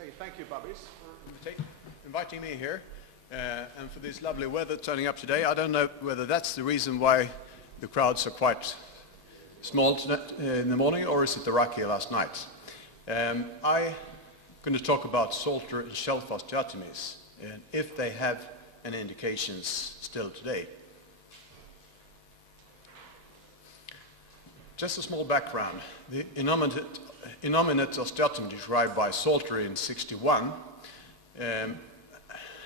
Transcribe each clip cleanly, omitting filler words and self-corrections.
say thank you, Bubbies, for inviting me here and for this lovely weather turning up today. I don't know whether that's the reason why the crowds are quite small in the morning, or is it the raki last night? I'm going to talk about Salter and shelf osteotomies and if they have any indications still today. Just a small background. The Innominate osteotomy described by Salter in 1961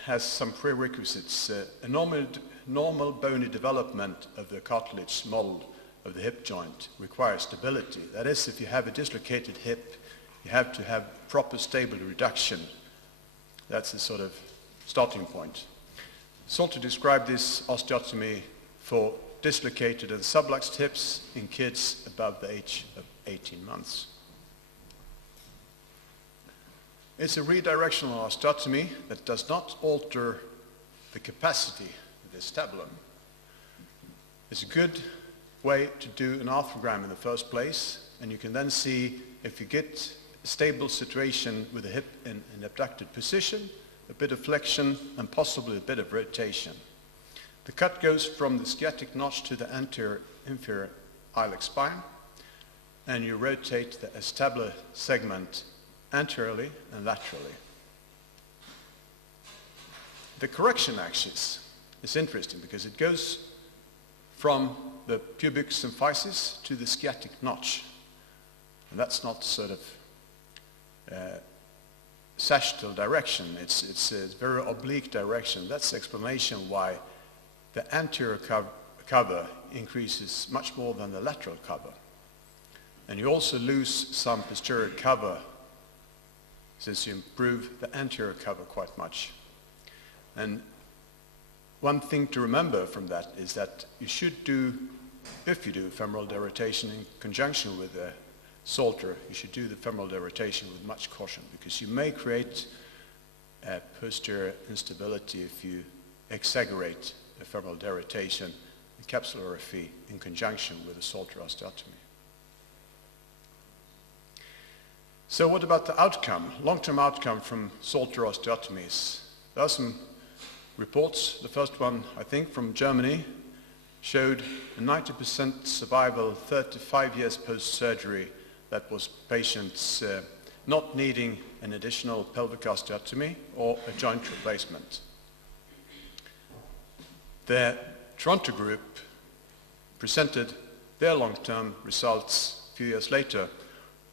has some prerequisites. A normal bony development of the cartilage model of the hip joint requires stability. That is, if you have a dislocated hip, you have to have proper stable reduction. That's the sort of starting point. Salter described this osteotomy for dislocated and subluxed hips in kids above the age of 18 months. It's a redirectional osteotomy that does not alter the capacity of the acetabulum. It's a good way to do an arthrogram in the first place, and you can then see if you get a stable situation with the hip in an abducted position, a bit of flexion, and possibly a bit of rotation. The cut goes from the sciatic notch to the anterior inferior iliac spine, and you rotate the acetabular segment anteriorly and laterally. The correction axis is interesting because it goes from the pubic symphysis to the sciatic notch, and that's not sort of sagittal direction. It's a very oblique direction. That's the explanation why the anterior cover increases much more than the lateral cover. And you also lose some posterior cover since you improve the anterior cover quite much. And one thing to remember from that is that you should do, if you do femoral derotation in conjunction with the Salter, you should do the femoral derotation with much caution, because you may create a posterior instability if you exaggerate the femoral derotation and capsularity in conjunction with the Salter osteotomy. So what about the outcome, long-term outcome from Salter osteotomies? There are some reports. The first one, I think, from Germany, showed a 90% survival 35 years post-surgery. That was patients not needing an additional pelvic osteotomy or a joint replacement. The Toronto group presented their long-term results a few years later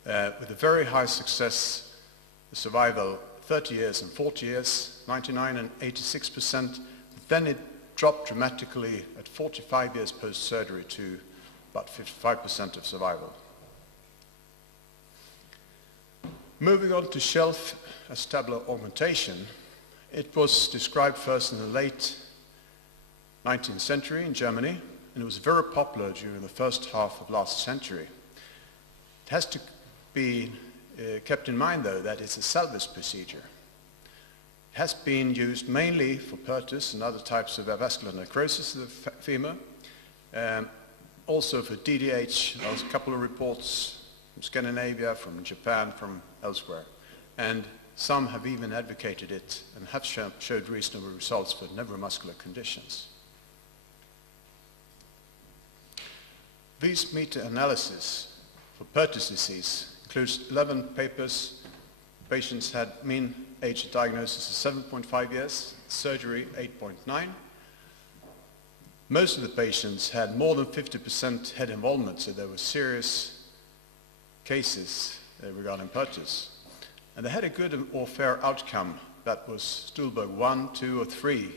with a very high success survival, 30 years and 40 years, 99 and 86%. Then it dropped dramatically at 45 years post-surgery to about 55% of survival. Moving on to shelf acetabular augmentation, it was described first in the late 19th century in Germany, and it was very popular during the first half of last century. It has to be kept in mind, though, that it's a salvage procedure. It has been used mainly for Perthes and other types of avascular necrosis of the femur, also for DDH. There was a couple of reports from Scandinavia, from Japan, from elsewhere, and some have even advocated it and have showed reasonable results for neuromuscular conditions. These meta-analyses for Perthes disease includes 11 papers. Patients had mean age of diagnosis of 7.5 years, surgery 8.9. Most of the patients had more than 50% head involvement, so there were serious cases regarding Perthes. And they had a good or fair outcome. That was Stuhlberg 1, 2, or 3.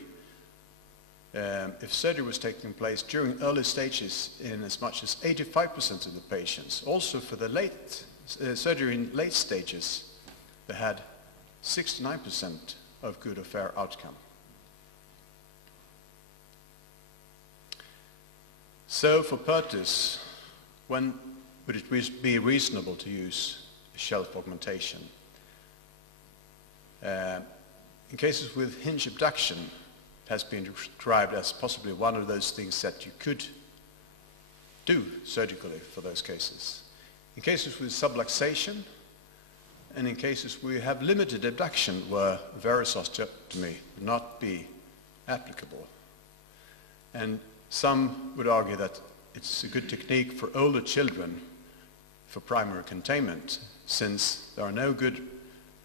If surgery was taking place during early stages in as much as 85% of the patients. Also for the late surgery in late stages, they had 69% of good or fair outcome. So for Perthes, when would it be reasonable to use shelf augmentation? In cases with hinge abduction, it has been described as possibly one of those things that you could do surgically for those cases. In cases with subluxation, and in cases where you have limited abduction where varus osteotomy would not be applicable. And some would argue that it's a good technique for older children for primary containment, since there are no good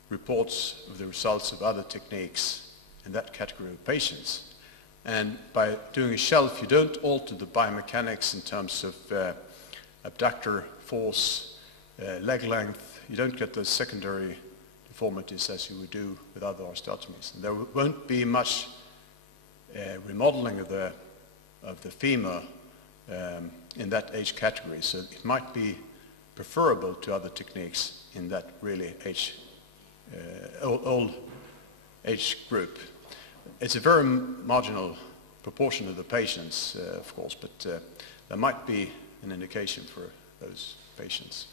reports of the results of other techniques in that category of patients. And by doing a shelf, you don't alter the biomechanics in terms of abductor force, leg length. You don't get those secondary deformities as you would do with other osteotomies. And there won't be much remodeling of the femur in that age category. So it might be preferable to other techniques in that really old age group. It's a very marginal proportion of the patients, of course, but there might be an indication for those patients.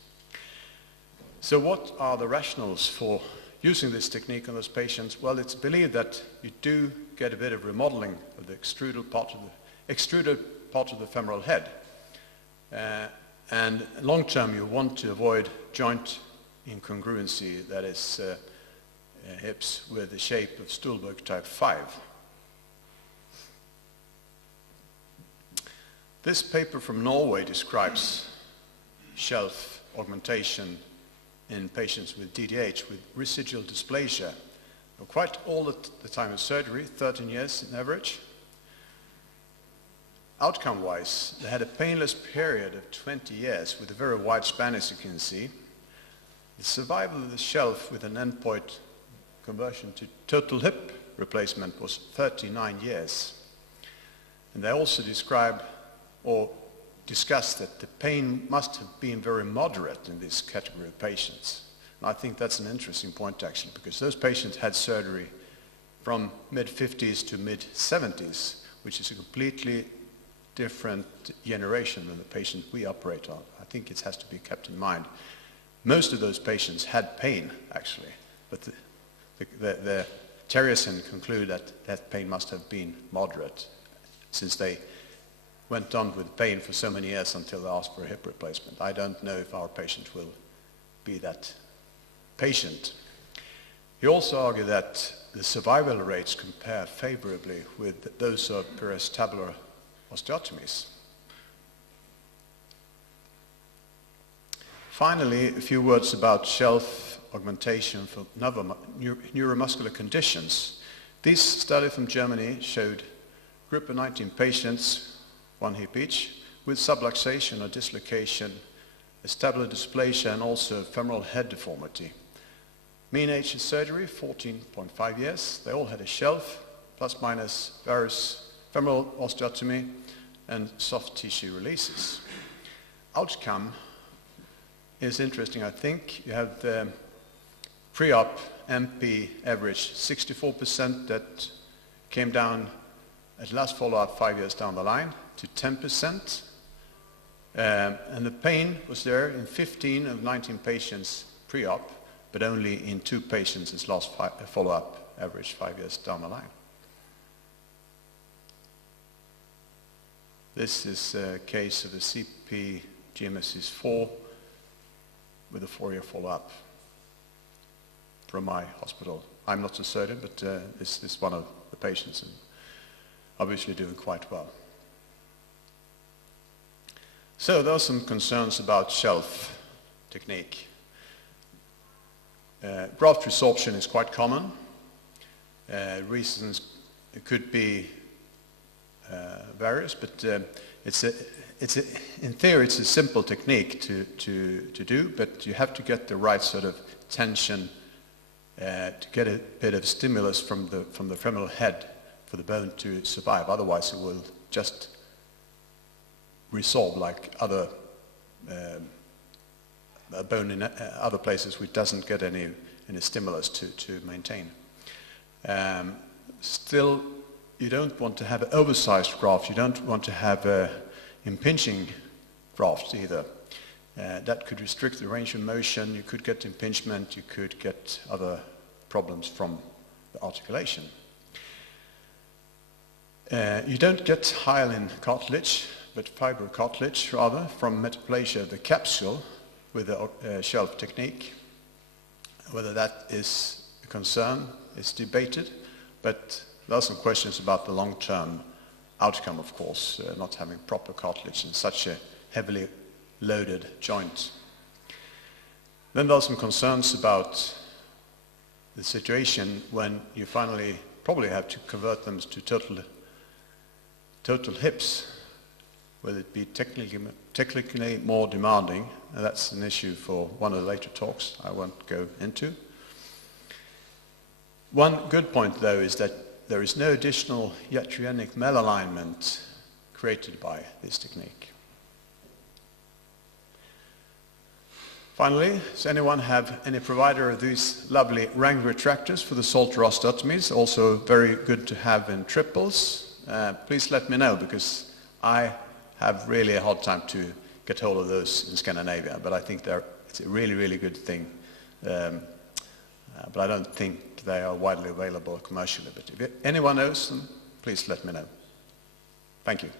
So what are the rationales for using this technique on those patients? Well, it's believed that you do get a bit of remodeling of the extruded part of the femoral head. And long term, you want to avoid joint incongruency, that is hips with the shape of Stuhlberg type 5. This paper from Norway describes shelf augmentation in patients with DDH with residual dysplasia. They're quite old at the time of surgery, 13 years on average. Outcome-wise, they had a painless period of 20 years with a very wide span, as you can see. The survival of the shelf with an endpoint conversion to total hip replacement was 39 years. And they also describe or discuss that the pain must have been very moderate in this category of patients. And I think that's an interesting point, actually, because those patients had surgery from mid-50s to mid-70s, which is a completely different generation than the patient we operate on. I think it has to be kept in mind. Most of those patients had pain, actually, but the Terrierson conclude that that pain must have been moderate, since they went on with pain for so many years until they asked for a hip replacement. I don't know if our patient will be that patient. He also argued that the survival rates compare favorably with those of Acetabular osteotomies. Finally, a few words about shelf augmentation for neuromuscular conditions. This study from Germany showed a group of 19 patients, one hip each, with subluxation or dislocation, acetabular dysplasia, and also femoral head deformity. Mean age of surgery, 14.5 years. They all had a shelf, plus minus various femoral osteotomy and soft tissue releases. Outcome is interesting, I think. You have the pre-op MP average 64% that came down at last follow-up 5 years down the line to 10%. And the pain was there in 15 of 19 patients pre-op, but only in 2 patients as last follow-up average 5 years down the line. This is a case of a CP GMSS 4 with a 4-year follow-up from my hospital. I'm not a surgeon, but this is one of the patients, and obviously doing quite well. So there are some concerns about shelf technique. Graft resorption is quite common. Reasons it could be various, but in theory it's a simple technique to do, but you have to get the right sort of tension to get a bit of stimulus from the femoral head for the bone to survive. Otherwise it will just resorb like other bone in other places which doesn't get any stimulus to maintain. Still, you don't want to have an oversized graft. You don't want to have impinging grafts either. That could restrict the range of motion. You could get impingement. You could get other problems from the articulation. You don't get hyaline cartilage, but fibrocartilage rather, from metaplasia of the capsule with the shelf technique. Whether that is a concern is debated, but there are some questions about the long-term outcome, of course, not having proper cartilage in such a heavily loaded joint. Then there are some concerns about the situation when you finally probably have to convert them to total hips. Will it be technically more demanding? And that's an issue for one of the later talks I won't go into. One good point, though, is that there is no additional iatrogenic malalignment created by this technique. Finally, does anyone have any provider of these lovely ring retractors for the Salter osteotomies? Also very good to have in triples. Please let me know, because I have really a hard time to get hold of those in Scandinavia, but I think it's a really, really good thing. But I don't think they are widely available commercially. But if anyone knows them, please let me know. Thank you.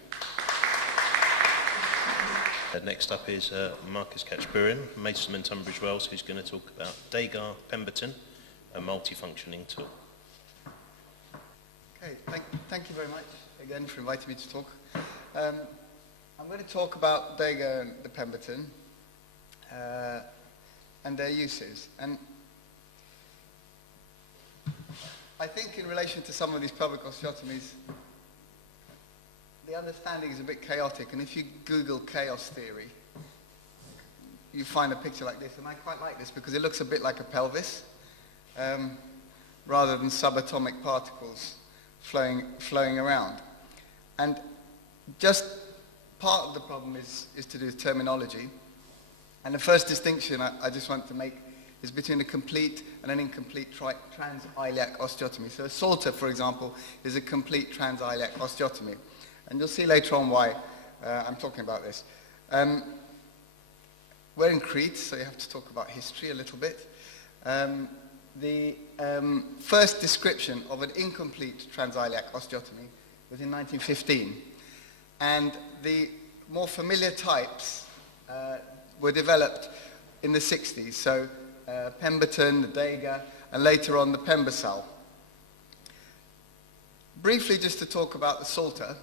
Next up is Marcus Catchburin, Mason and Tunbridge Wells, who's going to talk about Degas Pemberton, a multifunctioning tool. Okay, thank you very much again for inviting me to talk. I'm going to talk about Degas and the Pemberton and their uses. And I think in relation to some of these pelvic osteotomies, the understanding is a bit chaotic, and if you Google chaos theory, you find a picture like this, and I quite like this because it looks a bit like a pelvis, rather than subatomic particles flowing around. And just part of the problem is to do with terminology, and the first distinction I just want to make is between a complete and an incomplete transiliac osteotomy. So a Salter, for example, is a complete transiliac osteotomy. And you'll see later on why I'm talking about this. We're in Crete, so you have to talk about history a little bit. The first description of an incomplete transiliac osteotomy was in 1915. And the more familiar types were developed in the 60s. So Pemberton, the Degas, and later on the Pembersal. Briefly, just to talk about the Salter,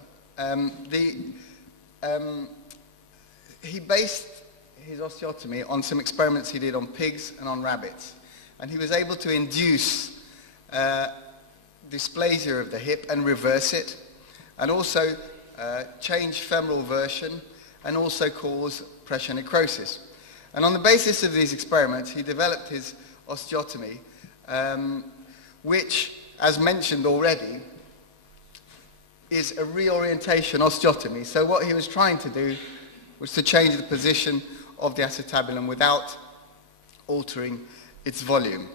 he based his osteotomy on some experiments he did on pigs and on rabbits. And he was able to induce dysplasia of the hip and reverse it, and also change femoral version, and also cause pressure necrosis. And on the basis of these experiments, he developed his osteotomy, which, as mentioned already, is a reorientation osteotomy. So what he was trying to do was to change the position of the acetabulum without altering its volume.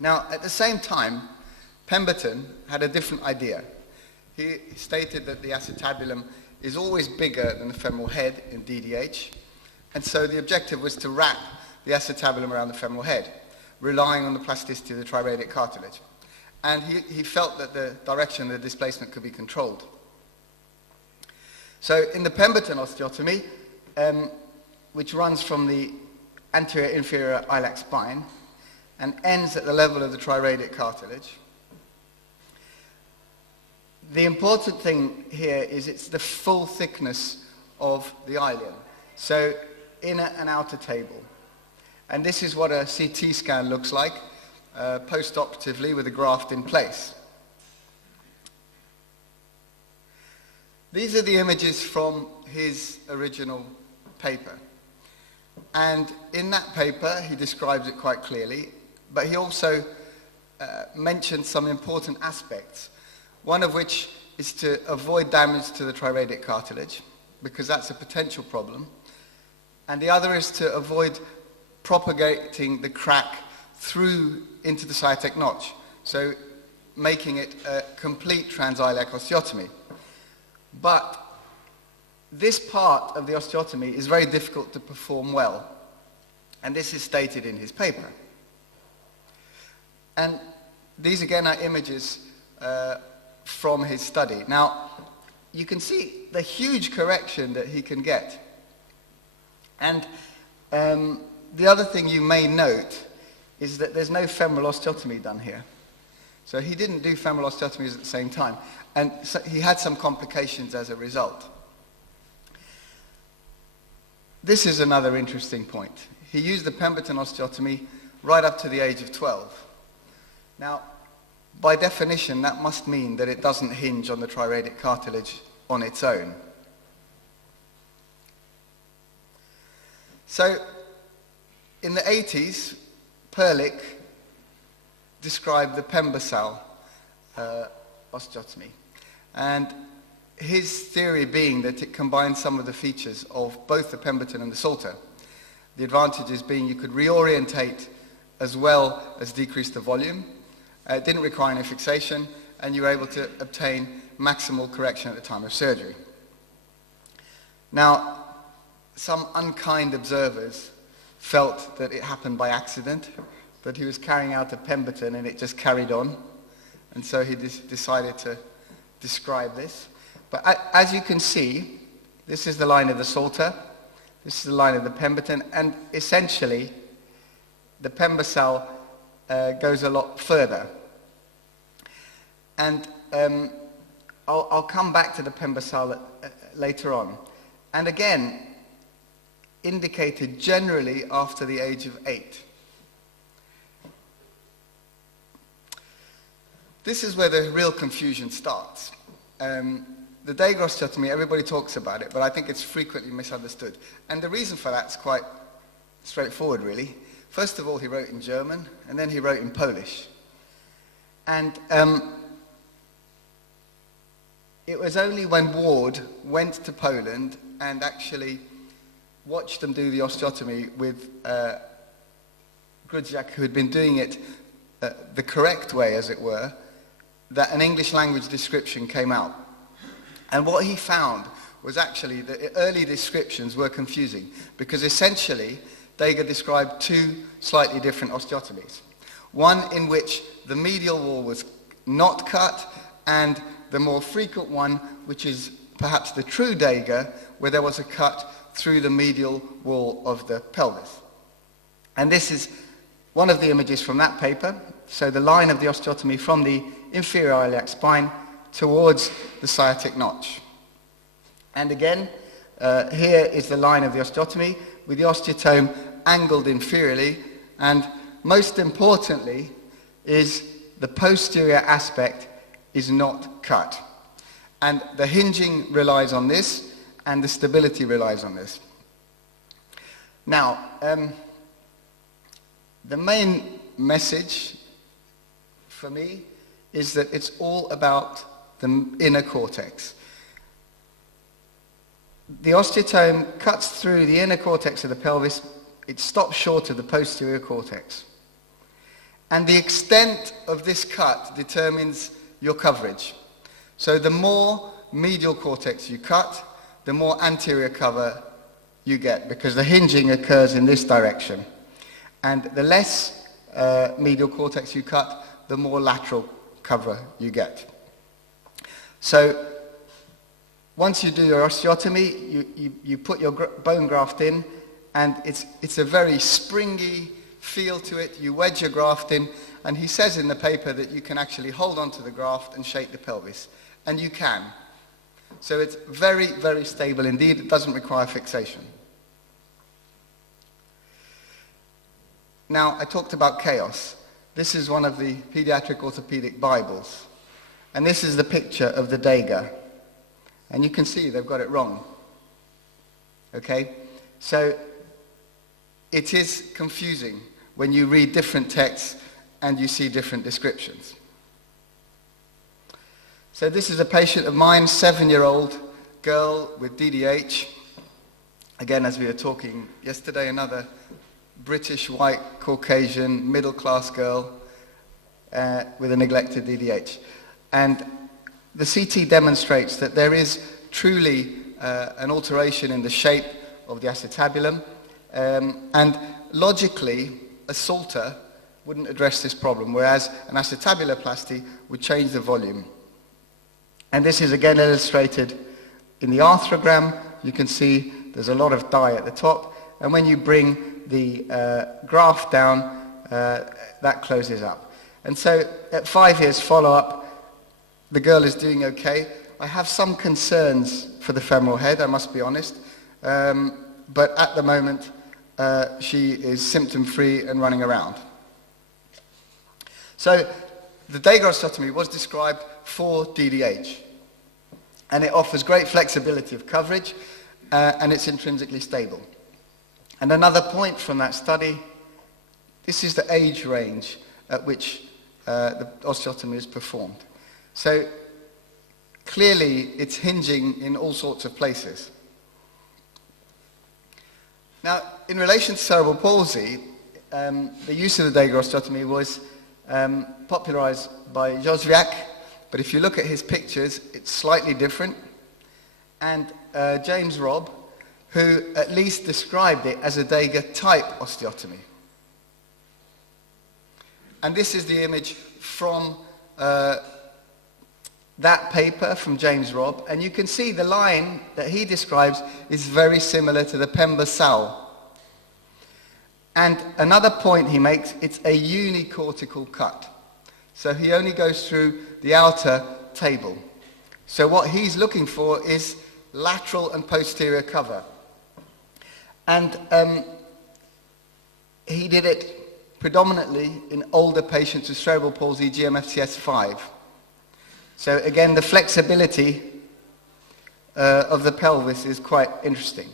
Now, at the same time, Pemberton had a different idea. He stated that the acetabulum is always bigger than the femoral head in DDH, and so the objective was to wrap the acetabulum around the femoral head, relying on the plasticity of the triradiate cartilage. And he felt that the direction of the displacement could be controlled. So in the Pemberton osteotomy, which runs from the anterior inferior iliac spine and ends at the level of the triradiate cartilage, the important thing here is it's the full thickness of the ilium. So inner and outer table. And this is what a CT scan looks like post-operatively with a graft in place. These are the images from his original paper. And in that paper, he describes it quite clearly, but he also mentioned some important aspects, one of which is to avoid damage to the triradiate cartilage, because that's a potential problem. And the other is to avoid propagating the crack through into the sciatic notch, so making it a complete transiliac osteotomy. But this part of the osteotomy is very difficult to perform well, and this is stated in his paper. And these again are images from his study. Now, you can see the huge correction that he can get. And the other thing you may note is that there's no femoral osteotomy done here. So he didn't do femoral osteotomies at the same time, and so he had some complications as a result. This is another interesting point. He used the Pemberton osteotomy right up to the age of 12. Now, by definition, that must mean that it doesn't hinge on the triradic cartilage on its own. So, in the 80s, Perlich described the Pembersal osteotomy. And his theory being that it combines some of the features of both the Pemberton and the Salter. The advantages being you could reorientate as well as decrease the volume. It didn't require any fixation, and you were able to obtain maximal correction at the time of surgery. Now, some unkind observers felt that it happened by accident, that he was carrying out a Pemberton and it just carried on, and so he decided to describe this. But as you can see, this is the line of the Salter, this is the line of the Pemberton, and essentially the Pembersal goes a lot further. And I'll come back to the Pembersal later on. And again, indicated generally after the age of 8. This is where the real confusion starts. The Dega osteotomy, everybody talks about it, but I think it's frequently misunderstood. And the reason for that's quite straightforward, really. First of all, he wrote in German, and then he wrote in Polish. And it was only when Ward went to Poland and actually watched them do the osteotomy with Grudziak, who had been doing it the correct way, as it were, that an English language description came out. And what he found was actually that early descriptions were confusing, because essentially Dega described two slightly different osteotomies. One in which the medial wall was not cut, and the more frequent one, which is perhaps the true Dega, where there was a cut through the medial wall of the pelvis. And this is one of the images from that paper. So the line of the osteotomy from the inferior iliac spine towards the sciatic notch. And again, here is the line of the osteotomy with the osteotome angled inferiorly, and most importantly is the posterior aspect is not cut. And the hinging relies on this, and the stability relies on this. Now, the main message for me is that it's all about the inner cortex. The osteotome cuts through the inner cortex of the pelvis. It stops short of the posterior cortex. And the extent of this cut determines your coverage. So the more medial cortex you cut, the more anterior cover you get, because the hinging occurs in this direction. And the less medial cortex you cut, the more lateral cover you get. So once you do your osteotomy, you put your bone graft in, and it's a very springy feel to it. You wedge your graft in, and he says in the paper that you can actually hold onto the graft and shake the pelvis. And you can. So it's very, very stable indeed. It doesn't require fixation. Now, I talked about chaos. This is one of the pediatric orthopedic Bibles. And this is the picture of the Dega. And you can see they've got it wrong. Okay? So it is confusing when you read different texts and you see different descriptions. So this is a patient of mine, 7-year-old girl with DDH. Again, as we were talking yesterday, another British, white, Caucasian, middle-class girl with a neglected DDH. And the CT demonstrates that there is truly an alteration in the shape of the acetabulum. And logically, a Salter wouldn't address this problem, whereas an Acetabuloplasty would change the volume. And this is again illustrated in the arthrogram. You can see there's a lot of dye at the top, and when you bring the graft down, that closes up. And so at 5 years follow-up, the girl is doing okay. I have some concerns for the femoral head, I must be honest. But at the moment, she is symptom-free and running around. So the Dagor osteotomy was described for DDH. And it offers great flexibility of coverage, and it's intrinsically stable. And another point from that study, this is the age range at which the osteotomy is performed. So clearly it's hinging in all sorts of places. Now, in relation to cerebral palsy, the use of the Dagor osteotomy was popularized by Józwiak, but if you look at his pictures, it's slightly different. And James Robb, who at least described it as a Dagor type osteotomy. And this is the image from that paper from James Robb, and you can see the line that he describes is very similar to the Pembersal. And another point he makes, it's a unicortical cut. So he only goes through the outer table. So what he's looking for is lateral and posterior cover. And he did it predominantly in older patients with cerebral palsy, GMFCS5. So again, the flexibility of the pelvis is quite interesting.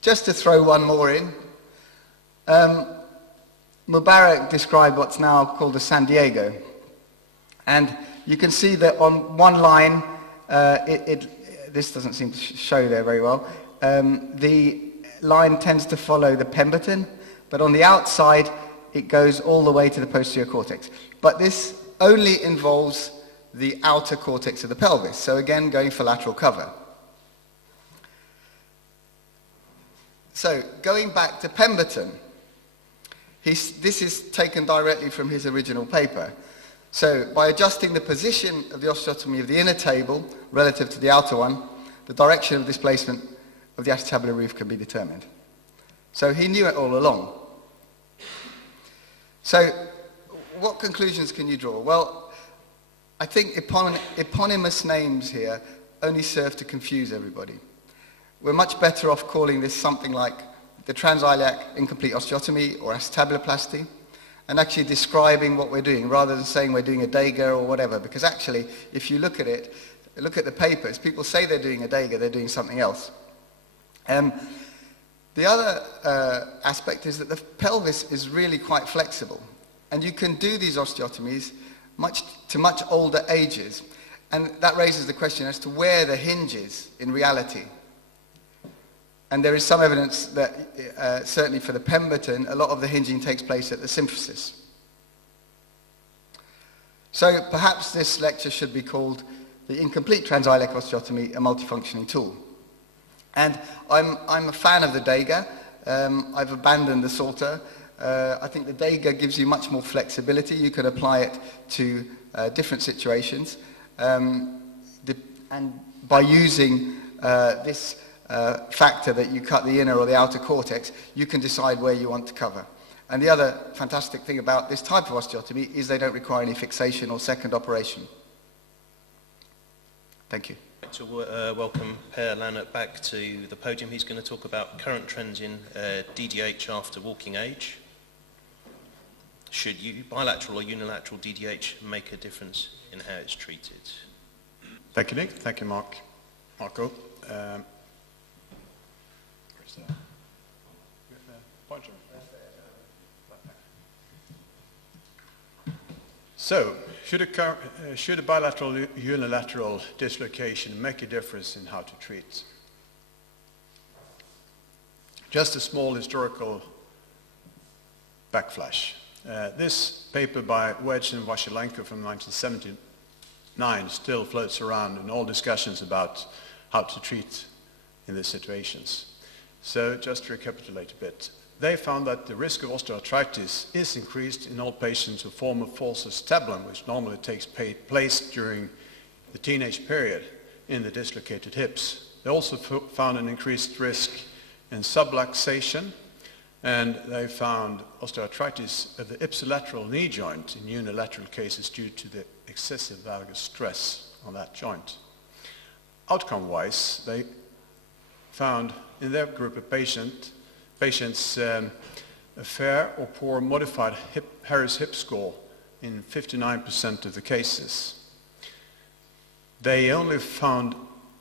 Just to throw one more in, Mubarak described what's now called the San Diego. And you can see that on one line, this doesn't seem to show there very well, the line tends to follow the Pemberton, but on the outside, it goes all the way to the posterior cortex. But this only involves the outer cortex of the pelvis. So again, going for lateral cover. So going back to Pemberton, this is taken directly from his original paper. So by adjusting the position of the osteotomy of the inner table relative to the outer one, the direction of displacement of the acetabular roof can be determined. So he knew it all along. So what conclusions can you draw? Well, I think eponymous names here only serve to confuse everybody. We're much better off calling this something like the transiliac incomplete osteotomy or acetabuloplasty, and actually describing what we're doing rather than saying we're doing a Dagor or whatever, because actually, if you look at it, look at the papers, people say they're doing a Dagor, they're doing something else. The other aspect is that the pelvis is really quite flexible, and you can do these osteotomies to much older ages, and that raises the question as to where the hinge is in reality. And there is some evidence that, certainly for the Pemberton, a lot of the hinging takes place at the symphysis. So perhaps this lecture should be called the Incomplete Transiliac Osteotomy, a Multifunctioning Tool. And I'm a fan of the Dagor. I've abandoned the Salter. I think the Dagor gives you much more flexibility. You can apply it to different situations. And by using this factor that you cut the inner or the outer cortex, you can decide where you want to cover. And the other fantastic thing about this type of osteotomy is they don't require any fixation or second operation. Thank you. I'd like to welcome Per Lannert back to the podium. He's going to talk about current trends in DDH after walking age. Should bilateral or unilateral DDH make a difference in how it's treated? Thank you, Nick. Thank you, Marco. Where's the pointer? So, should a bilateral unilateral dislocation make a difference in how to treat? Just a small historical backflash. This paper by Wedge and Washilenko from 1979 still floats around in all discussions about how to treat in these situations. So just to recapitulate a bit, they found that the risk of osteoarthritis is increased in all patients who form a false acetabulum, which normally takes place during the teenage period in the dislocated hips. They also found an increased risk in subluxation, And they found osteoarthritis of the ipsilateral knee joint in unilateral cases due to the excessive valgus stress on that joint. Outcome-wise, they found in their group of patients a fair or poor modified Harris hip score in 59% of the cases. They only found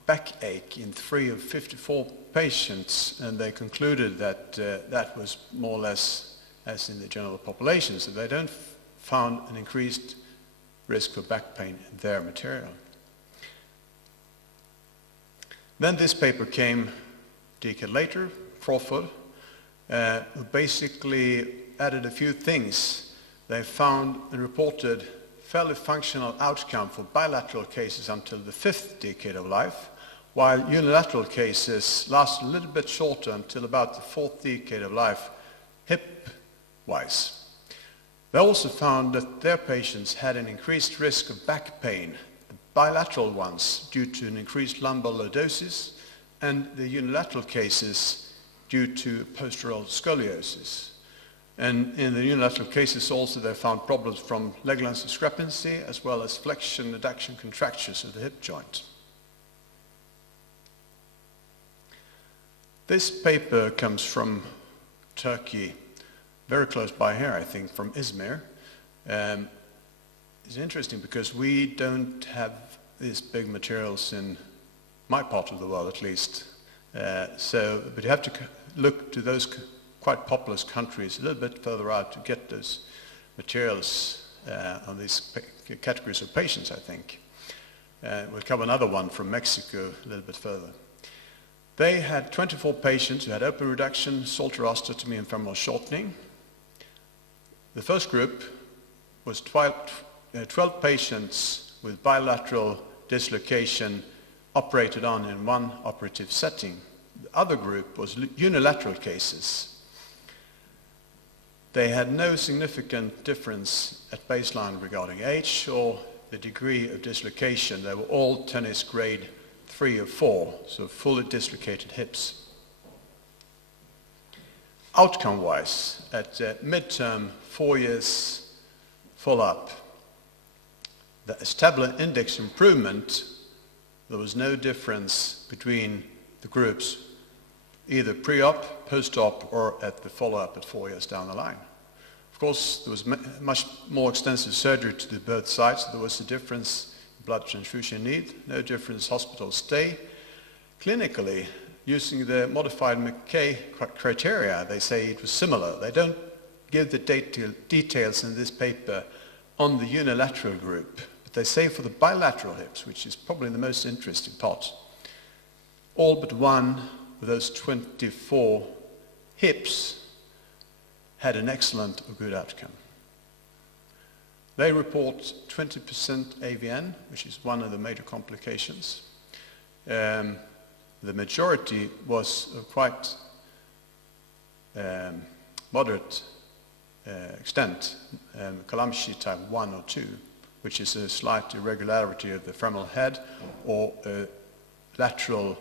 backache in 3 of 54 patients, and they concluded that that was more or less as in the general population, so they don't found an increased risk for back pain in their material. Then this paper came a decade later, Crawford, who basically added a few things. They found and reported fairly functional outcome for bilateral cases until the 5th decade of life, while unilateral cases last a little bit shorter until about the 4th decade of life, hip-wise. They also found that their patients had an increased risk of back pain, the bilateral ones due to an increased lumbar lordosis, and the unilateral cases due to postural scoliosis. And in the unilateral cases also they found problems from leg length discrepancy as well as flexion, adduction, contractures of the hip joint. This paper comes from Turkey, very close by here, I think, from Izmir. It's interesting because we don't have these big materials in my part of the world, at least. But you have to look to those quite populous countries a little bit further out to get those materials on these categories of patients, I think. We'll cover another one from Mexico a little bit further. They had 24 patients who had open reduction, Salter osteotomy, and femoral shortening. The first group was 12 patients with bilateral dislocation operated on in one operative setting. The other group was unilateral cases. They had no significant difference at baseline regarding age or the degree of dislocation. They were all tennis grade 3 or 4, so fully dislocated hips. Outcome-wise, at midterm 4 years follow-up, the Acetabular index improvement, there was no difference between the groups, either pre-op, post-op, or at the follow-up at 4 years down the line. Of course, there was much more extensive surgery to the both sides, so there was a difference in blood transfusion need, no difference hospital stay. Clinically, using the modified McKay criteria, they say it was similar. They don't give the details in this paper on the unilateral group, but they say for the bilateral hips, which is probably the most interesting part, all but one of those 24 hips had an excellent or good outcome. They report 20% AVN, which is one of the major complications. The majority was of quite moderate extent, Kalamshi type 1 or 2, which is a slight irregularity of the femoral head or a lateral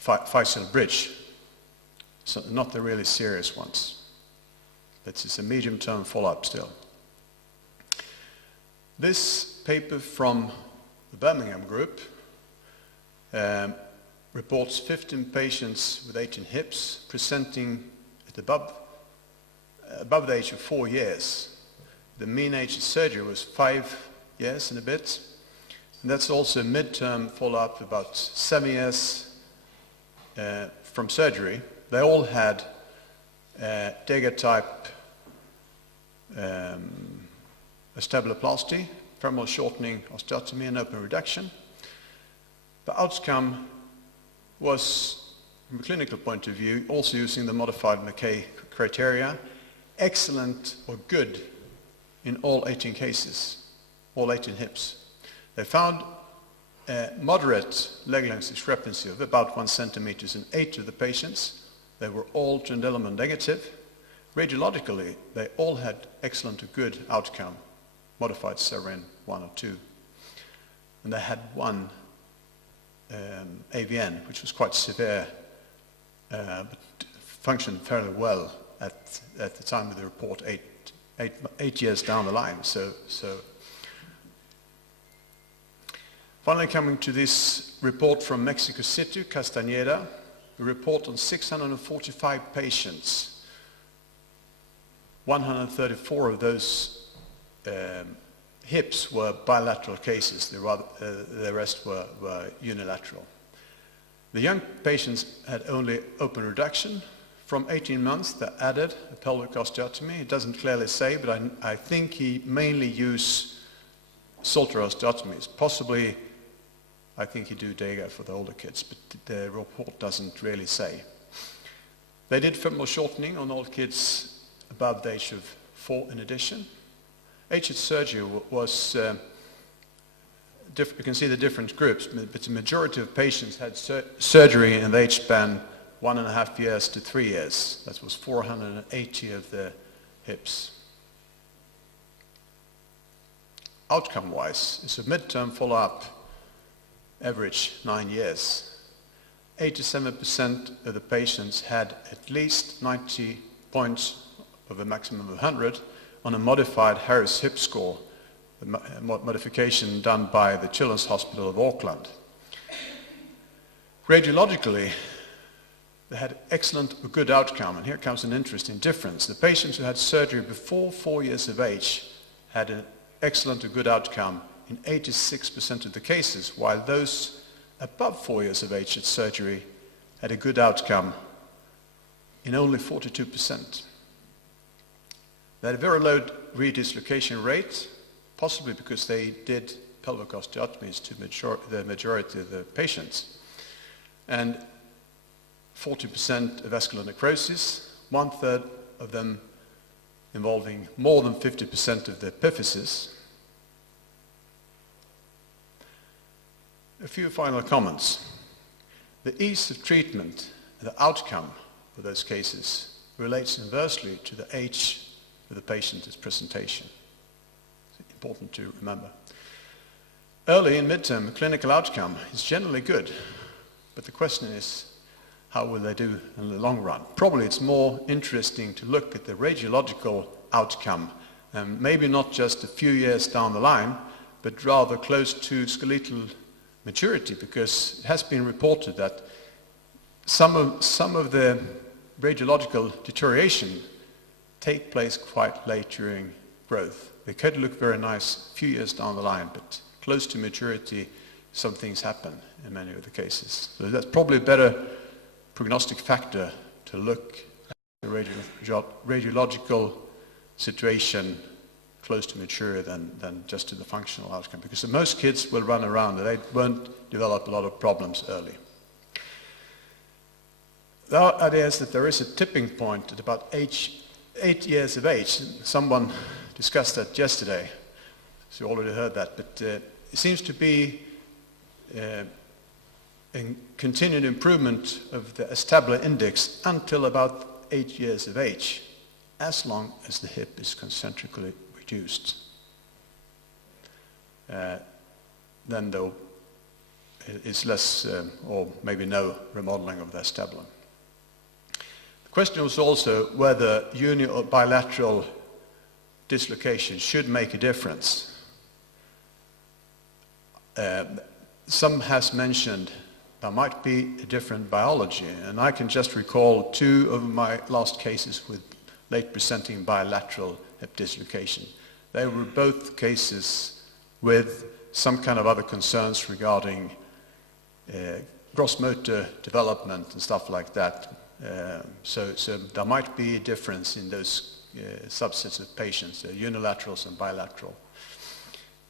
physeal bridge. So not the really serious ones. It's a medium-term follow-up still. This paper from the Birmingham group reports 15 patients with 18 hips presenting at above the age of 4 years. The mean age of surgery was 5 years and a bit. And that's also midterm follow-up, about 7 years from surgery. They all had Dega-type Acetabuloplasty, femoral shortening, osteotomy, and open reduction. The outcome was, from a clinical point of view, also using the modified McKay criteria, excellent or good in all 18 cases, all 18 hips. They found a moderate leg length discrepancy of about 1 centimeter in 8 of the patients. They were all Trendelenburg negative. Radiologically, they all had excellent or good outcome, modified Severin 1 or 2. And they had one AVN, which was quite severe, but functioned fairly well at the time of the report, eight years down the line. So finally, coming to this report from Mexico City, Castañeda, a report on 645 patients. 134 of those hips were bilateral cases. The rest were unilateral. The young patients had only open reduction. From 18 months, they added a pelvic osteotomy. It doesn't clearly say, but I think he mainly used Salter osteotomies. Possibly, I think he do THA for the older kids, but the report doesn't really say. They did femoral shortening on all kids above the age of 4 in addition. Age at surgery was, you can see the different groups, but the majority of patients had surgery in the age span 1.5 years to 3 years. That was 480 of the hips. Outcome-wise, it's a midterm follow-up, average 9 years. 87% of the patients had at least 90 points of a maximum of 100 on a modified Harris hip score, the modification done by the Children's Hospital of Auckland. Radiologically, they had excellent, good outcome, and here comes an interesting difference. The patients who had surgery before 4 years of age had an excellent, good outcome in 86% of the cases, while those above 4 years of age at surgery had a good outcome in only 42%. They had a very low redislocation rate, possibly because they did pelvic osteotomies to the majority of the patients. And 40% of vascular necrosis, 1/3 of them involving more than 50% of the epiphysis. A few final comments. The ease of treatment, the outcome for those cases relates inversely to the age of the patient's presentation. It's important to remember. Early and midterm clinical outcome is generally good, but the question is, how will they do in the long run? Probably it's more interesting to look at the radiological outcome, and maybe not just a few years down the line, but rather close to skeletal maturity, because it has been reported that some of the radiological deterioration take place quite late during growth. They could look very nice a few years down the line, but close to maturity, some things happen in many of the cases. So that's probably a better prognostic factor to look at the radiological situation close to mature than just to the functional outcome, because most kids will run around and they won't develop a lot of problems early. The idea is that there is a tipping point at about 8 years of age. Someone discussed that yesterday, so you already heard that, but it seems to be a continued improvement of the Acetabular index until about 8 years of age, as long as the hip is concentrically reduced. Then there is less or maybe no remodeling of the acetabulum. The question was also whether uni or bilateral dislocation should make a difference. Some has mentioned there might be a different biology, and I can just recall 2 of my last cases with late presenting bilateral hip dislocation. They were both cases with some kind of other concerns regarding gross motor development and stuff like that. So there might be a difference in those subsets of patients, unilaterals and bilateral.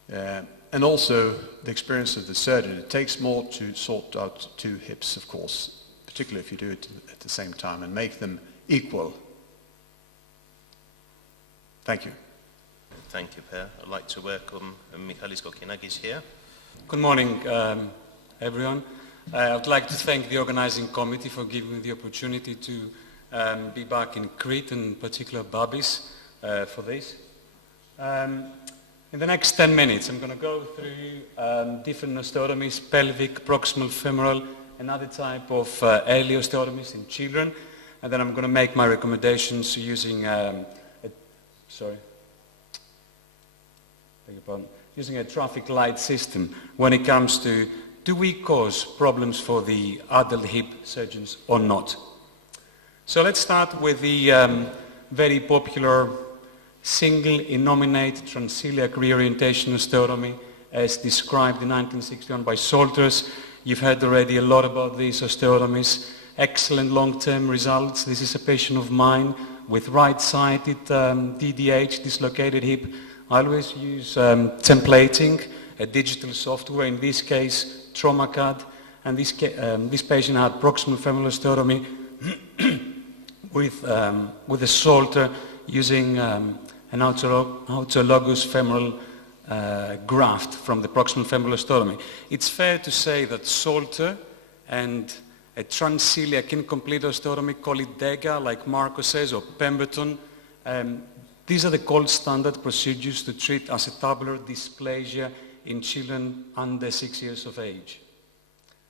And also the experience of the surgeon. It takes more to sort out 2 hips, of course, particularly if you do it at the same time and make them equal. Thank you. Thank you, Per. I'd like to welcome Michalis Kokinakis here. Good morning, everyone. I would like to thank the organizing committee for giving me the opportunity to be back in Crete, and in particular Babis, for this. In the next 10 minutes, I'm going to go through different osteotomies, pelvic, proximal, femoral, and other type of early osteotomies in children. and then I'm going to make my recommendations using using a traffic light system when it comes to, do we cause problems for the adult hip surgeons or not? So let's start with the very popular single innominate transiliac reorientation osteotomy as described in 1961 by Salters. You've heard already a lot about these osteotomies. Excellent long-term results. This is a patient of mine with right-sided DDH, dislocated hip. I always use templating, a digital software, in this case TraumaCAD, and this patient had proximal femoral osteotomy with a Salter using an autologous femoral graft from the proximal femoral osteotomy. It's fair to say that Salter and a transiliac incomplete osteotomy, call it DEGA, like Marco says, or Pemberton, these are the gold standard procedures to treat acetabular dysplasia in children under 6 years of age.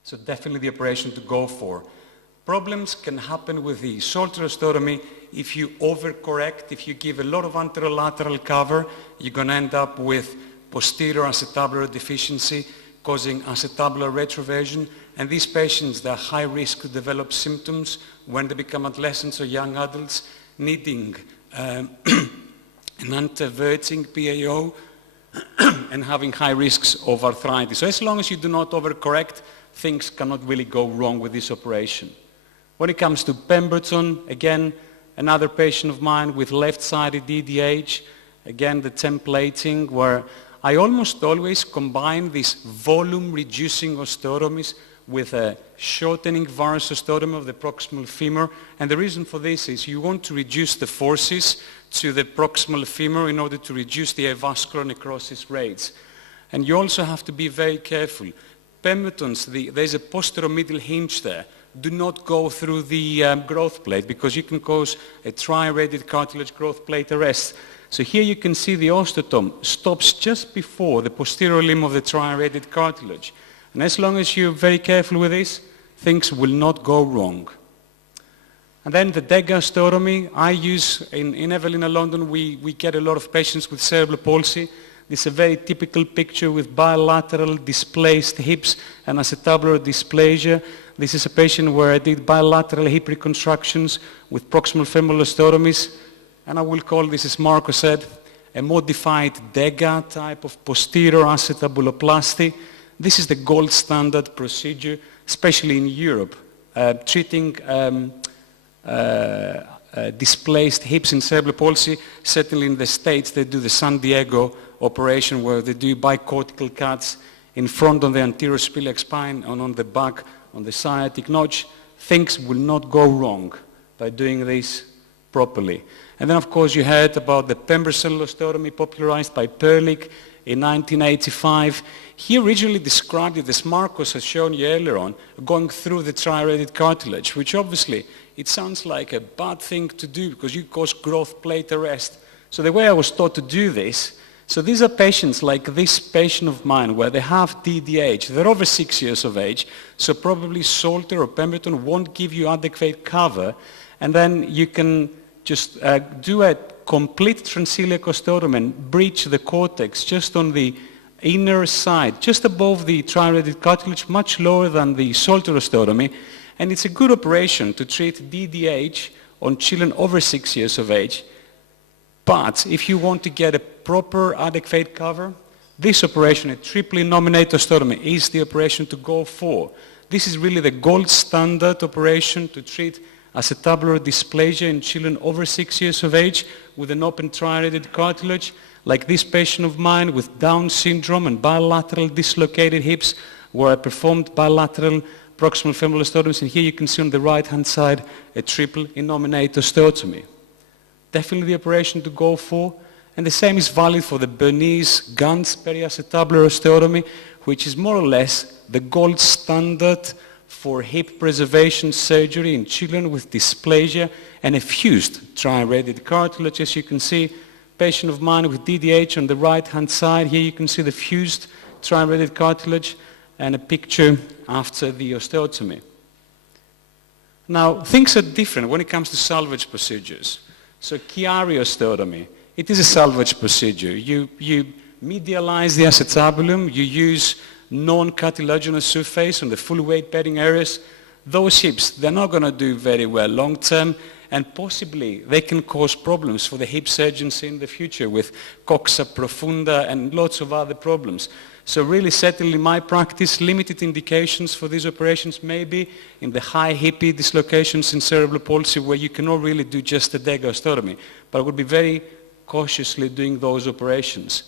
So definitely the operation to go for. Problems can happen with the Salter osteotomy if you overcorrect, if you give a lot of anterolateral cover, you're going to end up with posterior acetabular deficiency causing acetabular retroversion, and these patients, they're high risk to develop symptoms when they become adolescents or young adults, needing an anteverting PAO and having high risks of arthritis. So as long as you do not overcorrect, things cannot really go wrong with this operation. When it comes to Pemberton, again, another patient of mine with left-sided DDH, again the templating where I almost always combine these volume-reducing osteotomies with a shortening varus osteotomy of the proximal femur, and the reason for this is you want to reduce the forces to the proximal femur in order to reduce the avascular necrosis rates. And you also have to be very careful. Pemberton's, there's a posterior middle hinge there. Do not go through the growth plate because you can cause a tri-radiate cartilage growth plate arrest. So here you can see the osteotome stops just before the posterior limb of the tri-radiate cartilage. And as long as you're very careful with this, things will not go wrong. And then the DEGA osteotomy, I use, in Evelina, London, we get a lot of patients with cerebral palsy. This is a very typical picture with bilateral displaced hips and acetabular dysplasia. This is a patient where I did bilateral hip reconstructions with proximal femoral osteotomies, and I will call this, as Marco said, a modified DEGA type of posterior acetabuloplasty. This is the gold standard procedure, especially in Europe, treating displaced hips in cerebral palsy. Certainly in the States, they do the San Diego operation where they do bicortical cuts in front on the anterior sphenic spine and on the back on the sciatic notch. Things will not go wrong by doing this properly. And then, of course, you heard about the Pembersal osteotomy popularized by Perlich in 1985. He originally described it, as Marcos has shown you earlier on, going through the tri-radiate cartilage, which obviously it sounds like a bad thing to do because you cause growth plate arrest. So the way I was taught to do this, so these are patients like this patient of mine where they have DDH, they're over 6 years of age, so probably Salter or Pemberton won't give you adequate cover, and then you can just do a complete transiliac osteotomy and breach the cortex just on the inner side, just above the tri-radiate cartilage, much lower than the Salter osteotomy, and it's a good operation to treat DDH on children over 6 years of age. But if you want to get a proper adequate cover, this operation, a triple innominate osteotomy, is the operation to go for. This is really the gold standard operation to treat acetabular dysplasia in children over 6 years of age with an open tri-radiate cartilage, like this patient of mine with Down syndrome and bilateral dislocated hips, where I performed bilateral proximal femoral osteotomies, and here you can see on the right-hand side a triple innominate osteotomy. Definitely the operation to go for, and the same is valid for the Bernays-Gantz periacetabular osteotomy, which is more or less the gold standard for hip preservation surgery in children with dysplasia and a fused tri-radiate cartilage. As you can see, patient of mine with DDH on the right-hand side. Here you can see the fused tri-radiate cartilage and a picture after the osteotomy. Now, things are different when it comes to salvage procedures. So Chiari osteotomy, it is a salvage procedure. You medialize the acetabulum, you use non-cartilaginous surface on the full weight bearing areas. Those hips, they're not going to do very well long term, and possibly they can cause problems for the hip surgeons in the future with coxa profunda and lots of other problems. So really, certainly in my practice, limited indications for these operations may be in the high hippie dislocations in cerebral palsy where you cannot really do just a DEGA osteotomy, but I would be very cautiously doing those operations.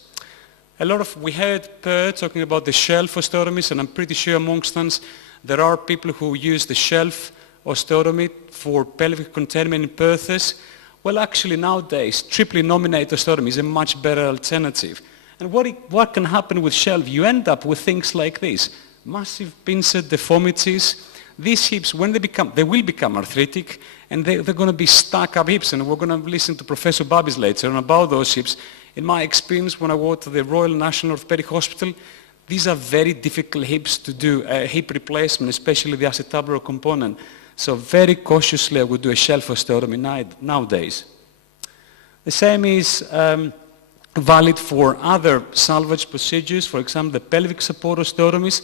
We heard Per talking about the shelf osteotomies, and I'm pretty sure amongst us there are people who use the shelf osteotomy for pelvic containment in Perthes. Well, actually nowadays, triple Innominate osteotomy is a much better alternative. And what can happen with shelf? You end up with things like this. Massive pincer deformities. These hips, when they will become arthritic, and they're going to be stuck up hips. And we're going to listen to Professor Babis later on about those hips. In my experience, when I worked at the Royal National Orthopaedic Hospital, these are very difficult hips to do a hip replacement, especially the acetabular component. So very cautiously, I would do a shelf osteotomy nowadays. The same is valid for other salvage procedures, for example, the pelvic support osteotomies.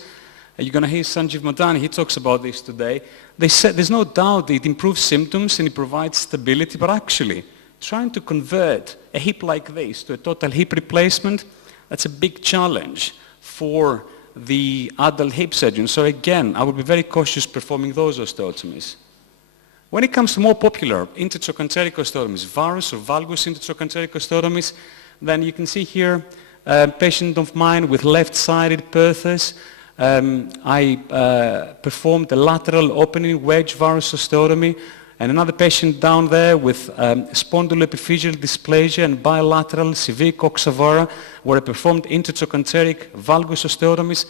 You're going to hear Sanjeev Madani, he talks about this today. They said there's no doubt it improves symptoms and it provides stability, but actually trying to convert a hip like this to a total hip replacement, that's a big challenge for the adult hip surgeon. So again, I would be very cautious performing those osteotomies. When it comes to more popular intertrochanteric osteotomies, varus or valgus intertrochanteric osteotomies, then you can see here a patient of mine with left-sided Perthes. I performed a lateral opening wedge varus osteotomy, and another patient down there with spondyloepiphyseal dysplasia and bilateral severe coxa, where I performed intertrochanteric valgus osteotomies.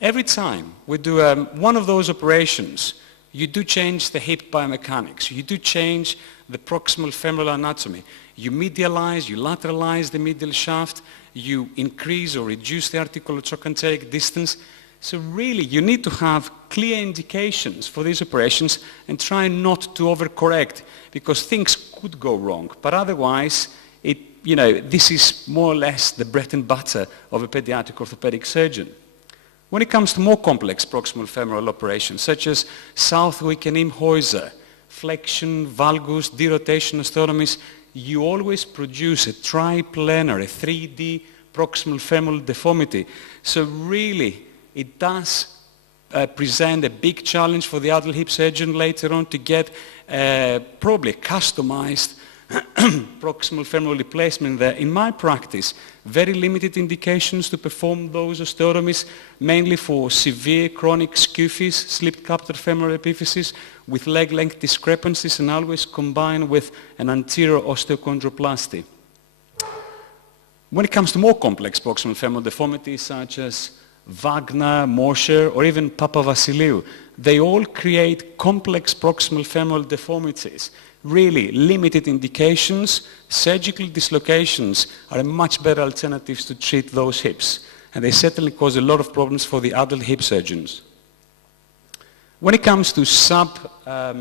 Every time we do one of those operations, you do change the hip biomechanics. You do change the proximal femoral anatomy. You medialize, you lateralize the medial shaft, you increase or reduce the articulotrochanteric distance. So really, you need to have clear indications for these operations and try not to overcorrect, because things could go wrong. But otherwise, this is more or less the bread and butter of a pediatric orthopedic surgeon. When it comes to more complex proximal femoral operations, such as Southwick and Imhoiser, flexion, valgus, derotation osteotomies, you always produce a triplanar, a 3D proximal femoral deformity. So really, it does present a big challenge for the adult hip surgeon later on to get probably customized proximal femoral replacement there. In my practice, very limited indications to perform those osteotomies, mainly for severe chronic scuffis, slipped captor femoral epiphysis with leg length discrepancies, and always combined with an anterior osteochondroplasty. When it comes to more complex proximal femoral deformities such as Wagner, Mosher, or even Papavasiliou, they all create complex proximal femoral deformities. Really limited indications, surgical dislocations are a much better alternatives to treat those hips. And they certainly cause a lot of problems for the adult hip surgeons. When it comes to subcapital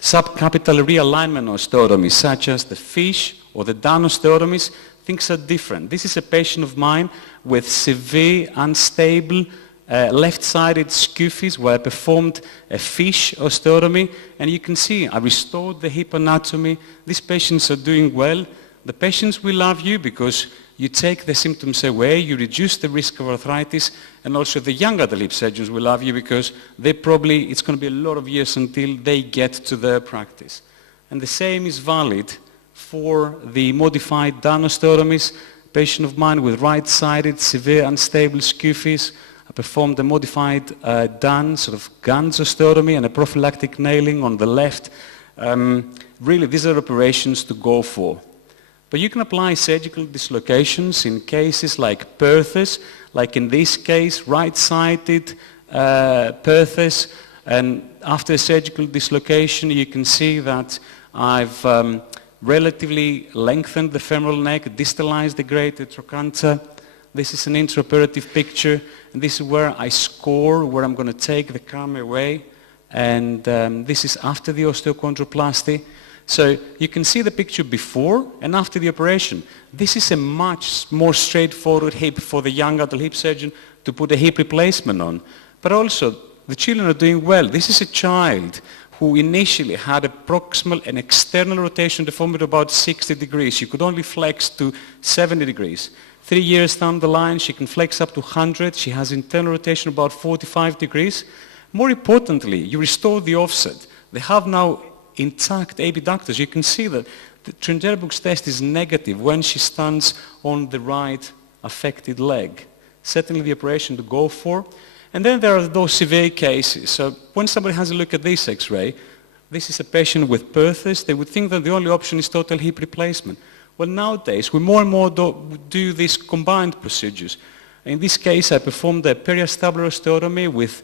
realignment osteotomies, such as the fish or the Dan osteotomies, things are different. This is a patient of mine with severe, unstable, left-sided scuffis where I performed a fish osteotomy, and you can see I restored the hip anatomy. These patients are doing well. The patients will love you because you take the symptoms away, you reduce the risk of arthritis, and also the young adult hip surgeons will love you because it's going to be a lot of years until they get to their practice. And the same is valid for the modified Dan osteotomies. A patient of mine with right-sided, severe, unstable scuffis, I performed a modified Dan, sort of Ganz osteotomy, and a prophylactic nailing on the left. Really, these are operations to go for. But you can apply surgical dislocations in cases like Perthes, like in this case, right-sided Perthes, and after a surgical dislocation, you can see that I've relatively lengthened the femoral neck, distalized the greater trochanter. This is an intraoperative picture, and this is where I score, where I'm going to take the camera away and this is after the osteochondroplasty. So you can see the picture before and after the operation. This is a much more straightforward hip for the young adult hip surgeon to put a hip replacement on. But also, the children are doing well. This is a child who initially had a proximal and external rotation deformity of about 60 degrees. She could only flex to 70 degrees. 3 years down the line, she can flex up to 100. She has internal rotation about 45 degrees. More importantly, you restore the offset. They have now intact abductors. You can see that the Trendelenburg's test is negative when she stands on the right affected leg. Certainly the operation to go for. And then there are those severe cases. So when somebody has a look at this X-ray, this is a patient with Perthes, they would think that the only option is total hip replacement. Well, nowadays, we more and more do these combined procedures. In this case, I performed a periacetabular osteotomy with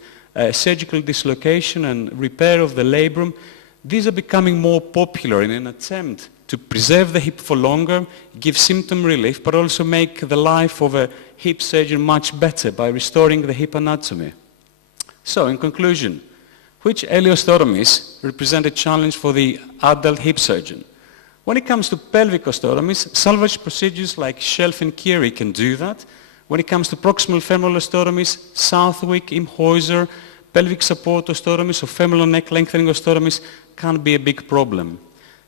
surgical dislocation and repair of the labrum. These are becoming more popular in an attempt to preserve the hip for longer, give symptom relief, but also make the life of a hip surgeon much better by restoring the hip anatomy. So, in conclusion, which early osteotomies represent a challenge for the adult hip surgeon? When it comes to pelvic osteotomies, salvage procedures like Shelf and Curie can do that. When it comes to proximal femoral osteotomies, Southwick, Imhäuser, pelvic support osteotomies or femoral neck lengthening osteotomies can be a big problem.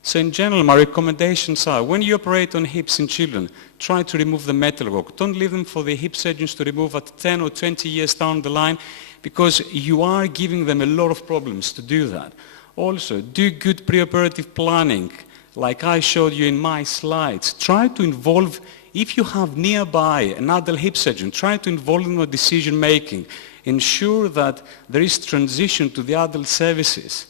So in general, my recommendations are, when you operate on hips in children, try to remove the metal rock. Don't leave them for the hip surgeons to remove at 10 or 20 years down the line, because you are giving them a lot of problems to do that. Also, do good preoperative planning, like I showed you in my slides. Try to involve, if you have nearby an adult hip surgeon, try to involve them in decision making. Ensure that there is transition to the adult services.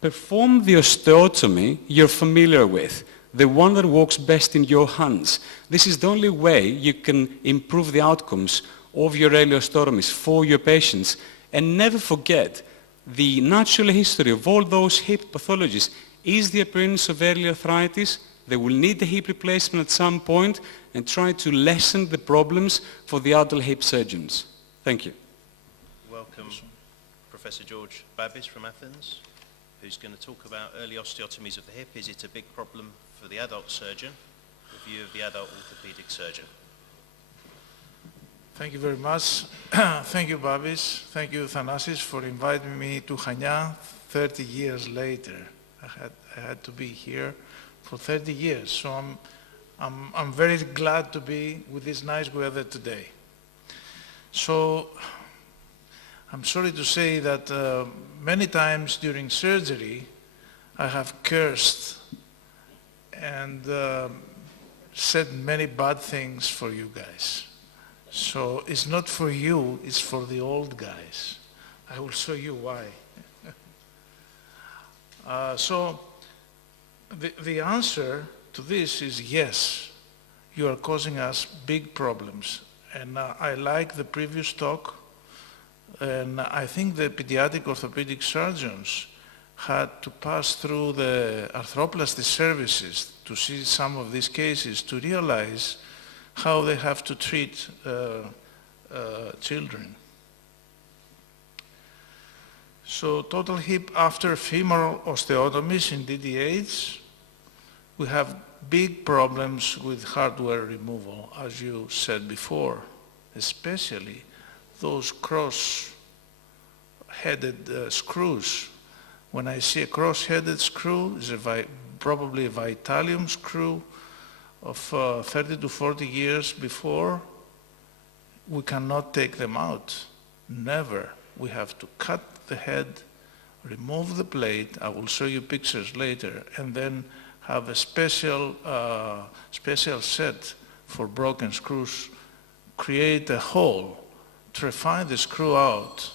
Perform the osteotomy you're familiar with, the one that works best in your hands. This is the only way you can improve the outcomes of your early osteotomies for your patients. And never forget, the natural history of all those hip pathologies is the appearance of early arthritis. They will need the hip replacement at some point, and try to lessen the problems for the adult hip surgeons. Thank you. Welcome Professor George Babis from Athens, who's going to talk about early osteotomies of the hip. Is it a big problem for the adult surgeon? The view of the adult orthopedic surgeon. Thank you very much. Thank you, Babis. Thank you, Thanasis, for inviting me to Chania 30 years later. I had to be here for 30 years, so I'm very glad to be with this nice weather today. So, I'm sorry to say that many times during surgery, I have cursed and said many bad things for you guys. So it's not for you, it's for the old guys. I will show you why. So the answer to this is yes, you are causing us big problems. And I like the previous talk. And I think the pediatric orthopedic surgeons had to pass through the arthroplasty services to see some of these cases, to realize how they have to treat children. So total hip after femoral osteotomies in DDH, we have big problems with hardware removal, as you said before, especially those cross-headed screws. When I see a cross-headed screw, it's probably a Vitalium screw of 30 to 40 years before, we cannot take them out. Never. We have to cut the head, remove the plate, I will show you pictures later, and then have a special set for broken screws, create a hole, refine the screw out.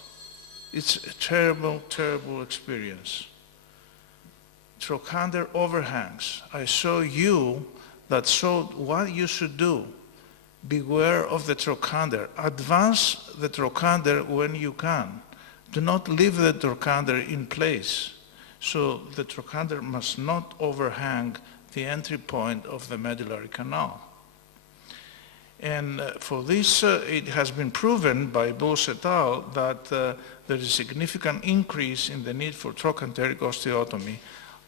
It's a terrible, terrible experience. Trochanter overhangs. I show you that showed what you should do. Beware of the trochanter. Advance the trochanter when you can. Do not leave the trochanter in place. So the trochanter must not overhang the entry point of the medullary canal. And for this, it has been proven by Bose et al. That there is a significant increase in the need for trochanteric osteotomy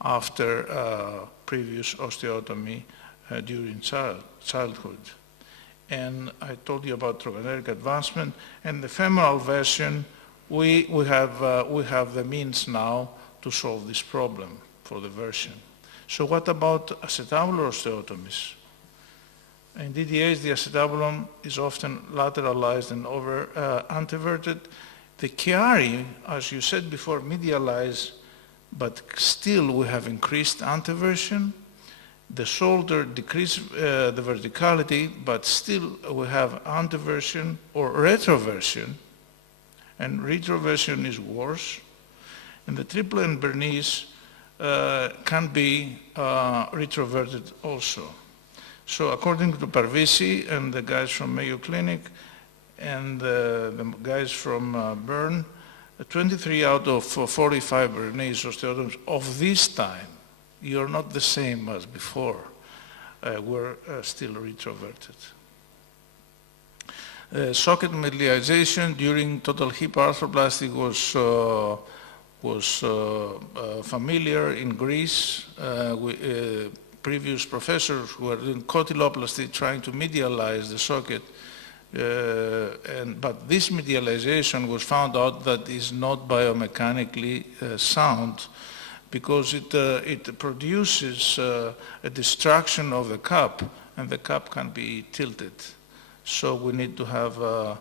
after previous osteotomy during childhood. And I told you about trochanteric advancement. And the femoral version, we have the means now to solve this problem for the version. So what about acetabular osteotomies? In DDAs, the acetabulum is often lateralized and over anteverted. The Chiari, as you said before, medialize, but still we have increased anteversion. The shoulder decrease the verticality, but still we have anteversion or retroversion, and retroversion is worse. And the triple and Bernese can be retroverted also. So according to Parvisi and the guys from Mayo Clinic and the guys from Bern, 23 out of 45 Bernese osteotomies of this time, you're not the same as before, were still retroverted. Socket medialization during total hip arthroplasty was familiar in Greece. Previous professors who were doing cotiloplasty trying to medialize the socket, but this medialization was found out that is not biomechanically sound because it produces a distraction of the cup, and the cup can be tilted. So we need to have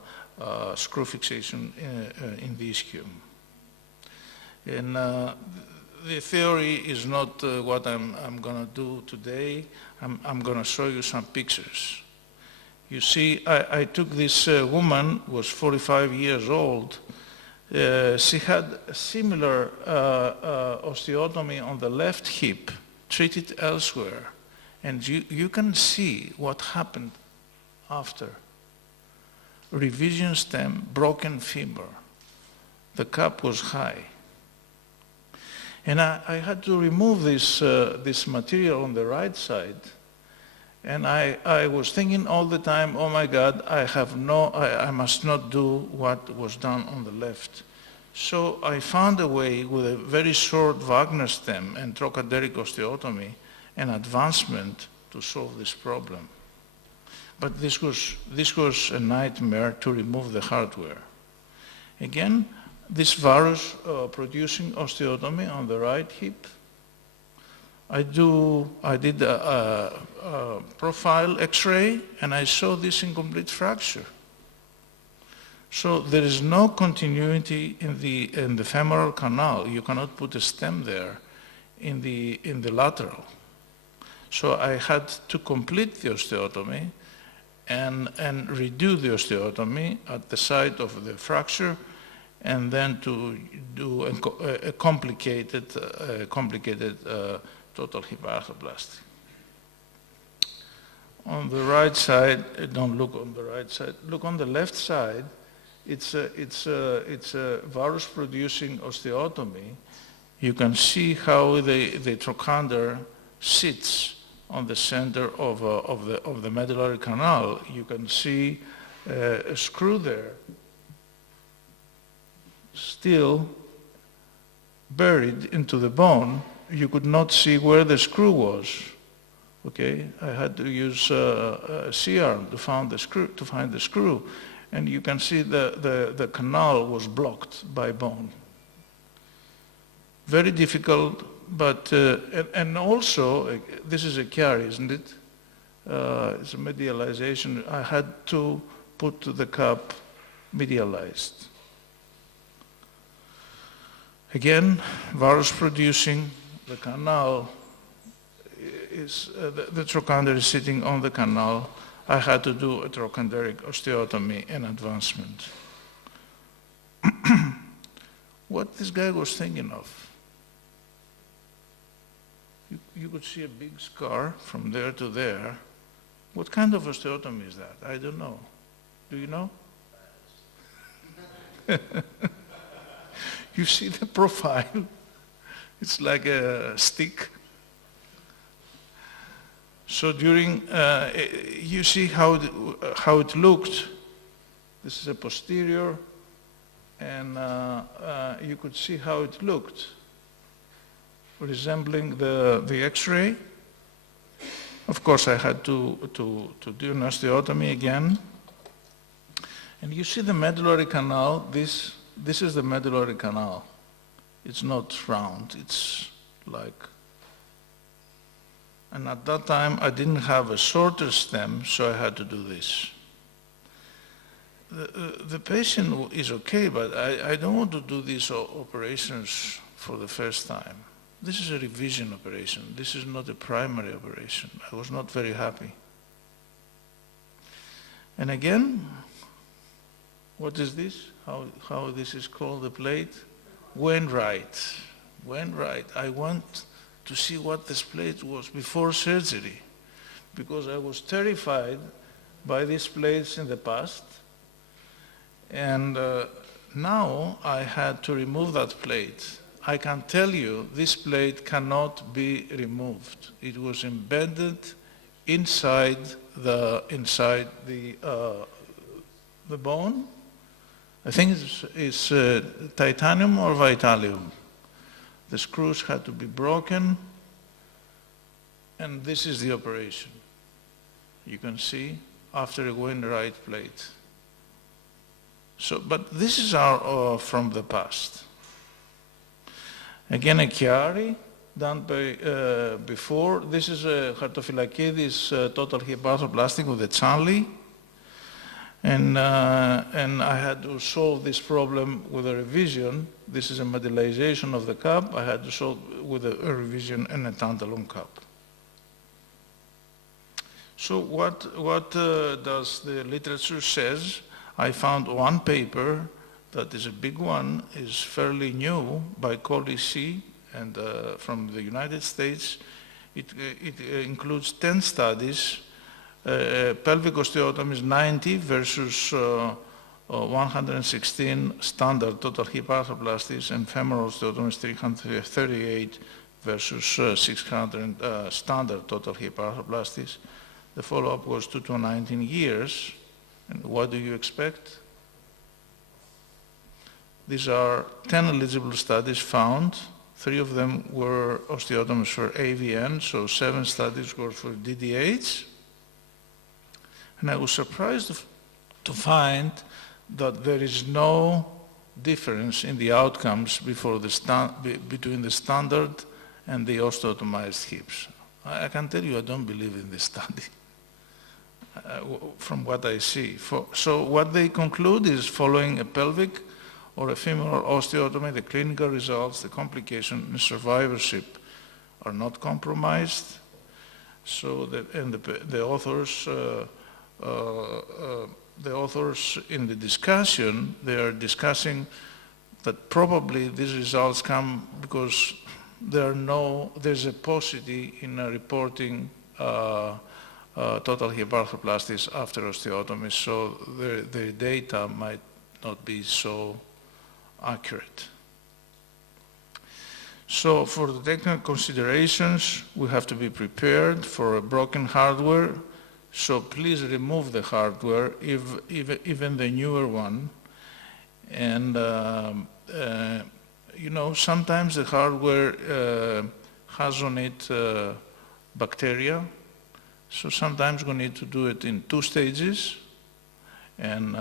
screw fixation in the ischium. And the theory is not what I'm going to do today. I'm going to show you some pictures. You see, I took this woman, was 45 years old. She had a similar osteotomy on the left hip, treated elsewhere. And you can see what happened after. Revision stem, broken femur. The cup was high. And I had to remove this material on the right side. And I was thinking all the time, oh my God, I must not do what was done on the left. So I found a way with a very short Wagner stem and trochanteric osteotomy and advancement to solve this problem. But this was a nightmare to remove the hardware. Again, this varus producing osteotomy on the right hip. I did a profile X-ray and I saw this incomplete fracture. So there is no continuity in the femoral canal. You cannot put a stem there in the lateral. So I had to complete the osteotomy and redo the osteotomy at the site of the fracture, and then to do a complicated total hip arthroplasty. On the right side, don't look on the right side, look on the left side. It's a varus-producing osteotomy. You can see how the trochanter sits on the center of the medullary canal. You can see a screw there, still buried into the bone. You could not see where the screw was. Okay, I had to use a C-arm to find the screw, and you can see the canal was blocked by bone. Very difficult, but and also this is a Chiari, isn't it? It's a medialization. I had to put the cup medialized. Again, varus producing, the canal is, the trochanter is sitting on the canal. I had to do a trochanteric osteotomy and advancement. What this guy was thinking of? You could see a big scar from there to there. What kind of osteotomy is that? I don't know. Do you know? You see the profile. It's like a stick. So during, you see how it looked. This is a posterior, and you could see how it looked, resembling the X-ray. Of course, I had to do an osteotomy again. And you see the medullary canal. This is the medullary canal. It's not round. It's like. And at that time, I didn't have a shorter stem, so I had to do this. The patient is okay, but I don't want to do these operations for the first time. This is a revision operation. This is not a primary operation. I was not very happy. And again, what is this? How this is called, the plate? Wainwright. Wainwright. I want to see what this plate was before surgery, because I was terrified by these plates in the past. And now I had to remove that plate. I can tell you this plate cannot be removed. It was embedded inside the bone. I think it's titanium or vitalium. The screws had to be broken, and this is the operation. You can see after a Wainwright plate. So, but this is from the past. Again, a Chiari, done by, before. This is a Hartofilakidis total hip arthroplasty with a Chanley. And I had to solve this problem with a revision. This is a medialization of the cup. I had to solve with a revision and a tantalum cup. So what does the literature says? I found one paper that is a big one, is fairly new, by Coley C. and from the United States. It includes 10 studies. Pelvic osteotomies 90 versus 116 standard total hip arthroplasties, and femoral osteotomies 338 versus 600 standard total hip arthroplasties. The follow-up was 2 to 19 years. And what do you expect? These are 10 eligible studies found. 3 of them were osteotomies for AVN, so 7 studies were for DDH. And I was surprised to find that there is no difference in the outcomes between the standard and the osteotomized hips. I can tell you I don't believe in this study from what I see. So what they conclude is, following a pelvic or a femoral osteotomy, the clinical results, the complication, and survivorship are not compromised. So the authors in the discussion, they are discussing that probably these results come because there's a paucity in reporting total hip arthroplasties after osteotomy, so the data might not be so accurate. So for the technical considerations, we have to be prepared for a broken hardware. So please remove the hardware, even the newer one. And you know, sometimes the hardware has on it bacteria. So sometimes we need to do it in 2 stages and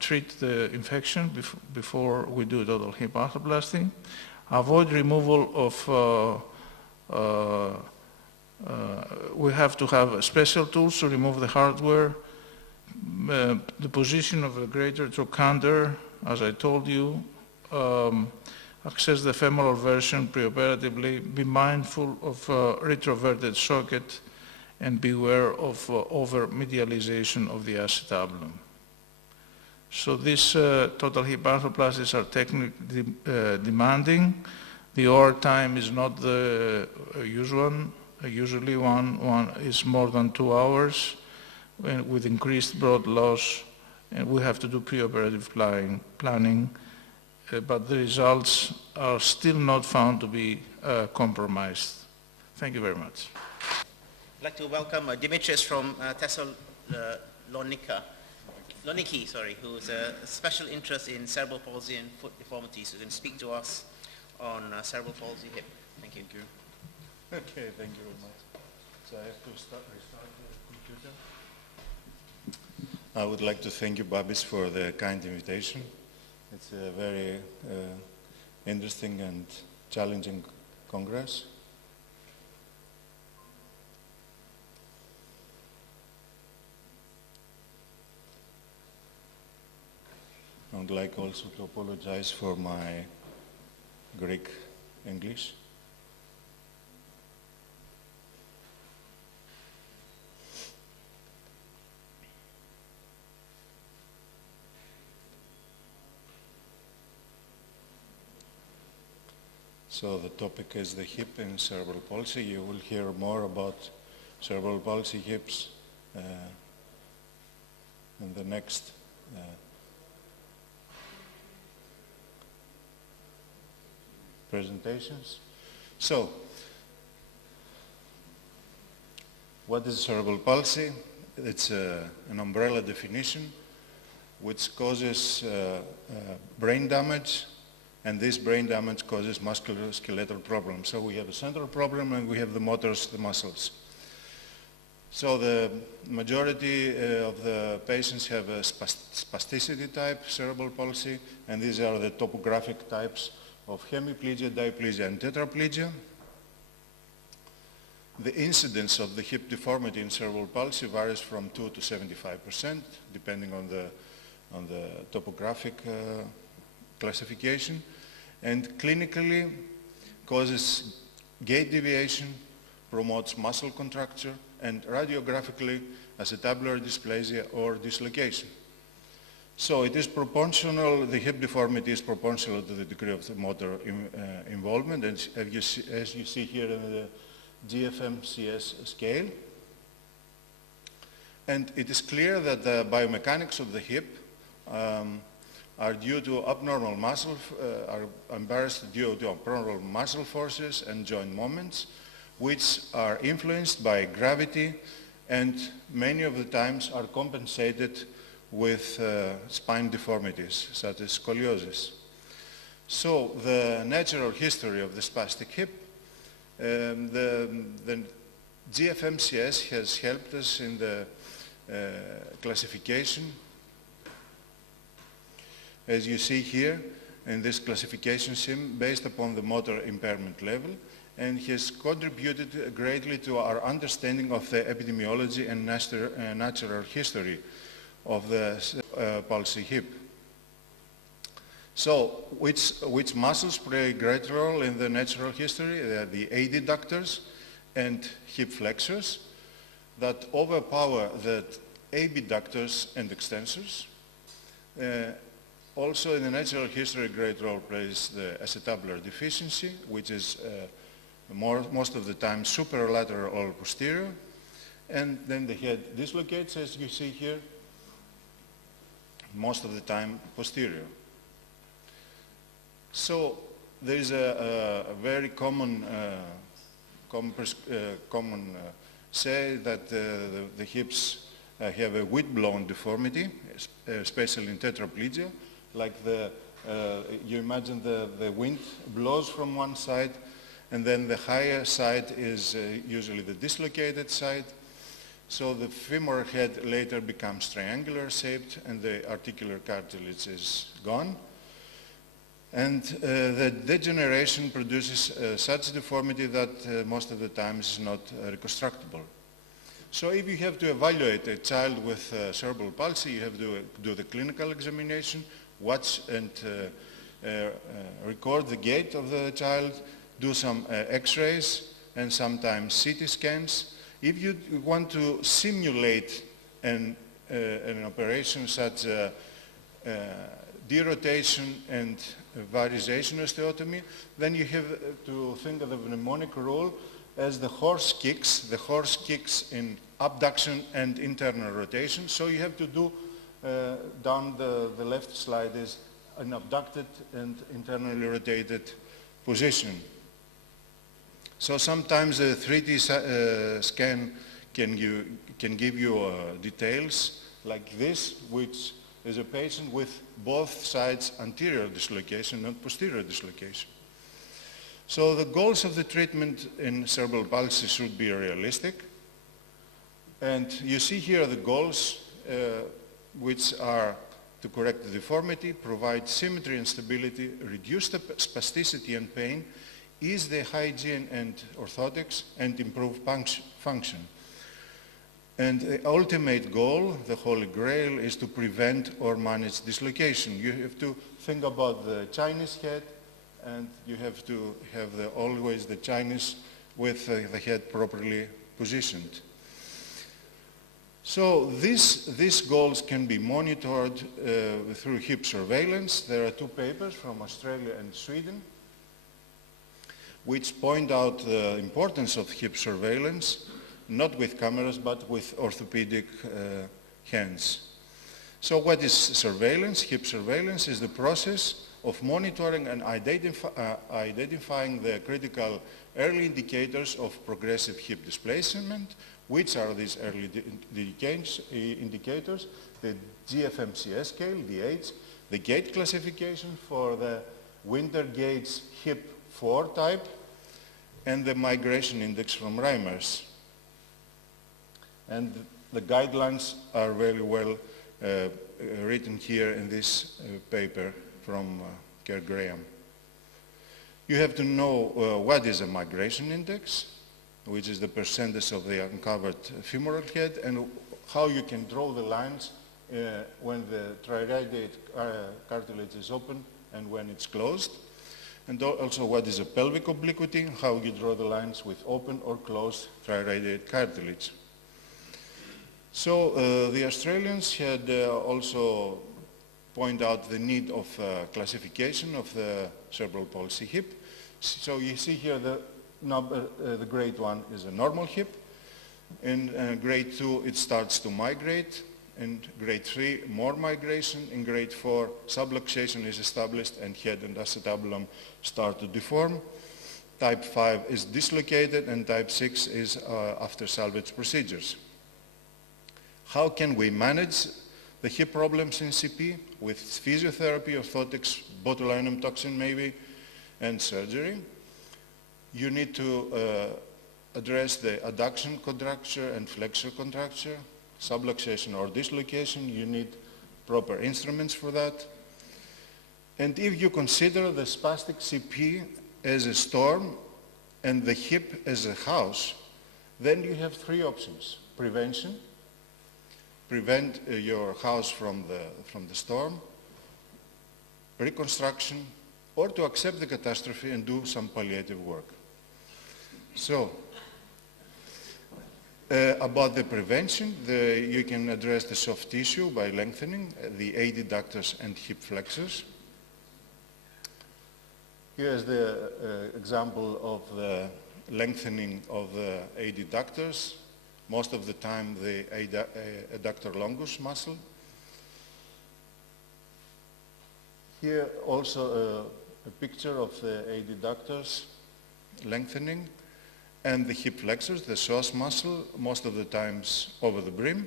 treat the infection before we do total hip arthroplasty. Avoid removal of we have to have special tools to remove the hardware. The position of the greater trochanter, as I told you, access the femoral version preoperatively, be mindful of retroverted socket, and beware of over-medialization of the acetabulum. So these total hip arthroplasties are technically demanding. The OR time is not the usual. Usually one is more than 2 hours with increased broad loss, and we have to do preoperative planning, but the results are still not found to be compromised. Thank you very much. I'd like to welcome Dimitris from Thessaloniki, who is a special interest in cerebral palsy and foot deformities, who can speak to us on cerebral palsy hip. Thank you. Okay, thank you very much. So I have to restart the computer. I would like to thank you, Babis, for the kind invitation. It's a very interesting and challenging congress. I would like also to apologize for my Greek English. So the topic is the hip in cerebral palsy. You will hear more about cerebral palsy hips in the next presentations. So, what is cerebral palsy? It's an umbrella definition which causes brain damage, and this brain damage causes musculoskeletal problems. So we have a central problem and we have the motors, the muscles. So the majority of the patients have a spasticity type cerebral palsy, and these are the topographic types of hemiplegia, diplegia, and tetraplegia. The incidence of the hip deformity in cerebral palsy varies from 2 to 75%, depending on the topographic classification, and clinically causes gait deviation, promotes muscle contracture, and radiographically acetabular dysplasia or dislocation. So it is proportional, the hip deformity is proportional to the degree of the motor involvement, and as you see here in the GFMCS scale. And it is clear that the biomechanics of the hip are due to abnormal muscle, are embarrassed due to abnormal muscle forces and joint moments, which are influenced by gravity and many of the times are compensated with spine deformities such as scoliosis. So the natural history of the spastic hip, the GFMCS has helped us in the classification. As you see here in this classification scheme based upon the motor impairment level, and has contributed greatly to our understanding of the epidemiology and natural history of the palsy hip. So which muscles play a great role in the natural history? They are the adductors and hip flexors that overpower the abductors and extensors. Also in the natural history, a great role plays the acetabular deficiency, which is most of the time superlateral or posterior. And then the head dislocates, as you see here, most of the time posterior. So there is a very common say that the hips have a wind-blown deformity, especially in tetraplegia. Like you imagine the wind blows from one side, and then the higher side is usually the dislocated side. So the femoral head later becomes triangular shaped and the articular cartilage is gone. And the degeneration produces such deformity that most of the time is not reconstructible. So if you have to evaluate a child with cerebral palsy, you have to do the clinical examination, watch and record the gait of the child, do some x-rays and sometimes CT scans. If you want to simulate an operation such as derotation and varization osteotomy, then you have to think of the mnemonic rule as the horse kicks in abduction and internal rotation. So you have to do down the left slide is an abducted and internally rotated position. So sometimes a 3D scan can give you details like this, which is a patient with both sides anterior dislocation and posterior dislocation. So the goals of the treatment in cerebral palsy should be realistic. And you see here the goals, which are to correct the deformity, provide symmetry and stability, reduce the spasticity and pain, ease the hygiene and orthotics, and improve function. And the ultimate goal, the holy grail, is to prevent or manage dislocation. You have to think about the Chinese head, and you have to have always the Chinese with the head properly positioned. So these goals can be monitored through hip surveillance. There are 2 papers from Australia and Sweden which point out the importance of hip surveillance, not with cameras but with orthopedic hands. So what is surveillance? Hip surveillance is the process of monitoring and identifying the critical early indicators of progressive hip displacement. Which are these early indicators? The GFMCS scale, the H, the gait classification for the Winter Gates hip 4 type, and the migration index from Reimers. And the guidelines are very well written here in this paper from Kerr Graham. You have to know what is a migration index, which is the percentage of the uncovered femoral head, and how you can draw the lines when the triradiate cartilage is open and when it's closed. And also what is a pelvic obliquity, how you draw the lines with open or closed triradiate cartilage. So the Australians had also pointed out the need of classification of the cerebral palsy hip. So you see here the grade 1 is a normal hip. In grade 2 it starts to migrate. In grade 3 more migration. In grade 4 subluxation is established and head and acetabulum start to deform. Type 5 is dislocated and type 6 is after salvage procedures. How can we manage the hip problems in CP? With physiotherapy, orthotics, botulinum toxin maybe, and surgery. You need to address the adduction contracture and flexor contracture, subluxation or dislocation. You need proper instruments for that. And if you consider the spastic CP as a storm and the hip as a house, then you have 3 options. Prevention, prevent your house from the storm, reconstruction, or to accept the catastrophe and do some palliative work. So, about the prevention, you can address the soft tissue by lengthening the adductors and hip flexors. Here's the example of the lengthening of the adductors. Most of the time the adductor longus muscle. Here also a picture of the adductors lengthening and the hip flexors, the psoas muscle, most of the times over the brim.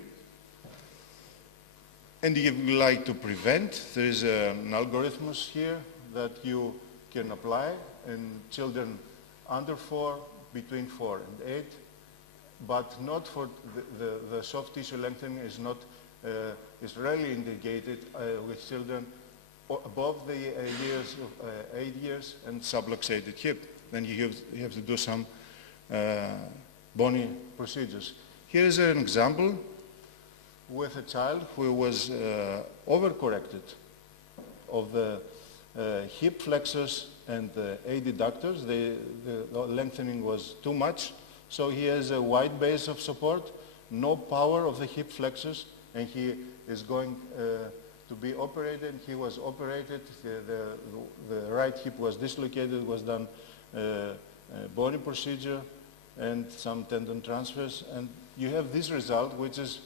And if you like to prevent, there is an algorithm here that you can apply in children under 4, between 4 and 8, but not for the soft tissue lengthening is rarely indicated with children above the years of 8 years and subluxated hip. Then you have to do some bony procedures. Here is an example with a child who was overcorrected of the hip flexors and the adductors. The lengthening was too much, so he has a wide base of support, no power of the hip flexors, and he is going to be operated. He was operated, the right hip was dislocated, was done bony procedure and some tendon transfers, and you have this result, which is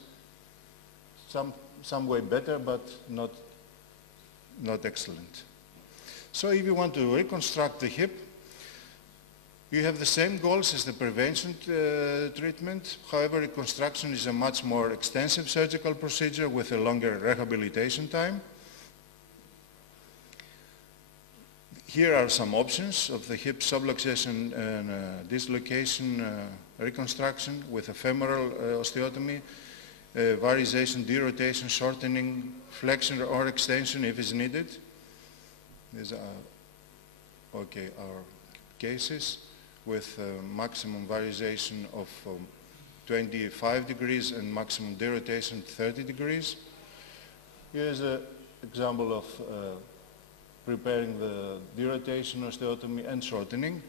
some way better, but not excellent. So if you want to reconstruct the hip, You have the same goals as the prevention treatment. However, reconstruction is a much more extensive surgical procedure with a longer rehabilitation time. Here are some options of the hip subluxation and dislocation reconstruction with a femoral osteotomy, varization, derotation, shortening, flexion or extension if it's needed. These are our cases with maximum varization of 25 degrees and maximum derotation 30 degrees. Here's an example of preparing the derotation, osteotomy and shortening.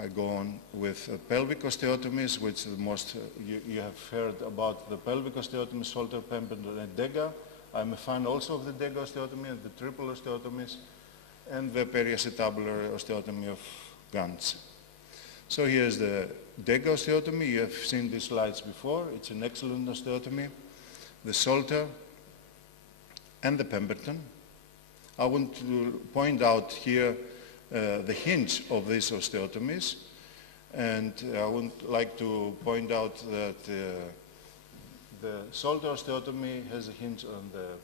I go on with pelvic osteotomies, which the most, you have heard about the pelvic osteotomy, Salter, Pemberton and DEGA. I'm a fan also of the DEGA osteotomy and the triple osteotomies and the periacetabular osteotomy of Gantz. So here's the DEGA osteotomy. You have seen these slides before. It's an excellent osteotomy. The Salter and the Pemberton. I want to point out here the hinge of these osteotomies, and I would like to point out that the Salter osteotomy has a hinge on the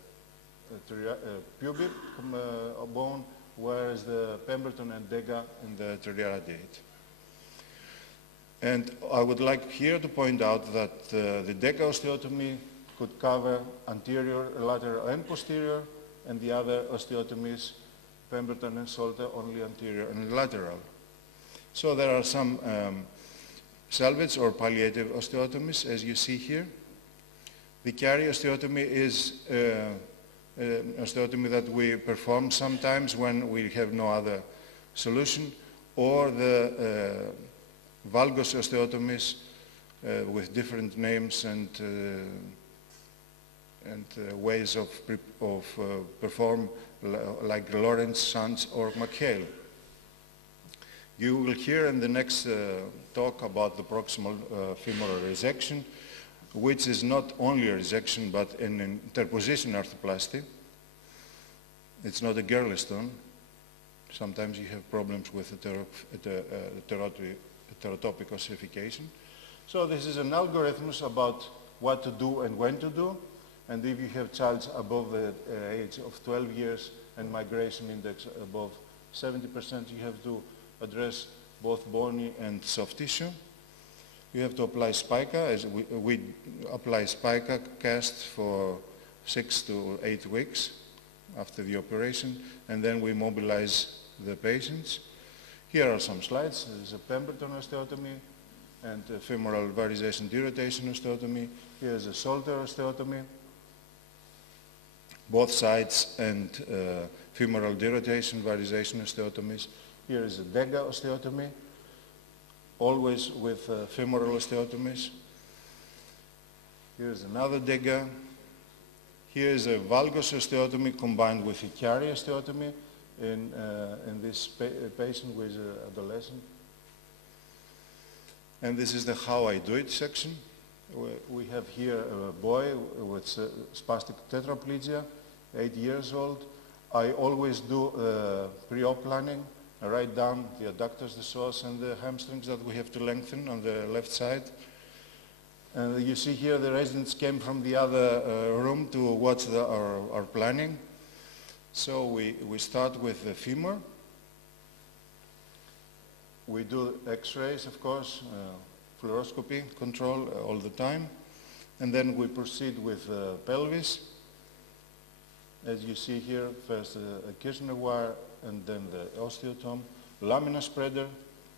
pubic bone, whereas the Pemberton and DEGA in the terradiate. And I would like here to point out that the DEGA osteotomy could cover anterior, lateral and posterior, and the other osteotomies, Pemberton and Salter, only anterior and lateral. So there are some salvage or palliative osteotomies, as you see here. The carry osteotomy is an osteotomy that we perform sometimes when we have no other solution, or the valgus osteotomies with different names and ways of perform, like Lawrence, Sands or McHale. You will hear in the next talk about the proximal femoral resection, which is not only a resection but an interposition arthroplasty. It's not a Gerlestone. Sometimes you have problems with heterotopic ossification. So this is an algorithm about what to do and when to do. And if you have child above the age of 12 years and migration index above 70%, you have to address both bony and soft tissue. You have to apply spica, as we apply spica cast for 6 to 8 weeks after the operation, and then we mobilize the patients. Here are some slides. There's a Pemberton osteotomy and a femoral varization derotation osteotomy. Here's a Salter osteotomy, both sides, and femoral derotation, varization osteotomies. Here is a DEGA osteotomy, always with femoral osteotomies. Here's another DEGA. Here is a valgus osteotomy combined with a carry osteotomy in this patient who is an adolescent. And this is the how I do it section. We have here a boy with spastic tetraplegia, 8 years old. I always do pre-op planning. I write down the adductors, the psoas, and the hamstrings that we have to lengthen on the left side. And you see here the residents came from the other room to watch our planning. So we start with the femur. We do x-rays, of course, fluoroscopy control all the time. And then we proceed with pelvis. As you see here, first a Kirchner wire and then the osteotome, lamina spreader,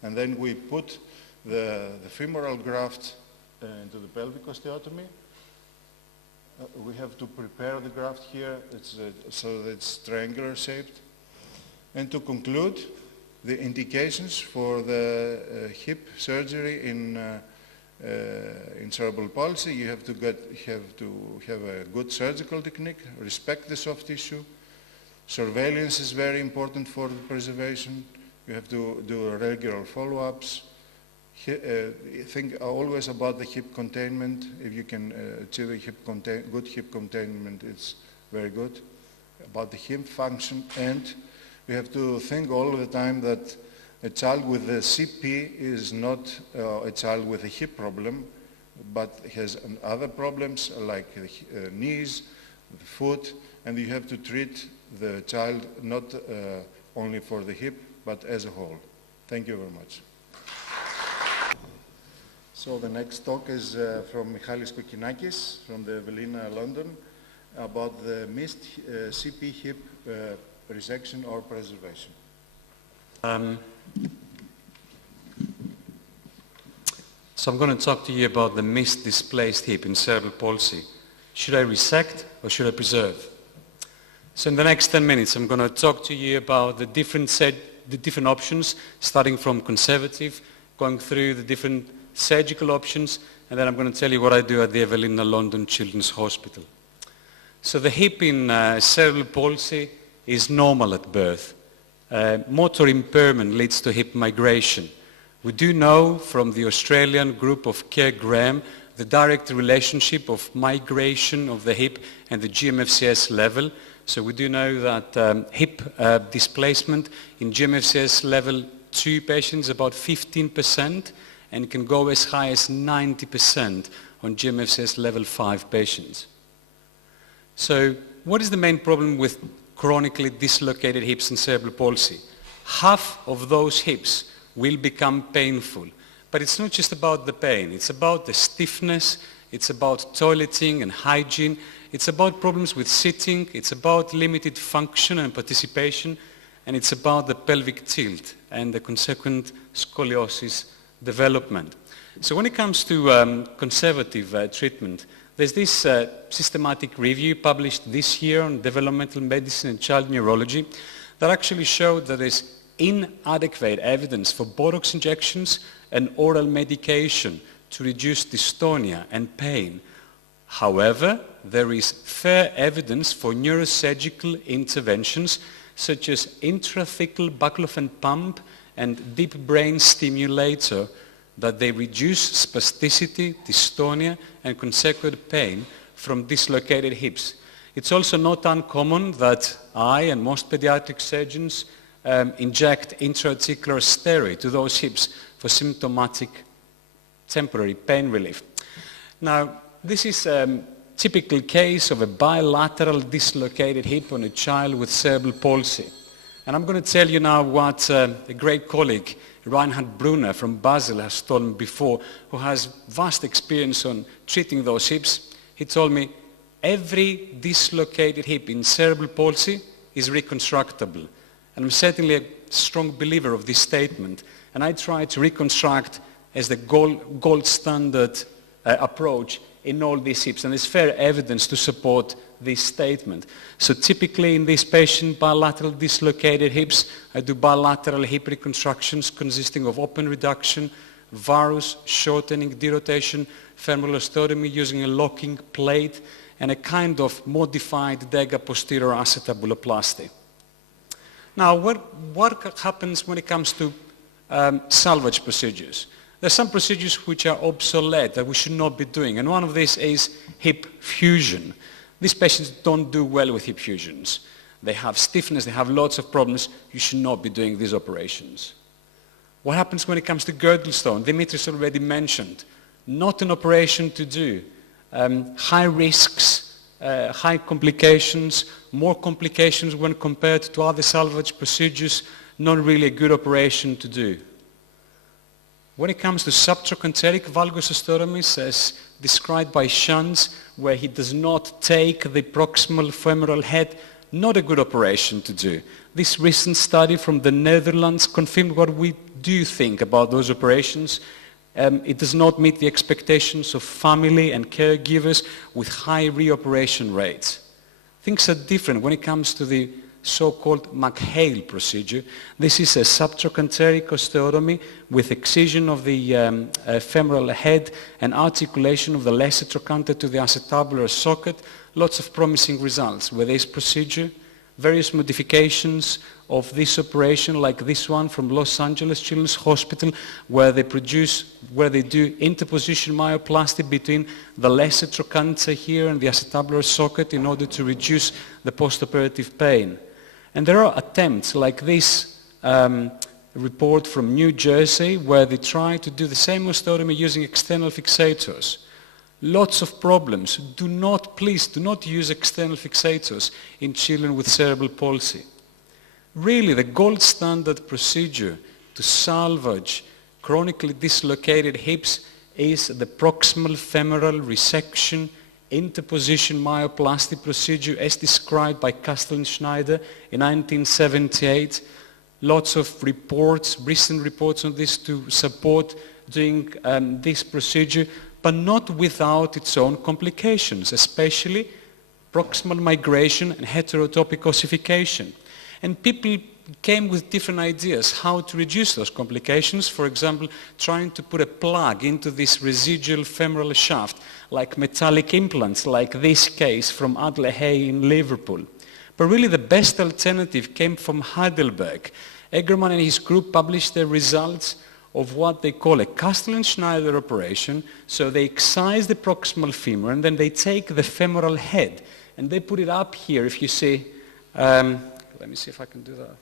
and then we put the femoral graft into the pelvic osteotomy. We have to prepare the graft here so that it's triangular shaped. And to conclude, the indications for the hip surgery in cerebral palsy, you have to have a good surgical technique, respect the soft tissue. Surveillance is very important for the preservation. You have to do regular follow-ups. Think always about the hip containment. If you can achieve a good hip containment, it's very good. About the hip function, and we have to think all the time that a child with a CP is not a child with a hip problem, but has other problems like the knees, the foot, and you have to treat the child not only for the hip, but as a whole. Thank you very much. So the next talk is from Michalis Kokinakis from the Evelina, London, about the missed CP hip resection or preservation. So I'm going to talk to you about the missed displaced hip in cerebral palsy. Should I resect or should I preserve? So in the next 10 minutes, I'm going to talk to you about the different options, starting from conservative, going through the different surgical options, and then I'm going to tell you what I do at the Evelina London Children's Hospital. So the hip in cerebral palsy is normal at birth. Motor impairment leads to hip migration. We do know from the Australian group of Kerr Graham the direct relationship of migration of the hip and the GMFCS level. So we do know that hip displacement in GMFCS level 2 patients is about 15% and can go as high as 90% on GMFCS level 5 patients. So what is the main problem with chronically dislocated hips in cerebral palsy? Half of those hips will become painful. But it's not just about the pain, it's about the stiffness, it's about toileting and hygiene, it's about problems with sitting, it's about limited function and participation, and it's about the pelvic tilt and the consequent scoliosis development. So when it comes to conservative treatment, there's this systematic review published this year on developmental medicine and child neurology that actually showed that there's inadequate evidence for Botox injections and oral medication to reduce dystonia and pain. However, there is fair evidence for neurosurgical interventions such as intrathecal baclofen pump and deep brain stimulator that they reduce spasticity, dystonia, and consequent pain from dislocated hips. It's also not uncommon that I and most pediatric surgeons inject intra-articular steroid to those hips for symptomatic temporary pain relief. Now, this is a typical case of a bilateral dislocated hip on a child with cerebral palsy. And I'm going to tell you now what a great colleague, Reinhard Brunner from Basel, has told me before, who has vast experience on treating those hips. He told me, every dislocated hip in cerebral palsy is reconstructable. And I'm certainly a strong believer of this statement. And I try to reconstruct as the gold standard approach in all these hips. And there's fair evidence to support this statement. So typically in this patient, bilateral dislocated hips, I do bilateral hip reconstructions consisting of open reduction, varus, shortening, derotation, femoral osteotomy using a locking plate, and a kind of modified Dega posterior acetabuloplasty. Now, what happens when it comes to salvage procedures? There's some procedures which are obsolete that we should not be doing, and one of these is hip fusion. These patients don't do well with hip fusions. They have stiffness, they have lots of problems. You should not be doing these operations. What happens when it comes to girdle stone? Dimitris already mentioned. Not an operation to do. High risks, high complications, more complications when compared to other salvage procedures, not really a good operation to do. When it comes to subtrochanteric valgus osteotomies, as described by Shantz, where he does not take the proximal femoral head, not a good operation to do. This recent study from the Netherlands confirmed what we do think about those operations. It does not meet the expectations of family and caregivers with high reoperation rates. Things are different when it comes to the so-called McHale procedure. This is a subtrochanteric osteotomy with excision of the femoral head and articulation of the lesser trochanter to the acetabular socket. Lots of promising results with this procedure. Various modifications of this operation, like this one from Los Angeles Children's Hospital, where they do interposition myoplasty between the lesser trochanter here and the acetabular socket in order to reduce the postoperative pain. And there are attempts like this report from New Jersey where they try to do the same osteotomy using external fixators. Lots of problems. Please do not use external fixators in children with cerebral palsy. Really, the gold standard procedure to salvage chronically dislocated hips is the proximal femoral resection interposition myoplasty procedure as described by Kastel Schneider in 1978. Lots of reports, recent reports on this to support doing this procedure, but not without its own complications, especially proximal migration and heterotopic ossification. And people came with different ideas how to reduce those complications. For example, trying to put a plug into this residual femoral shaft, like metallic implants, like this case from Adler Hay in Liverpool. But really the best alternative came from Heidelberg. Egerman and his group published their results of what they call a Kastel Schneider operation. So they excise the proximal femur and then they take the femoral head and they put it up here, if you see. Let me see if I can do that.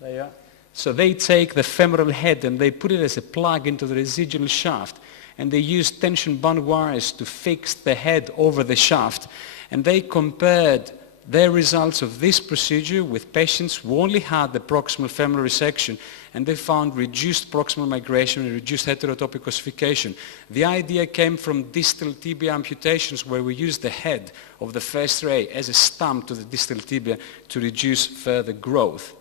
There you are. So they take the femoral head and they put it as a plug into the residual shaft, and they use tension band wires to fix the head over the shaft. And they compared their results of this procedure with patients who only had the proximal femoral resection, and they found reduced proximal migration and reduced heterotopic ossification. The idea came from distal tibia amputations, where we used the head of the first ray as a stump to the distal tibia to reduce further growth.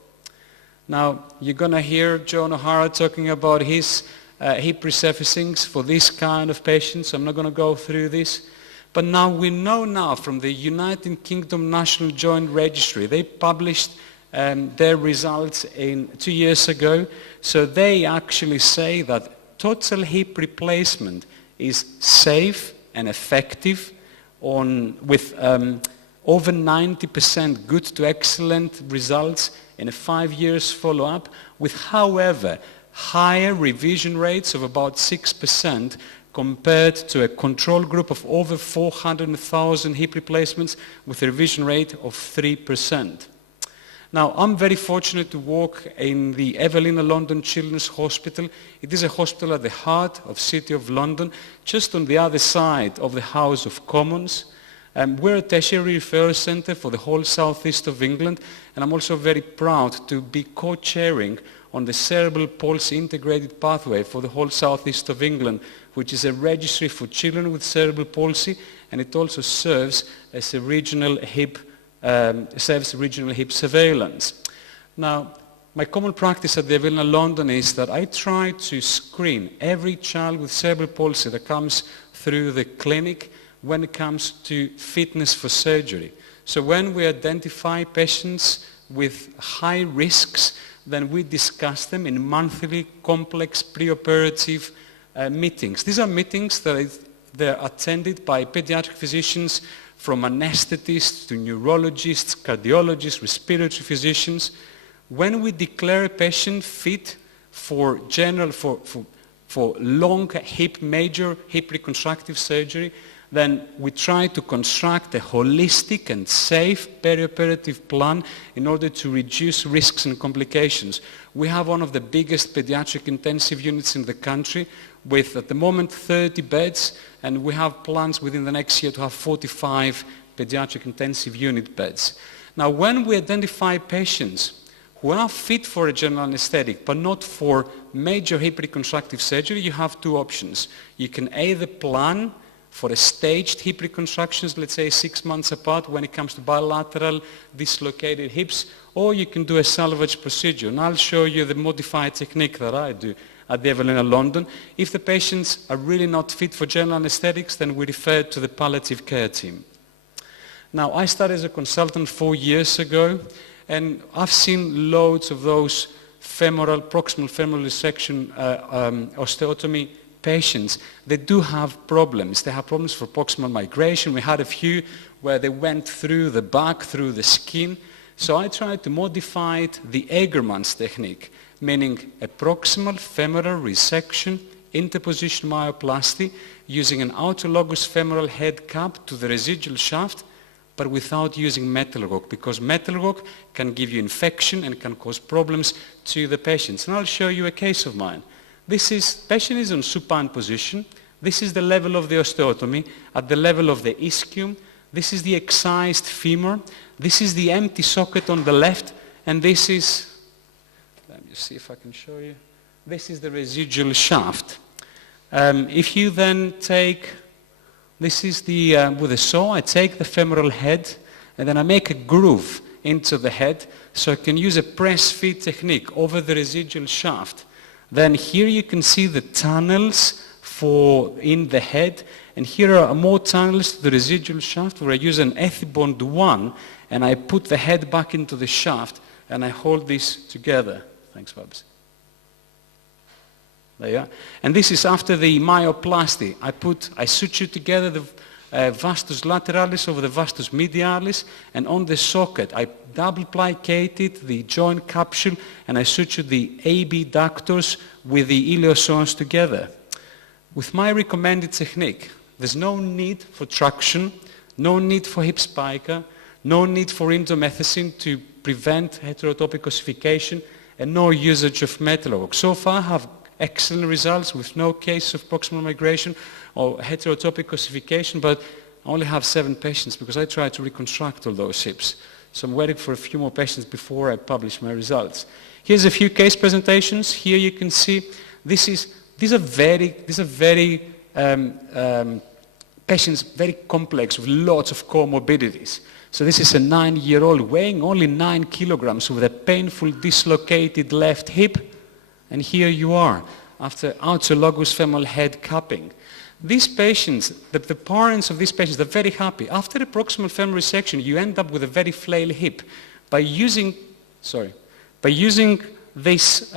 Now, you're going to hear John O'Hara talking about his hip resurfacings for this kind of patients. I'm not going to go through this. But now we know now from the United Kingdom National Joint Registry, they published their results 2 years ago. So they actually say that total hip replacement is safe and effective with over 90% good to excellent results in a 5 years follow-up, with, however, higher revision rates of about 6% compared to a control group of over 400,000 hip replacements with a revision rate of 3%. Now, I'm very fortunate to work in the Evelina London Children's Hospital. It is a hospital at the heart of City of London, just on the other side of the House of Commons. We're a tertiary referral centre for the whole southeast of England, and I'm also very proud to be co-chairing on the Cerebral Palsy Integrated Pathway for the whole southeast of England, which is a registry for children with cerebral palsy, and it also serves as a regional hip surveillance. Now, my common practice at the Evelina London is that I try to screen every child with cerebral palsy that comes through the clinic when it comes to fitness for surgery. So when we identify patients with high risks, then we discuss them in monthly complex preoperative meetings. These are meetings that they're attended by pediatric physicians, from anesthetists to neurologists, cardiologists, respiratory physicians. When we declare a patient fit for long major hip reconstructive surgery, then we try to construct a holistic and safe perioperative plan in order to reduce risks and complications. We have one of the biggest pediatric intensive units in the country with, at the moment, 30 beds, and we have plans within the next year to have 45 pediatric intensive unit beds. Now, when we identify patients who are fit for a general anesthetic but not for major hip reconstructive surgery, you have two options. You can either plan for a staged hip reconstructions, let's say 6 months apart when it comes to bilateral dislocated hips, or you can do a salvage procedure. And I'll show you the modified technique that I do at the Evelina London. If the patients are really not fit for general anesthetics, then we refer to the palliative care team. Now, I started as a consultant 4 years ago, and I've seen loads of those proximal femoral resection osteotomy patients. They do have problems. They have problems for proximal migration. We had a few where they went through the back, through the skin. So I tried to modify the Egerman's technique, meaning a proximal femoral resection, interposition myoplasty, using an autologous femoral head cap to the residual shaft, but without using metal rock, because metal rock can give you infection and can cause problems to the patients. And I'll show you a case of mine. Patient is on supine position. This is the level of the osteotomy at the level of the ischium. This is the excised femur. This is the empty socket on the left, and this is, let me just see if I can show you. This is the residual shaft. If you then take, this is the, with a saw, I take the femoral head and then I make a groove into the head so I can use a press feed technique over the residual shaft. Then here you can see the tunnels in the head, and here are more tunnels to the residual shaft where I use an Ethibond 1 and I put the head back into the shaft and I hold this together. Thanks, Babs. There you are. And this is after the myoplasty. I suture together the vastus lateralis over the vastus medialis, and on the socket I double plicated the joint capsule and I sutured the AB ductors with the iliopsoas together. With my recommended technique, there's no need for traction, no need for hip spica, no need for indomethacin to prevent heterotopic ossification, and no usage of metal rock. So far I have excellent results with no case of proximal migration or heterotopic ossification, but I only have 7 patients because I try to reconstruct all those hips. So I'm waiting for a few more patients before I publish my results. Here's a few case presentations. Here you can see these are very patients, very complex with lots of comorbidities. So this is a 9-year-old weighing only 9 kilograms with a painful dislocated left hip. And here you are, after autologous femoral head cupping. These patients, the parents of these patients, they're very happy. After a proximal femoral resection, you end up with a very flail hip. By using this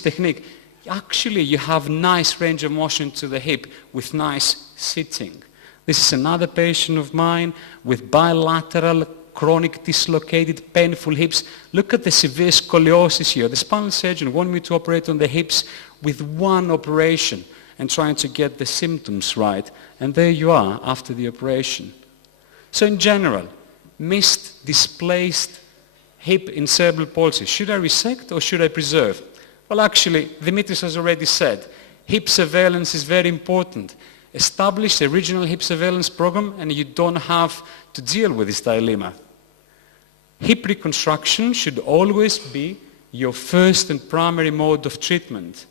technique, actually you have nice range of motion to the hip with nice sitting. This is another patient of mine with bilateral chronic dislocated painful hips. Look at the severe scoliosis here. The spinal surgeon wanted me to operate on the hips with one operation and trying to get the symptoms right. And there you are after the operation. So in general, missed, displaced hip in cerebral palsy. Should I resect or should I preserve? Well, actually, Dimitris has already said, hip surveillance is very important. Establish a regional hip surveillance program and you don't have to deal with this dilemma. Hip reconstruction should always be your first and primary mode of treatment.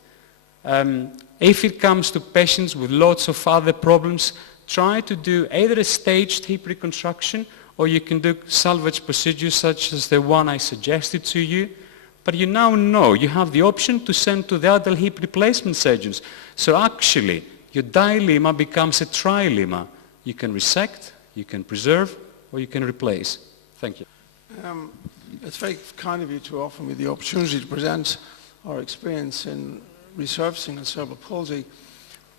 If it comes to patients with lots of other problems, try to do either a staged hip reconstruction or you can do salvage procedures such as the one I suggested to you. But you now know you have the option to send to the adult hip replacement surgeons. So actually, your dilemma becomes a trilemma. You can resect, you can preserve, or you can replace. Thank you. It's very kind of you to offer me the opportunity to present our experience in resurfacing and cerebral palsy.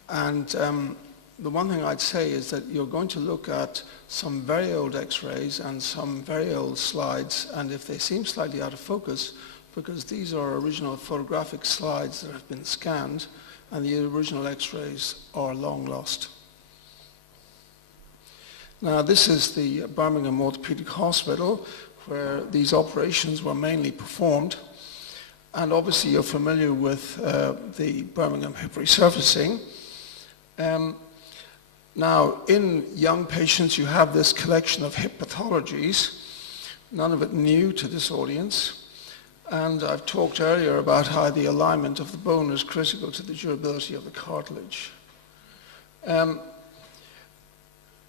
And the one thing I'd say is that you're going to look at some very old x-rays and some very old slides, and if they seem slightly out of focus, because these are original photographic slides that have been scanned, and the original x-rays are long lost. Now this is the Birmingham Orthopedic Hospital where these operations were mainly performed, and obviously you're familiar with the Birmingham hip resurfacing. Now in young patients you have this collection of hip pathologies, none of it new to this audience. And I've talked earlier about how the alignment of the bone is critical to the durability of the cartilage.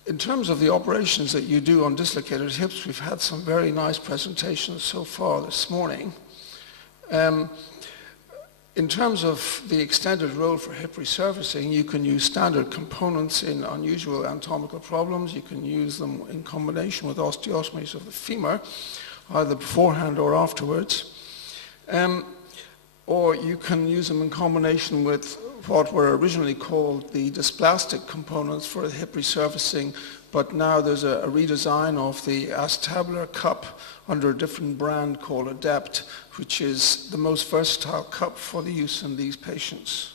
In terms of the operations that you do on dislocated hips, we've had some very nice presentations so far this morning. In terms of the extended role for hip resurfacing, you can use standard components in unusual anatomical problems. You can use them in combination with osteotomies of the femur, either beforehand or afterwards. Or you can use them in combination with what were originally called the dysplastic components for the hip resurfacing, but now there's a redesign of the Acetabular cup under a different brand called Adept, which is the most versatile cup for the use in these patients.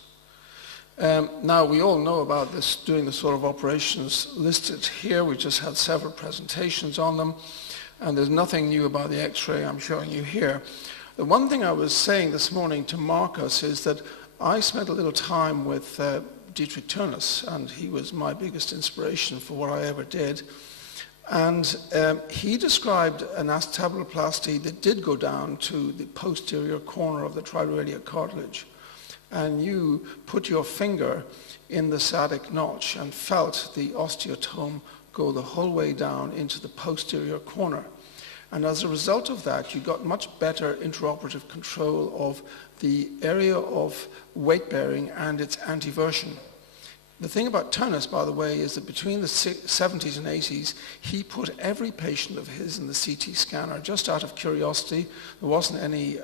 Now, we all know about this, doing the sort of operations listed here. We just had several presentations on them, and there's nothing new about the X-ray I'm showing you here. The one thing I was saying this morning to Marcus is that I spent a little time with Dietrich Tönnes, and he was my biggest inspiration for what I ever did. And he described an acetabuloplasty that did go down to the posterior corner of the triradial cartilage. And you put your finger in the sciatic notch and felt the osteotome go the whole way down into the posterior corner. And as a result of that, you got much better intraoperative control of the area of weight bearing and its anteversion. The thing about Tönnes, by the way, is that between the 70s and 80s, he put every patient of his in the CT scanner just out of curiosity. There wasn't any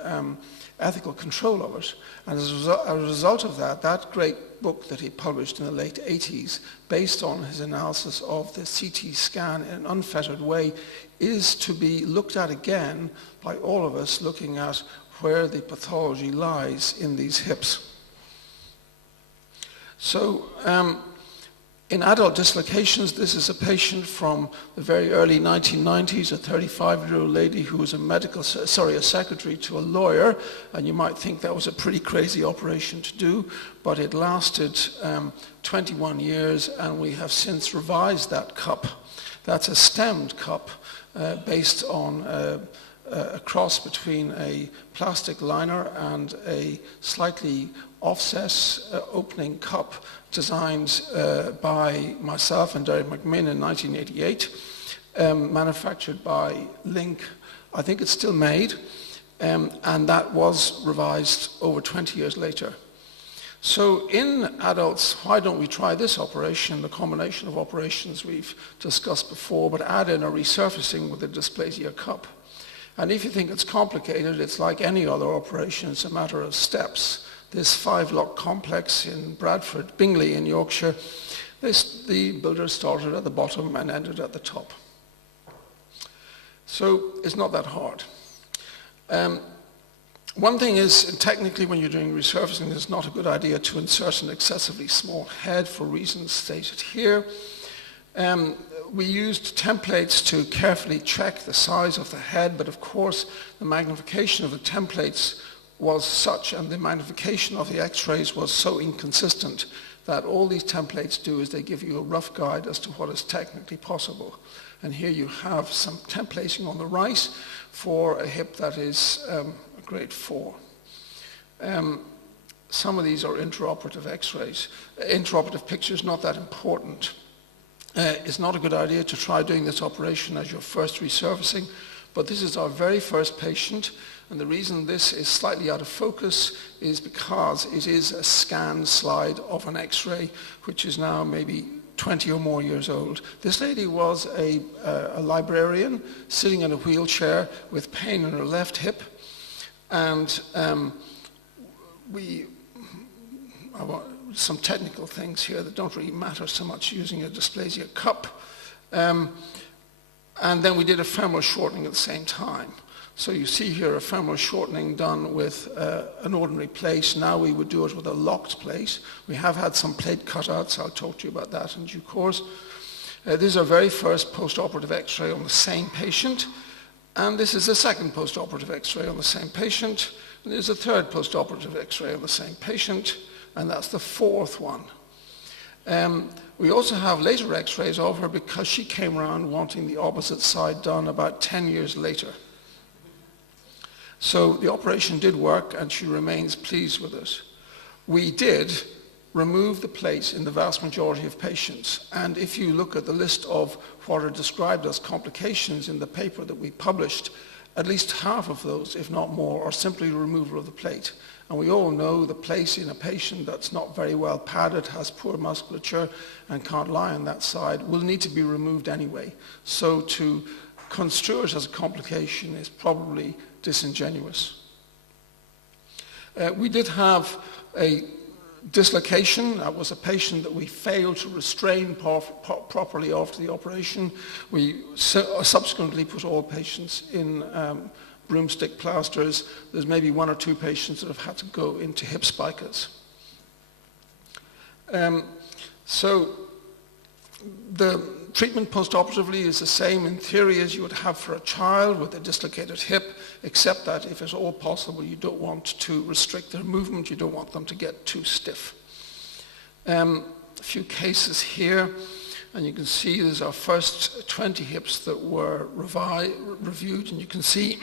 ethical control of it. And as a result of that, that great book that he published in the late 80s, based on his analysis of the CT scan in an unfettered way, is to be looked at again by all of us looking at where the pathology lies in these hips. So in adult dislocations, this is a patient from the very early 1990s, a 35-year-old lady who was a secretary to a lawyer, and you might think that was a pretty crazy operation to do, but it lasted 21 years, and we have since revised that cup. That's a stemmed cup based on a cross between a plastic liner and a slightly offset opening cup designed by myself and Derek McMinn in 1988, manufactured by Link. I think it's still made, and that was revised over 20 years later. So in adults, why don't we try this operation, the combination of operations we've discussed before, but add in a resurfacing with a dysplasia cup. And if you think it's complicated, it's like any other operation, it's a matter of steps. This 5-lock complex in Bradford, Bingley in Yorkshire, the builder started at the bottom and ended at the top. So it's not that hard. One thing is, technically when you're doing resurfacing, it's not a good idea to insert an excessively small head for reasons stated here. We used templates to carefully check the size of the head, but of course the magnification of the templates was such, and the magnification of the x-rays was so inconsistent that all these templates do is they give you a rough guide as to what is technically possible. And here you have some templating on the right for a hip that is a grade 4. Some of these are intraoperative x-rays. Intraoperative pictures, not that important. It's not a good idea to try doing this operation as your first resurfacing, but this is our very first patient, and the reason this is slightly out of focus is because it is a scan slide of an x-ray, which is now maybe 20 or more years old. This lady was a librarian sitting in a wheelchair with pain in her left hip, and some technical things here that don't really matter so much using a dysplasia cup. And then we did a femoral shortening at the same time. So you see here a femoral shortening done with an ordinary plate. Now we would do it with a locked plate. We have had some plate cutouts. I'll talk to you about that in due course. This is our very first post-operative x-ray on the same patient. And this is the second post-operative x-ray on the same patient. And there's a third post-operative x-ray on the same patient. And that's the fourth one. We also have later x-rays of her because she came around wanting the opposite side done about 10 years later. So the operation did work and she remains pleased with it. We did remove the plate in the vast majority of patients. And if you look at the list of what are described as complications in the paper that we published, at least half of those, if not more, are simply removal of the plate. And we all know the plate in a patient that's not very well padded, has poor musculature, and can't lie on that side, will need to be removed anyway. So to construe it as a complication is probably disingenuous. We did have a dislocation. That was a patient that we failed to restrain properly after the operation. We subsequently put all patients in broomstick plasters. There's maybe 1 or 2 patients that have had to go into hip spikers. So the treatment post-operatively is the same in theory as you would have for a child with a dislocated hip, except that if at all possible, you don't want to restrict their movement, you don't want them to get too stiff. A few cases here, and you can see there's our first 20 hips that were reviewed, and you can see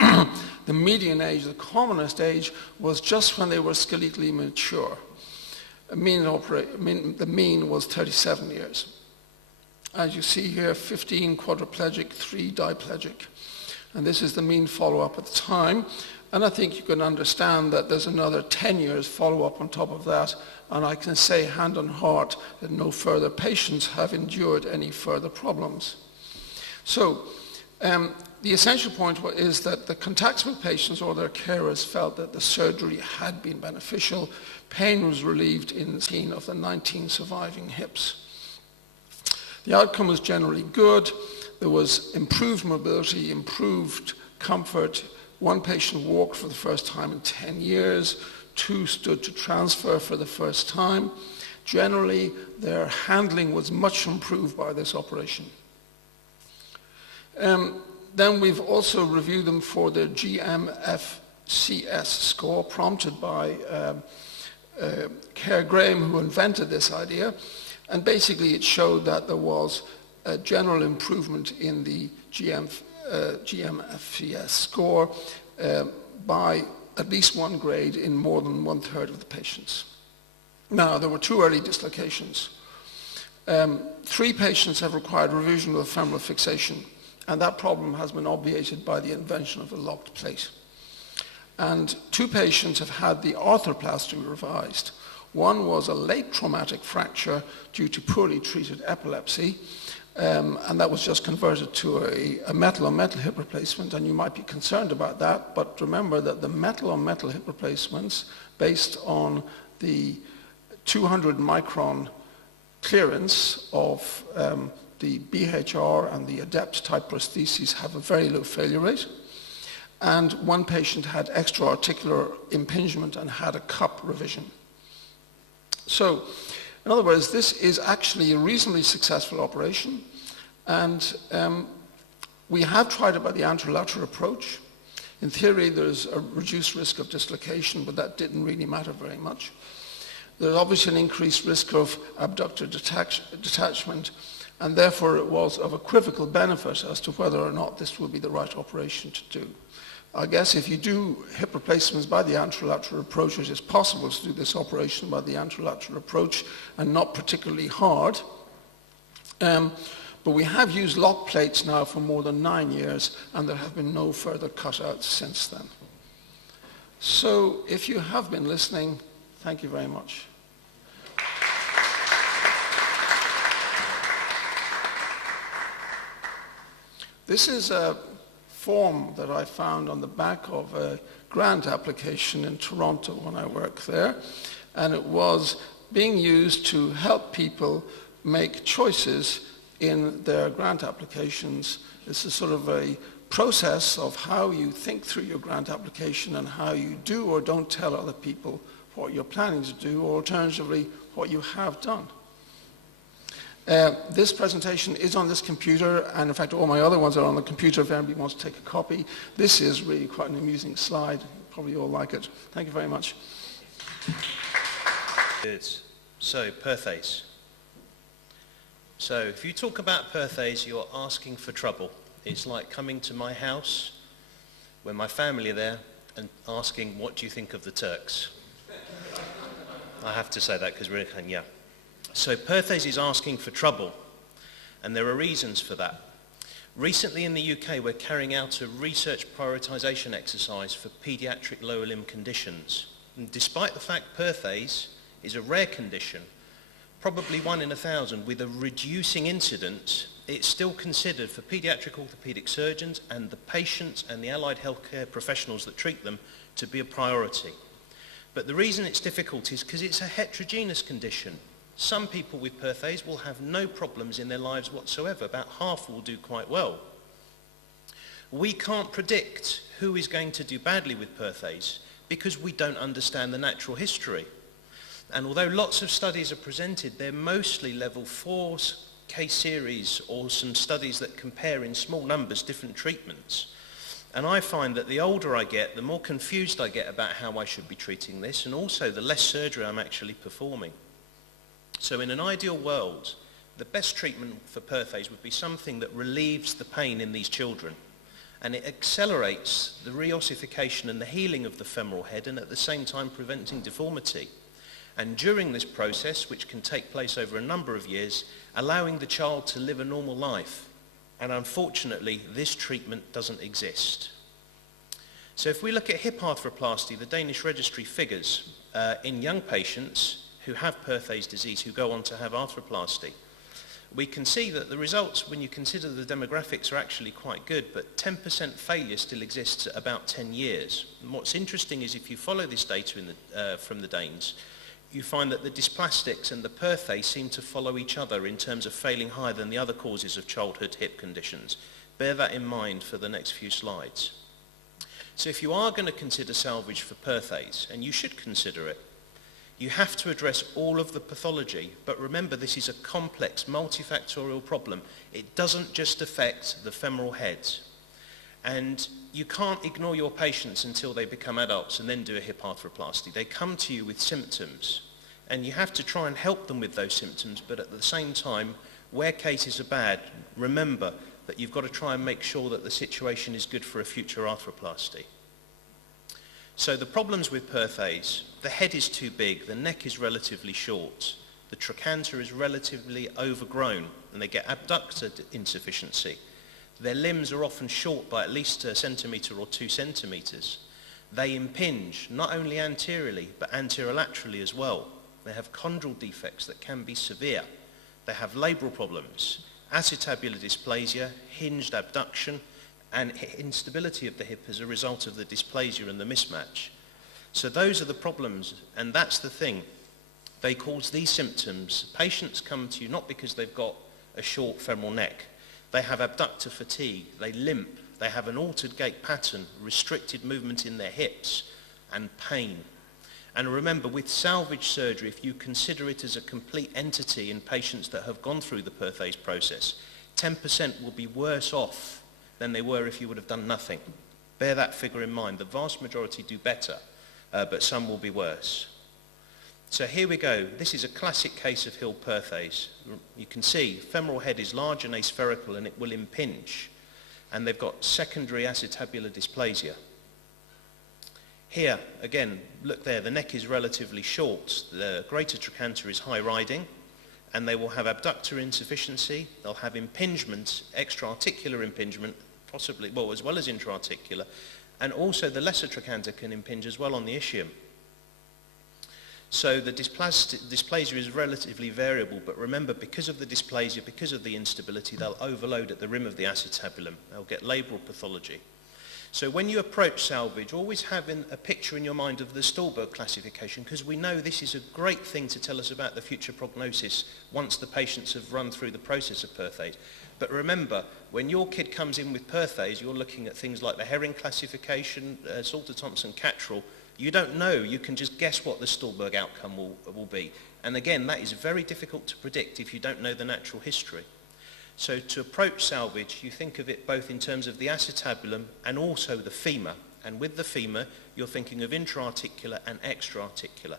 the median age, the commonest age, was just when they were skeletally mature. The mean was 37 years. As you see here, 15 quadriplegic, 3 diplegic. And this is the mean follow-up at the time. And I think you can understand that there's another 10 years follow-up on top of that. And I can say hand on heart that no further patients have endured any further problems. So the essential point is that the contactable patients or their carers felt that the surgery had been beneficial. Pain was relieved in 18 of the 19 surviving hips. The outcome was generally good. There was improved mobility, improved comfort. 1 patient walked for the first time in 10 years. 2 stood to transfer for the first time. Generally, their handling was much improved by this operation. Then we've also reviewed them for their GMFCS score, prompted by Kerr Graham, who invented this idea. And basically it showed that there was a general improvement in the GMFCS score by at least 1 grade in more than 1/3 of the patients. Now, there were 2 early dislocations. 3 patients have required revision with femoral fixation, and that problem has been obviated by the invention of the locked plate. And 2 patients have had the arthroplasty revised. 1 was a late traumatic fracture due to poorly treated epilepsy, and that was just converted to a metal-on-metal hip replacement, and you might be concerned about that, but remember that the metal-on-metal hip replacements, based on the 200 micron clearance of the BHR and the ADEPT type prostheses, have a very low failure rate. And 1 patient had extra-articular impingement and had a cup revision. So, in other words, this is actually a reasonably successful operation, and we have tried it by the anterolateral approach. In theory, there's a reduced risk of dislocation, but that didn't really matter very much. There's obviously an increased risk of abductor detachment, and therefore it was of equivocal benefit as to whether or not this would be the right operation to do. I guess if you do hip replacements by the anterolateral approach, it is possible to do this operation by the anterolateral approach and not particularly hard. But we have used lock plates now for more than 9 years, and there have been no further cutouts since then. So if you have been listening, thank you very much. This is a form that I found on the back of a grant application in Toronto when I worked there, and it was being used to help people make choices in their grant applications. This is sort of a process of how you think through your grant application and how you do or don't tell other people what you're planning to do, or alternatively, what you have done. This presentation is on this computer, and in fact all my other ones are on the computer if anybody wants to take a copy. This is really quite an amusing slide. You probably all like it. Thank you very much. Good. So, Perthes. So, if you talk about Perthes, you're asking for trouble. It's like coming to my house when my family are there and asking, what do you think of the Turks? I have to say that because we're in, yeah. So Perthes is asking for trouble, and there are reasons for that. Recently in the UK, we're carrying out a research prioritisation exercise for paediatric lower limb conditions. And despite the fact Perthes is a rare condition, probably 1 in 1,000 with a reducing incidence, it's still considered for paediatric orthopaedic surgeons and the patients and the allied healthcare professionals that treat them to be a priority. But the reason it's difficult is because it's a heterogeneous condition. Some people with Perthes will have no problems in their lives whatsoever. About half will do quite well. We can't predict who is going to do badly with Perthes because we don't understand the natural history. And although lots of studies are presented, they're mostly level 4 case series or some studies that compare in small numbers different treatments. And I find that the older I get, the more confused I get about how I should be treating this, and also the less surgery I'm actually performing. So in an ideal world, the best treatment for Perthes would be something that relieves the pain in these children, and it accelerates the reossification and the healing of the femoral head, and at the same time preventing deformity. And during this process, which can take place over a number of years, allowing the child to live a normal life. And unfortunately, this treatment doesn't exist. So if we look at hip arthroplasty, the Danish registry figures in young patients who have Perthes disease who go on to have arthroplasty, we can see that the results, when you consider the demographics, are actually quite good, but 10% failure still exists at about 10 years. And what's interesting is if you follow this data from the Danes, you find that the dysplastics and the Perthes seem to follow each other in terms of failing higher than the other causes of childhood hip conditions. Bear that in mind for the next few slides. So if you are going to consider salvage for Perthes, and you should consider it, you have to address all of the pathology, but remember this is a complex multifactorial problem. It doesn't just affect the femoral heads. And you can't ignore your patients until they become adults and then do a hip arthroplasty. They come to you with symptoms, and you have to try and help them with those symptoms, but at the same time, where cases are bad, remember that you've got to try and make sure that the situation is good for a future arthroplasty. So the problems with Perthes: the head is too big, the neck is relatively short, the trochanter is relatively overgrown, and they get abductor insufficiency. Their limbs are often short by at least a centimetre or 2 centimetres. They impinge, not only anteriorly, but anterolaterally as well. They have chondral defects that can be severe. They have labral problems, acetabular dysplasia, hinged abduction, and instability of the hip as a result of the dysplasia and the mismatch. So those are the problems, and that's the thing. They cause these symptoms. Patients come to you not because they've got a short femoral neck. They have abductor fatigue, they limp, they have an altered gait pattern, restricted movement in their hips, and pain. And remember, with salvage surgery, if you consider it as a complete entity in patients that have gone through the Perthes process, 10% will be worse off than they were if you would have done nothing. Bear that figure in mind. The vast majority do better, but some will be worse. So here we go. This is a classic case of Hill Perthes. You can see femoral head is large and aspherical, and it will impinge. And they've got secondary acetabular dysplasia. Here, again, look there, the neck is relatively short. The greater trochanter is high riding, and they will have abductor insufficiency. They'll have impingement, extra-articular impingement, possibly, well, as well as intra-articular. And also the lesser trochanter can impinge as well on the ischium. So the dysplasia is relatively variable, but remember, because of the dysplasia, because of the instability, they'll overload at the rim of the acetabulum. They'll get labral pathology. So when you approach salvage, always have a picture in your mind of the Stulberg classification, because we know this is a great thing to tell us about the future prognosis once the patients have run through the process of Perthes. But remember, when your kid comes in with Perthes, you're looking at things like the Herring classification, Salter-Thompson-Cattrall. You don't know, you can just guess what the Stulberg outcome will be. And again, that is very difficult to predict if you don't know the natural history. So to approach salvage, you think of it both in terms of the acetabulum and also the femur. And with the femur, you're thinking of intra-articular and extra-articular.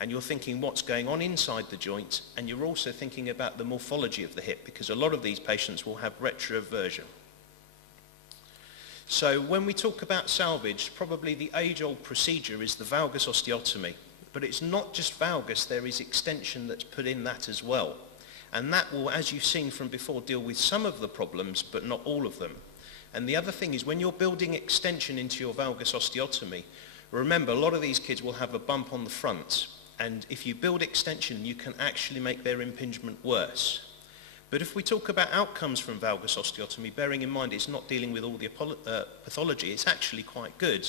And you're thinking what's going on inside the joint, and you're also thinking about the morphology of the hip, because a lot of these patients will have retroversion. So when we talk about salvage, probably the age-old procedure is the valgus osteotomy. But it's not just valgus, there is extension that's put in that as well. And that will, as you've seen from before, deal with some of the problems, but not all of them. And the other thing is, when you're building extension into your valgus osteotomy, remember, a lot of these kids will have a bump on the front. And if you build extension, you can actually make their impingement worse. But if we talk about outcomes from valgus osteotomy, bearing in mind it's not dealing with all the pathology, it's actually quite good.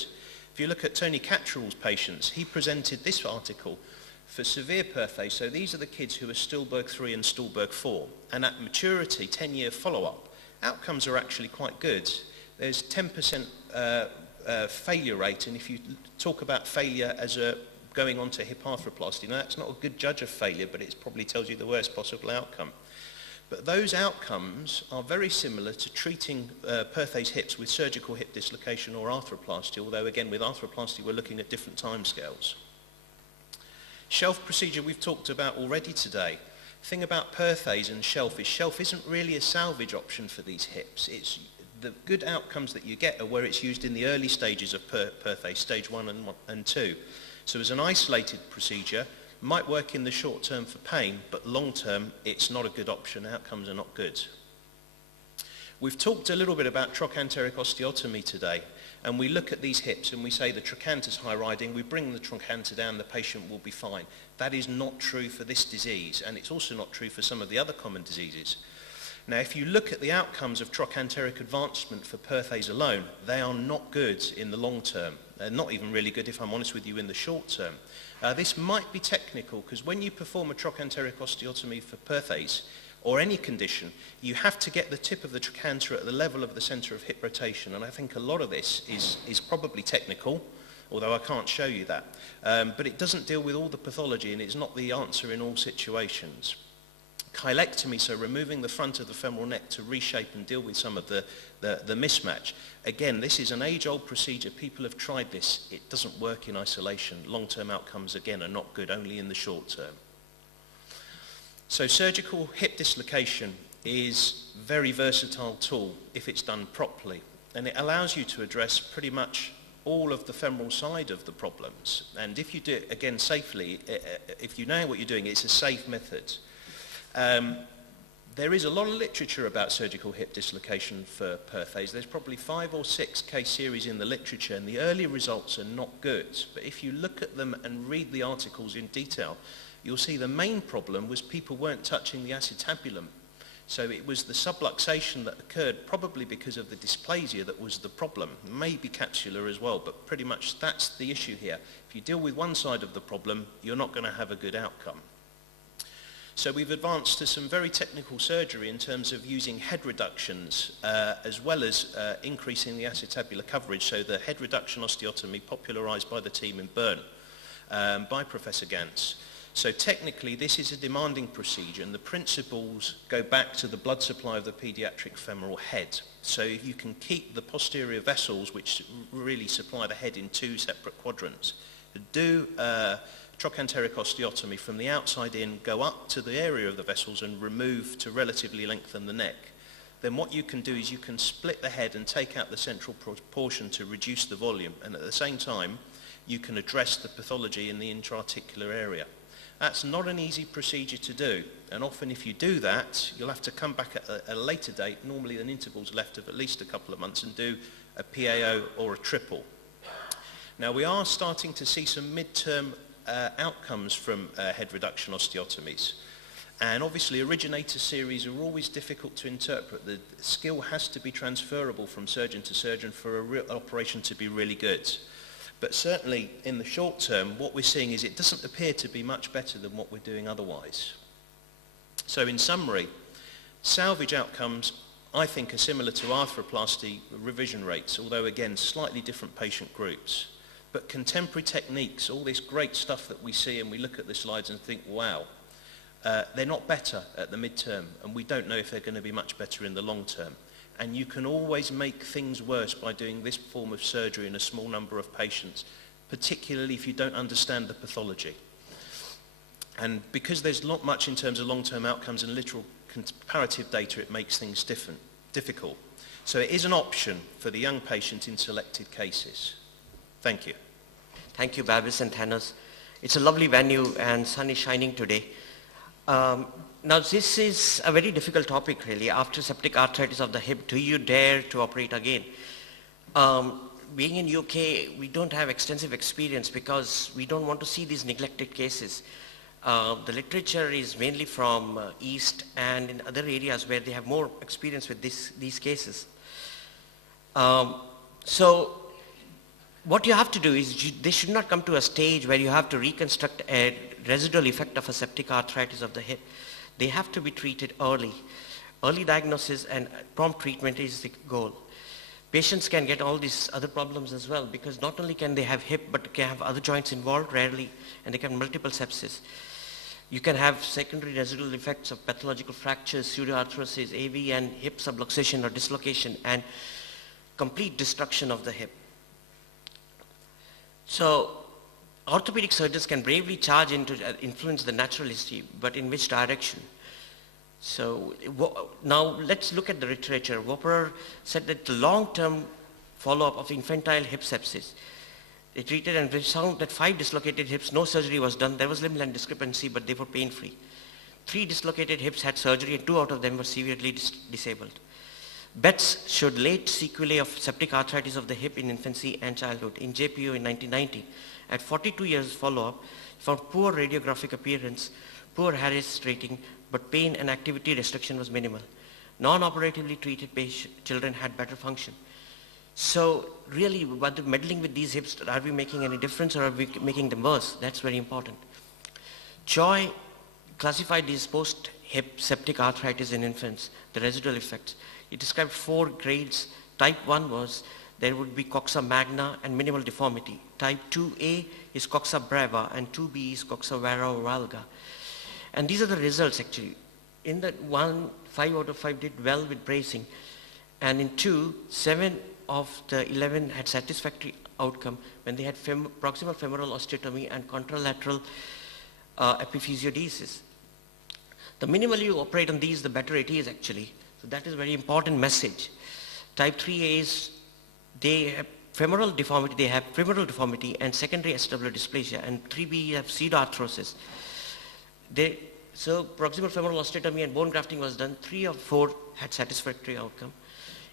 If you look at Tony Cattrall's patients, he presented this article for severe Perthes. So these are the kids who are Stulberg 3 and Stulberg 4. And at maturity, 10-year follow-up, outcomes are actually quite good. There's 10% failure rate, and if you talk about failure as a going on to hip arthroplasty. Now, that's not a good judge of failure, but it probably tells you the worst possible outcome. But those outcomes are very similar to treating Perthes hips with surgical hip dislocation or arthroplasty, although again with arthroplasty we're looking at different timescales. Shelf procedure we've talked about already today. Thing about Perthes and shelf isn't really a salvage option for these hips. It's the good outcomes that you get are where it's used in the early stages of Perthes, stage 1 and 2. So as an isolated procedure, might work in the short term for pain, but long term it's not a good option. Outcomes are not good. We've talked a little bit about trochanteric osteotomy today, and we look at these hips and we say the trochanter's high riding, we bring the trochanter down, the patient will be fine. That is not true for this disease, and it's also not true for some of the other common diseases. Now, if you look at the outcomes of trochanteric advancement for Perthes alone, they are not good in the long term. They're not even really good, if I'm honest with you, in the short term. This might be technical, because when you perform a trochanteric osteotomy for Perthes, or any condition, you have to get the tip of the trochanter at the level of the center of hip rotation, and I think a lot of this is probably technical, although I can't show you that. But it doesn't deal with all the pathology, and it's not the answer in all situations. Chilectomy, so removing the front of the femoral neck to reshape and deal with some of the mismatch. Again, this is an age-old procedure. People have tried this. It doesn't work in isolation. Long-term outcomes, again, are not good, only in the short term. So surgical hip dislocation is a very versatile tool if it's done properly, and it allows you to address pretty much all of the femoral side of the problems. And if you do it, again, safely, if you know what you're doing, it's a safe method. There is a lot of literature about surgical hip dislocation for Perthes. There's probably 5 or 6 case series in the literature, and the early results are not good. But if you look at them and read the articles in detail, you'll see the main problem was people weren't touching the acetabulum. So it was the subluxation that occurred, probably because of the dysplasia, that was the problem. Maybe capsular as well, but pretty much that's the issue here. If you deal with one side of the problem, you're not going to have a good outcome. So we've advanced to some very technical surgery in terms of using head reductions as well as increasing the acetabular coverage. So the head reduction osteotomy popularized by the team in Bern by Professor Gantz. So technically this is a demanding procedure, and the principles go back to the blood supply of the pediatric femoral head. So you can keep the posterior vessels, which really supply the head, in 2 separate quadrants. Do trochanteric osteotomy from the outside in, go up to the area of the vessels and remove to relatively lengthen the neck. Then what you can do is you can split the head and take out the central portion to reduce the volume, and at the same time you can address the pathology in the intra-articular area. That's not an easy procedure to do, and often if you do that, you'll have to come back at a later date, normally an interval's left of at least a couple of months, and do a PAO or a triple. Now we are starting to see some mid-term outcomes from head reduction osteotomies. And obviously originator series are always difficult to interpret. The skill has to be transferable from surgeon to surgeon for a real operation to be really good. But certainly in the short term, what we're seeing is it doesn't appear to be much better than what we're doing otherwise. So in summary, salvage outcomes I think are similar to arthroplasty revision rates, although again slightly different patient groups. But contemporary techniques, all this great stuff that we see and we look at the slides and think, wow, they're not better at the midterm, and we don't know if they're going to be much better in the long term. And you can always make things worse by doing this form of surgery in a small number of patients, particularly if you don't understand the pathology. And because there's not much in terms of long-term outcomes and literal comparative data, it makes things difficult. So it is an option for the young patient in selected cases. Thank you. Thank you, Babis and Thanos. It's a lovely venue and sun is shining today. Now this is a very difficult topic really. After septic arthritis of the hip, do you dare to operate again? Being in UK, we don't have extensive experience because we don't want to see these neglected cases. The literature is mainly from East and in other areas where they have more experience with these cases. So what you have to do is they should not come to a stage where you have to reconstruct a residual effect of a septic arthritis of the hip. They have to be treated early. Early diagnosis and prompt treatment is the goal. Patients can get all these other problems as well, because not only can they have hip, but can have other joints involved rarely, and they can have multiple sepsis. You can have secondary residual effects of pathological fractures, pseudoarthrosis, AV, and hip subluxation or dislocation, and complete destruction of the hip. So orthopedic surgeons can bravely charge into influence the natural history, but in which direction? So now let's look at the literature. Whopper said that the long-term follow-up of infantile hip sepsis, they treated and they found that 5 dislocated hips, no surgery was done. There was limb length discrepancy, but they were pain-free. 3 dislocated hips had surgery, and 2 out of them were severely disabled. Betts showed late sequelae of septic arthritis of the hip in infancy and childhood in JPO in 1990. At 42 years follow-up, found poor radiographic appearance, poor Harris rating, but pain and activity restriction was minimal. Non-operatively treated children had better function. So really, whether meddling with these hips, are we making any difference or are we making them worse? That's very important. Choi classified these post-hip septic arthritis in infants, the residual effects. He described 4 grades. Type 1 was there would be coxa magna and minimal deformity. Type 2A is coxa brava and 2B is coxa vara or valga. And these are the results actually. In that 1, 5 out of 5 did well with bracing. And in 2, 7 of the 11 had satisfactory outcome when they had proximal femoral osteotomy and contralateral epiphysiodesis. The minimally you operate on these, the better it is actually. So that is a very important message. Type 3A is they have femoral deformity, and secondary acetabular dysplasia, and 3B have pseudoarthrosis. So proximal femoral osteotomy and bone grafting was done. 3 of 4 had satisfactory outcome.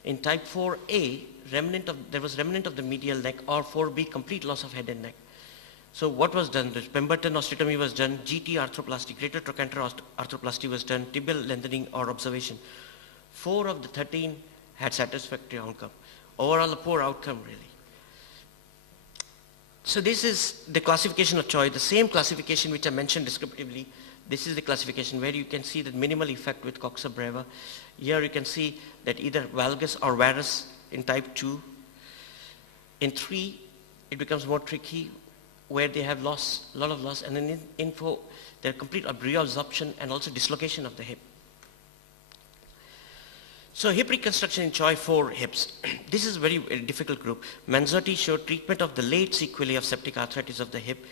In type 4A, there was remnant of the medial neck, or 4B, complete loss of head and neck. So what was done? The Pemberton osteotomy was done, GT arthroplasty, greater trochanter arthroplasty was done, tibial lengthening or observation. 4 of the 13 had satisfactory outcome. Overall, a poor outcome really. So this is the classification of Choi, the same classification which I mentioned descriptively. This is the classification where you can see that minimal effect with coxa brava. Here you can see that either valgus or varus in type 2. In 3, it becomes more tricky where they have loss, a lot of loss, and then in info, they're complete reabsorption and also dislocation of the hip. So hip reconstruction in Choi 4 hips. This is a very difficult group. Manzotti showed treatment of the late sequelae of septic arthritis of the hip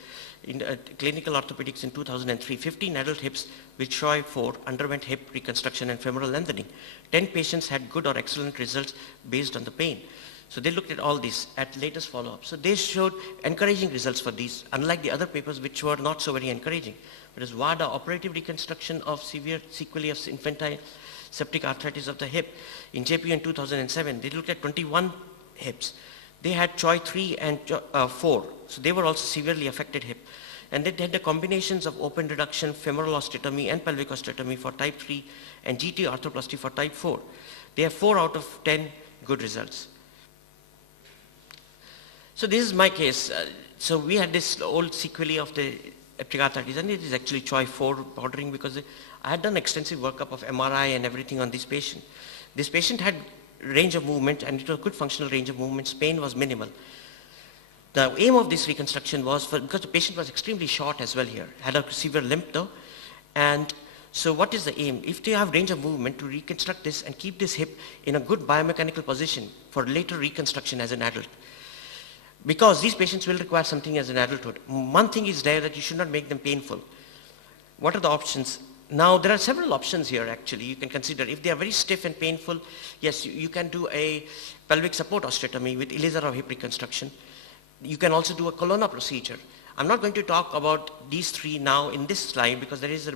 in clinical orthopedics in 2003. 15 adult hips with Choi 4 underwent hip reconstruction and femoral lengthening. 10 patients had good or excellent results based on the pain. So they looked at all these at latest follow-up. So they showed encouraging results for these, unlike the other papers which were not so very encouraging. But as WADA, operative reconstruction of severe sequelae of infantile septic arthritis of the hip. In JPU in 2007, they looked at 21 hips. They had Choi 3 and 4, so they were also severely affected hip. And they had the combinations of open reduction, femoral osteotomy and pelvic osteotomy for type 3 and GT arthroplasty for type 4. They have 4 out of 10 good results. So this is my case. So we had this old sequelae of the septic arthritis, and it is actually Choi 4 bordering, because I had done extensive workup of MRI and everything on this patient. This patient had range of movement, and it was good functional range of movements. Pain was minimal. The aim of this reconstruction was because the patient was extremely short as well here, had a severe limp though. And so what is the aim? If they have range of movement, to reconstruct this and keep this hip in a good biomechanical position for later reconstruction as an adult. Because these patients will require something as an adulthood. One thing is there that you should not make them painful. What are the options? Now, there are several options here actually you can consider. If they are very stiff and painful, yes, you can do a pelvic support osteotomy with Elizar or hip reconstruction. You can also do a colonna procedure. I'm not going to talk about these 3 now in this slide, because there is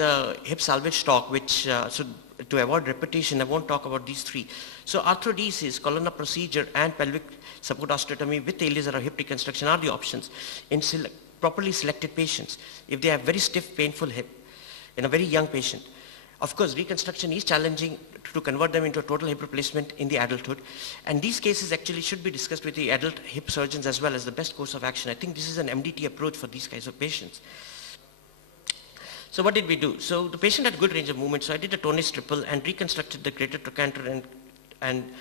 a hip salvage talk which, so to avoid repetition, I won't talk about these 3. So arthrodesis, colonna procedure and pelvic support osteotomy with Elizar or hip reconstruction are the options in properly selected patients. If they have very stiff, painful hip in a very young patient. Of course, reconstruction is challenging to convert them into a total hip replacement in the adulthood. And these cases actually should be discussed with the adult hip surgeons as well as the best course of action. I think this is an MDT approach for these kinds of patients. So what did we do? So the patient had good range of movement, so I did a Tonys triple and reconstructed the greater trochanter and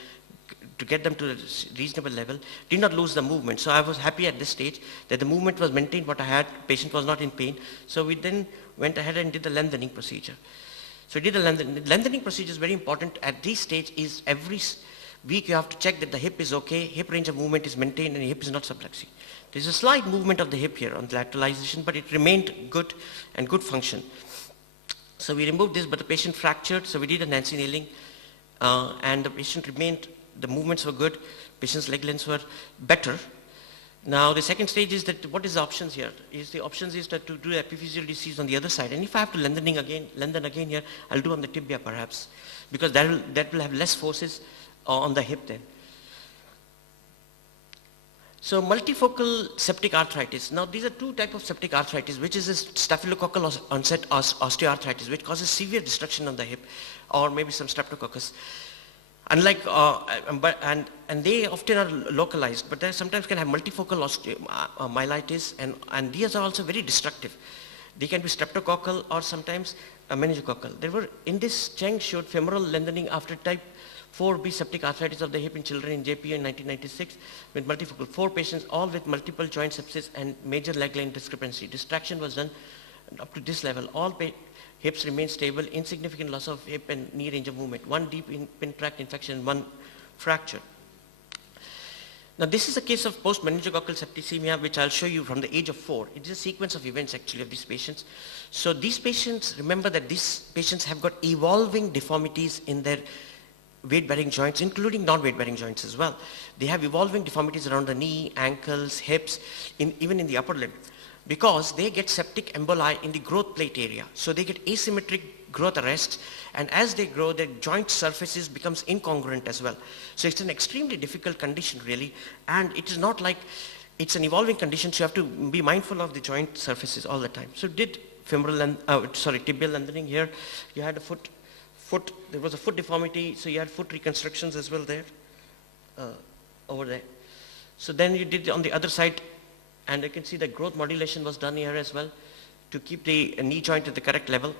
to get them to a reasonable level, did not lose the movement. So I was happy at this stage that the movement was maintained what I had, patient was not in pain. So we then went ahead and did the lengthening procedure. So we did the lengthening procedure is very important at this stage. Is every week you have to check that the hip is okay, hip range of movement is maintained, and the hip is not subluxing. There's a slight movement of the hip here on lateralization, but it remained good and good function. So we removed this, but the patient fractured, so we did a Nancy nailing, and the patient remained, the movements were good, patient's leg lengths were better. Now the second stage is that what is the options here? The options is that to do epiphyseal disease on the other side, and if I have to lengthen again here, I'll do on the tibia perhaps, because that will have less forces on the hip then. So multifocal septic arthritis. Now these are two types of septic arthritis, which is a staphylococcal onset osteoarthritis, which causes severe destruction on the hip, or maybe some streptococcus. Unlike, and they often are localized, but they sometimes can have multifocal myelitis, and these are also very destructive. They can be streptococcal or sometimes meningococcal. There were, in this, Cheng showed femoral lengthening after type 4B septic arthritis of the hip in children in JPU in 1996 with multifocal. 4 patients, all with multiple joint sepsis and major leg length discrepancy. Distraction was done up to this level. All hips remain stable, insignificant loss of hip and knee range of movement. 1 deep pin tract infection, 1 fracture. Now this is a case of post-meningococcal septicemia, which I'll show you from the age of 4. It is a sequence of events actually of these patients. So these patients, remember that these patients have got evolving deformities in their weight-bearing joints, including non-weight-bearing joints as well. They have evolving deformities around the knee, ankles, hips, even in the upper limb, because they get septic emboli in the growth plate area. So they get asymmetric growth arrests, and as they grow, their joint surfaces becomes incongruent as well. So it's an extremely difficult condition really, and it is not like, it's an evolving condition, so you have to be mindful of the joint surfaces all the time. So did tibial lengthening here. You had a foot, there was a foot deformity, so you had foot reconstructions as well there, over there. So then you did on the other side, and you can see that growth modulation was done here as well to keep the knee joint at the correct level.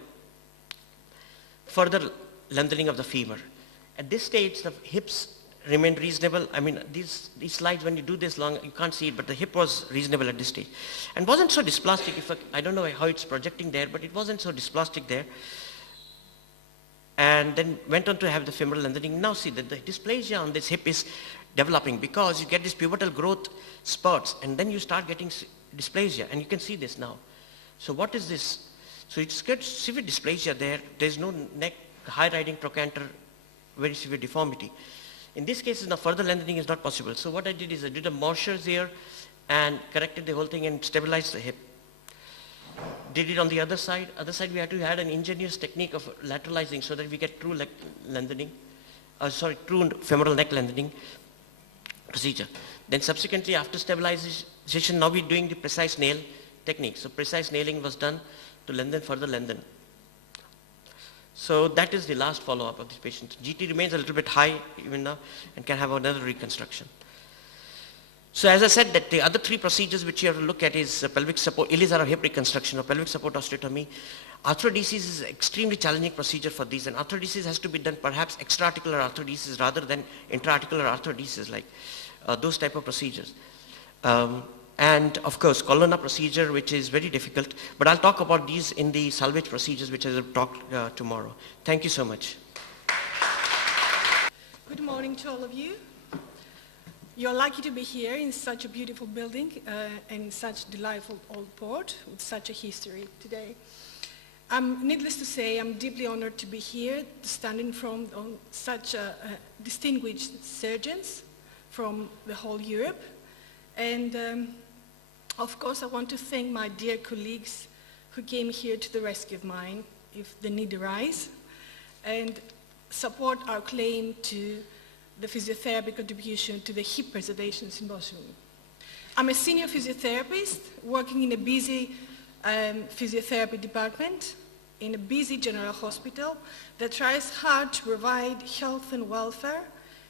Further lengthening of the femur. At this stage, the hips remained reasonable. I mean, these slides, when you do this long, you can't see it, but the hip was reasonable at this stage. And wasn't so dysplastic. I don't know how it's projecting there, but it wasn't so dysplastic there. And then went on to have the femoral lengthening. Now see that the dysplasia on this hip is developing because you get these pivotal growth spurts, and then you start getting dysplasia, and you can see this now. So what is this? So it's got severe dysplasia there. There's no neck, high riding trochanter, very severe deformity. In this case, now further lengthening is not possible. So what I did is I did a Morsher's here and corrected the whole thing and stabilized the hip. Did it on the other side. Other side we had to add an ingenious technique of lateralizing so that we get true leg lengthening, true femoral neck lengthening procedure. Then subsequently after stabilization, now we're doing the precise nail technique. So precise nailing was done to further lengthen. So that is the last follow-up of this patient. GT remains a little bit high even now and can have another reconstruction. So as I said, that the other 3 procedures which you have to look at is pelvic support, Ilies or hip reconstruction or pelvic support osteotomy. Arthrodesis is an extremely challenging procedure for these, and arthrodesis has to be done perhaps extra-articular arthrodesis rather than intra-articular arthrodesis, like those type of procedures. And of course, colonna procedure, which is very difficult, but I'll talk about these in the salvage procedures, which I will talk tomorrow. Thank you so much. Good morning to all of you. You're lucky to be here in such a beautiful building and such delightful old port with such a history today. Needless to say, I'm deeply honored to be here, standing from such distinguished surgeons from the whole Europe. And of course, I want to thank my dear colleagues who came here to the rescue of mine, if the need arise, and support our claim to the physiotherapy contribution to the hip preservation symposium. I'm a senior physiotherapist working in a busy physiotherapy department in a busy general hospital that tries hard to provide health and welfare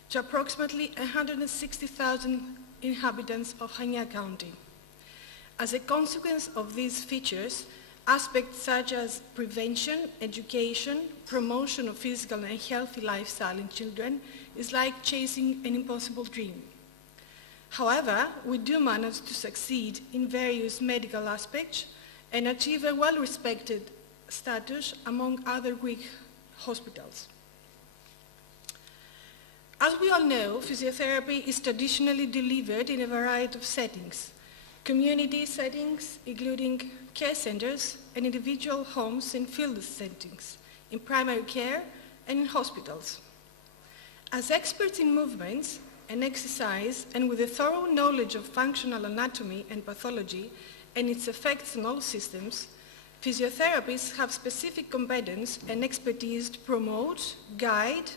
to approximately 160,000 inhabitants of Hanya County. As a consequence of these features, Aspects such as prevention, education, promotion of physical and healthy lifestyle in children is like chasing an impossible dream. However, we do manage to succeed in various medical aspects and achieve a well-respected status among other Greek hospitals. As we all know, physiotherapy is traditionally delivered in a variety of settings. Community settings, including care centers and individual homes and field settings, in primary care and in hospitals. As experts in movements and exercise, and with a thorough knowledge of functional anatomy and pathology and its effects on all systems, physiotherapists have specific competence and expertise to promote, guide,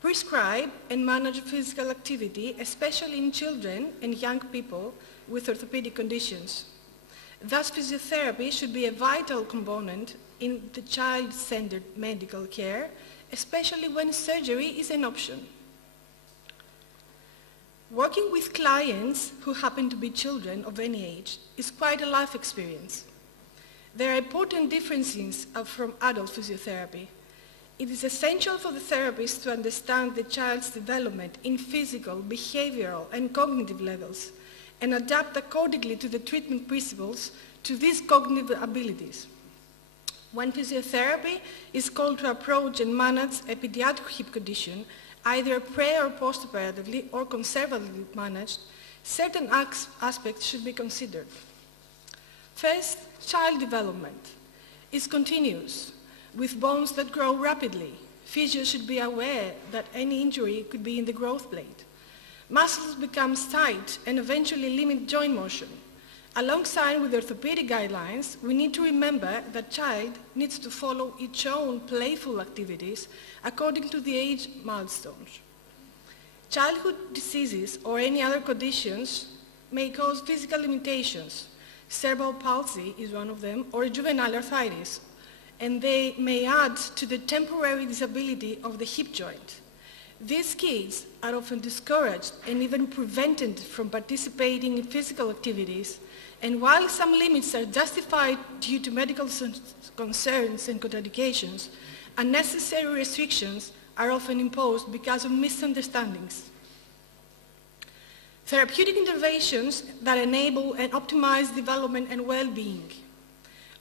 prescribe, and manage physical activity, especially in children and young people with orthopedic conditions. Thus, physiotherapy should be a vital component in the child-centered medical care, especially when surgery is an option. Working with clients who happen to be children of any age is quite a life experience. There are important differences from adult physiotherapy. It is essential for the therapist to understand the child's development in physical, behavioral, and cognitive levels, and adapt accordingly to the treatment principles to these cognitive abilities. When physiotherapy is called to approach and manage a pediatric hip condition, either pre- or post-operatively or conservatively managed, certain aspects should be considered. First, child development is continuous, with bones that grow rapidly. Physio should be aware that any injury could be in the growth plate. Muscles become tight and eventually limit joint motion. Alongside with orthopedic guidelines, we need to remember that child needs to follow its own playful activities according to the age milestones. Childhood diseases or any other conditions may cause physical limitations. Cerebral palsy is one of them, or juvenile arthritis, and they may add to the temporary disability of the hip joint. These kids are often discouraged and even prevented from participating in physical activities, and while some limits are justified due to medical concerns and contraindications, unnecessary restrictions are often imposed because of misunderstandings. Therapeutic interventions that enable and optimize development and well-being.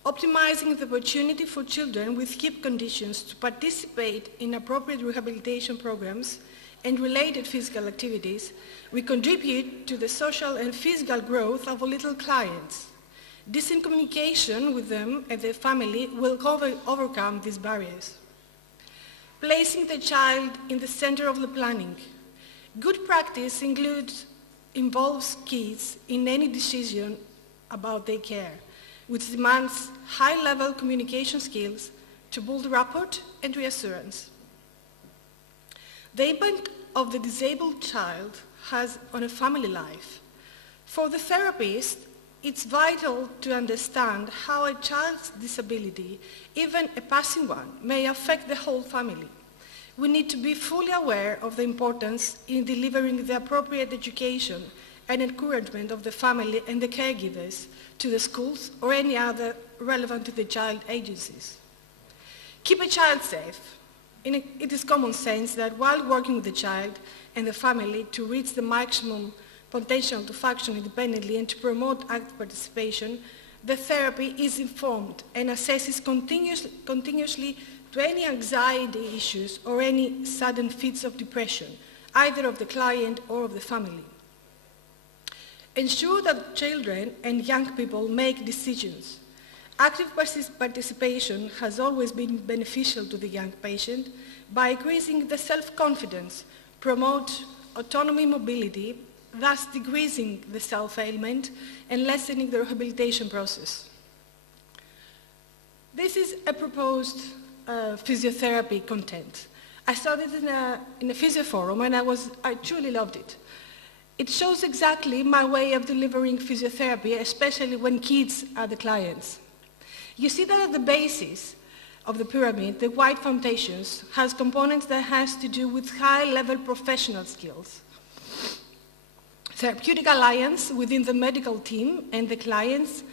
Optimizing the opportunity for children with hip conditions to participate in appropriate rehabilitation programs and related physical activities, we contribute to the social and physical growth of our little clients. Decent communication with them and their family will overcome these barriers. Placing the child in the center of the planning. Good practice involves kids in any decision about their care, which demands high-level communication skills to build rapport and reassurance. The impact of the disabled child has on a family life. For the therapist, it's vital to understand how a child's disability, even a passing one, may affect the whole family. We need to be fully aware of the importance in delivering the appropriate education and encouragement of the family and the caregivers to the schools or any other relevant to the child agencies. Keep a child safe. It is common sense that while working with the child and the family to reach the maximum potential to function independently and to promote active participation, the therapy is informed and assesses continuously to any anxiety issues or any sudden fits of depression, either of the client or of the family. Ensure that children and young people make decisions. Active participation has always been beneficial to the young patient by increasing the self-confidence, promote autonomy mobility, thus decreasing the self-ailment and lessening the rehabilitation process. This is a proposed physiotherapy content. I started in a physio forum and I truly loved it. It shows exactly my way of delivering physiotherapy, especially when kids are the clients. You see that at the basis of the pyramid, the white foundations has components that has to do with high-level professional skills. Therapeutic alliance within the medical team and the clients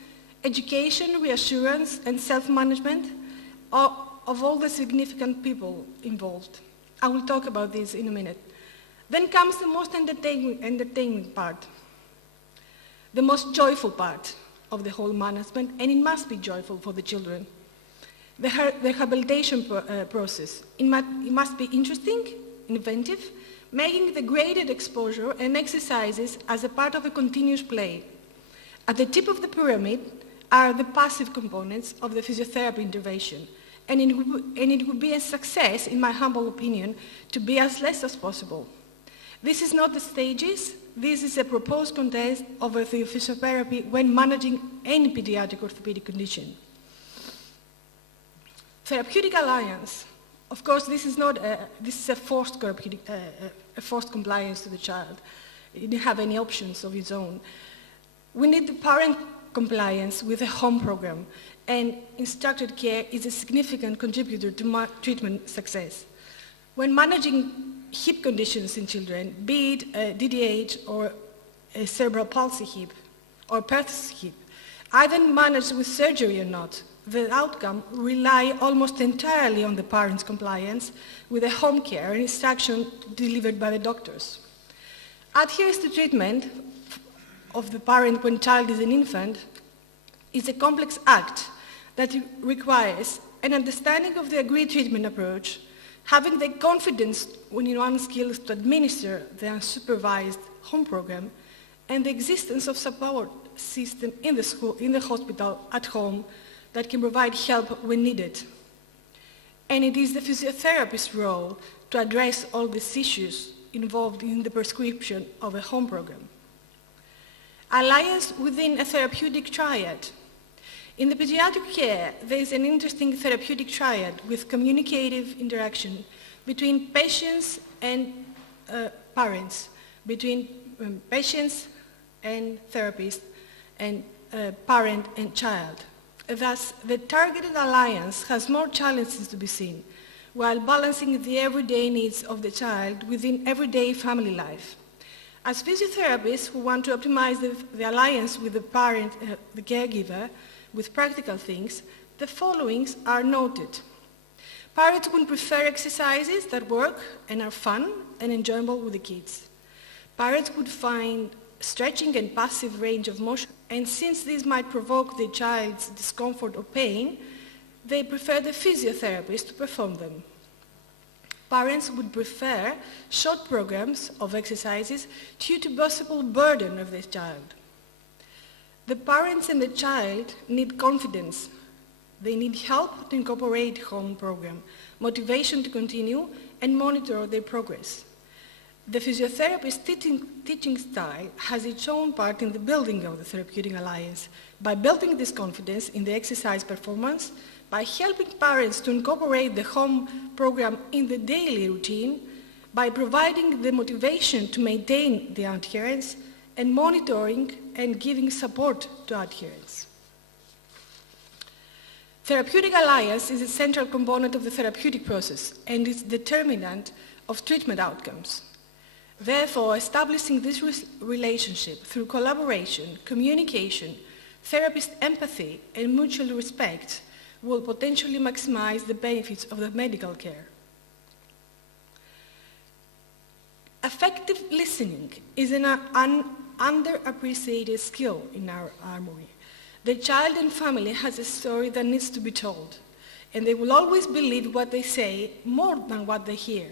education, reassurance, and self-management of all the significant people involved. I will talk about this in a minute. Then comes the most entertaining part, the most joyful part of the whole management, and it must be joyful for the children. The rehabilitation process. It must be interesting, inventive, making the graded exposure and exercises as a part of a continuous play. At the tip of the pyramid are the passive components of the physiotherapy intervention, and it would be a success, in my humble opinion, to be as less as possible. This is not the stages, this is a proposed contest of the physiotherapy when managing any pediatric orthopedic condition. Therapeutic alliance. Of course, this is a forced therapeutic, a forced compliance to the child. It didn't have any options of its own. We need the parent compliance with a home program, and instructed care is a significant contributor to treatment success. When managing hip conditions in children, be it a DDH or a cerebral palsy hip or Perthes hip, either managed with surgery or not, the outcome rely almost entirely on the parent's compliance with the home care and instruction delivered by the doctors. Adherence to treatment of the parent when child is an infant is a complex act that requires an understanding of the agreed treatment approach, having the confidence when one's skills to administer the unsupervised home program, and the existence of support system in the school, in the hospital, at home, that can provide help when needed. And it is the physiotherapist's role to address all these issues involved in the prescription of a home program. Alliance within a therapeutic triad. In the pediatric care, there is an interesting therapeutic triad with communicative interaction between patients and parents, between patients and therapists, and parent and child. Thus, the targeted alliance has more challenges to be seen, while balancing the everyday needs of the child within everyday family life. As physiotherapists who want to optimize the alliance with the parent, the caregiver, with practical things, the followings are noted. Parents would prefer exercises that work and are fun and enjoyable with the kids. Parents would find stretching and passive range of motion, and since this might provoke the child's discomfort or pain, they prefer the physiotherapist to perform them. Parents would prefer short programs of exercises due to possible burden of the child. The parents and the child need confidence. They need help to incorporate home program, motivation to continue, and monitor their progress. The physiotherapist's teaching style has its own part in the building of the therapeutic alliance by building this confidence in the exercise performance, by helping parents to incorporate the home program in the daily routine, by providing the motivation to maintain the adherence, and monitoring and giving support to adherence. Therapeutic alliance is a central component of the therapeutic process and is determinant of treatment outcomes. Therefore, establishing this relationship through collaboration, communication, therapist empathy, and mutual respect will potentially maximize the benefits of the medical care. Effective listening is an underappreciated skill in our armory. The child and family has a story that needs to be told, and they will always believe what they say more than what they hear,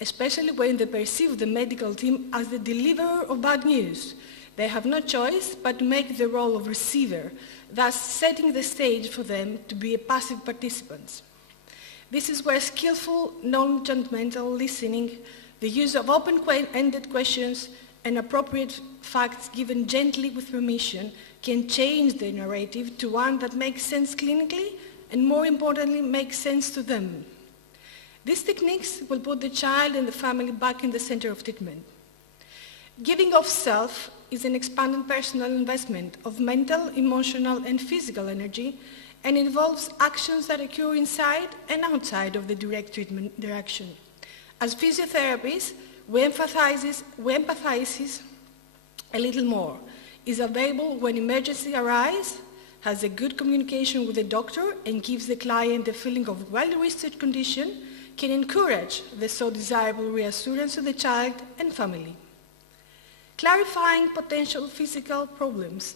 especially when they perceive the medical team as the deliverer of bad news. They have no choice but to make the role of receiver, thus setting the stage for them to be passive participants. This is where skillful, non-judgmental listening, the use of open-ended questions, and appropriate facts given gently with permission can change the narrative to one that makes sense clinically and, more importantly, makes sense to them. These techniques will put the child and the family back in the center of treatment. Giving of self is an expanded personal investment of mental, emotional, and physical energy, and involves actions that occur inside and outside of the direct treatment interaction. As physiotherapists, we empathize a little more, is available when emergency arises, has a good communication with the doctor and gives the client a feeling of well-researched condition, can encourage the so desirable reassurance of the child and family. Clarifying potential physical problems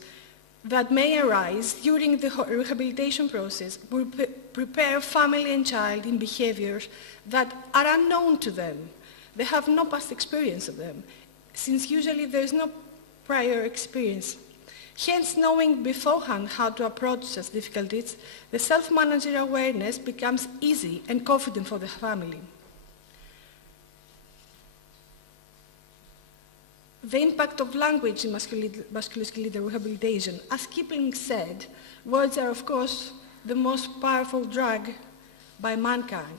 that may arise during the rehabilitation process will prepare family and child in behaviors that are unknown to them. They have no past experience of them, since usually there is no prior experience. Hence, knowing beforehand how to approach such difficulties, the self-managed awareness becomes easy and confident for the family. The impact of language in musculoskeletal rehabilitation. As Kipling said, words are, of course, the most powerful drug by mankind.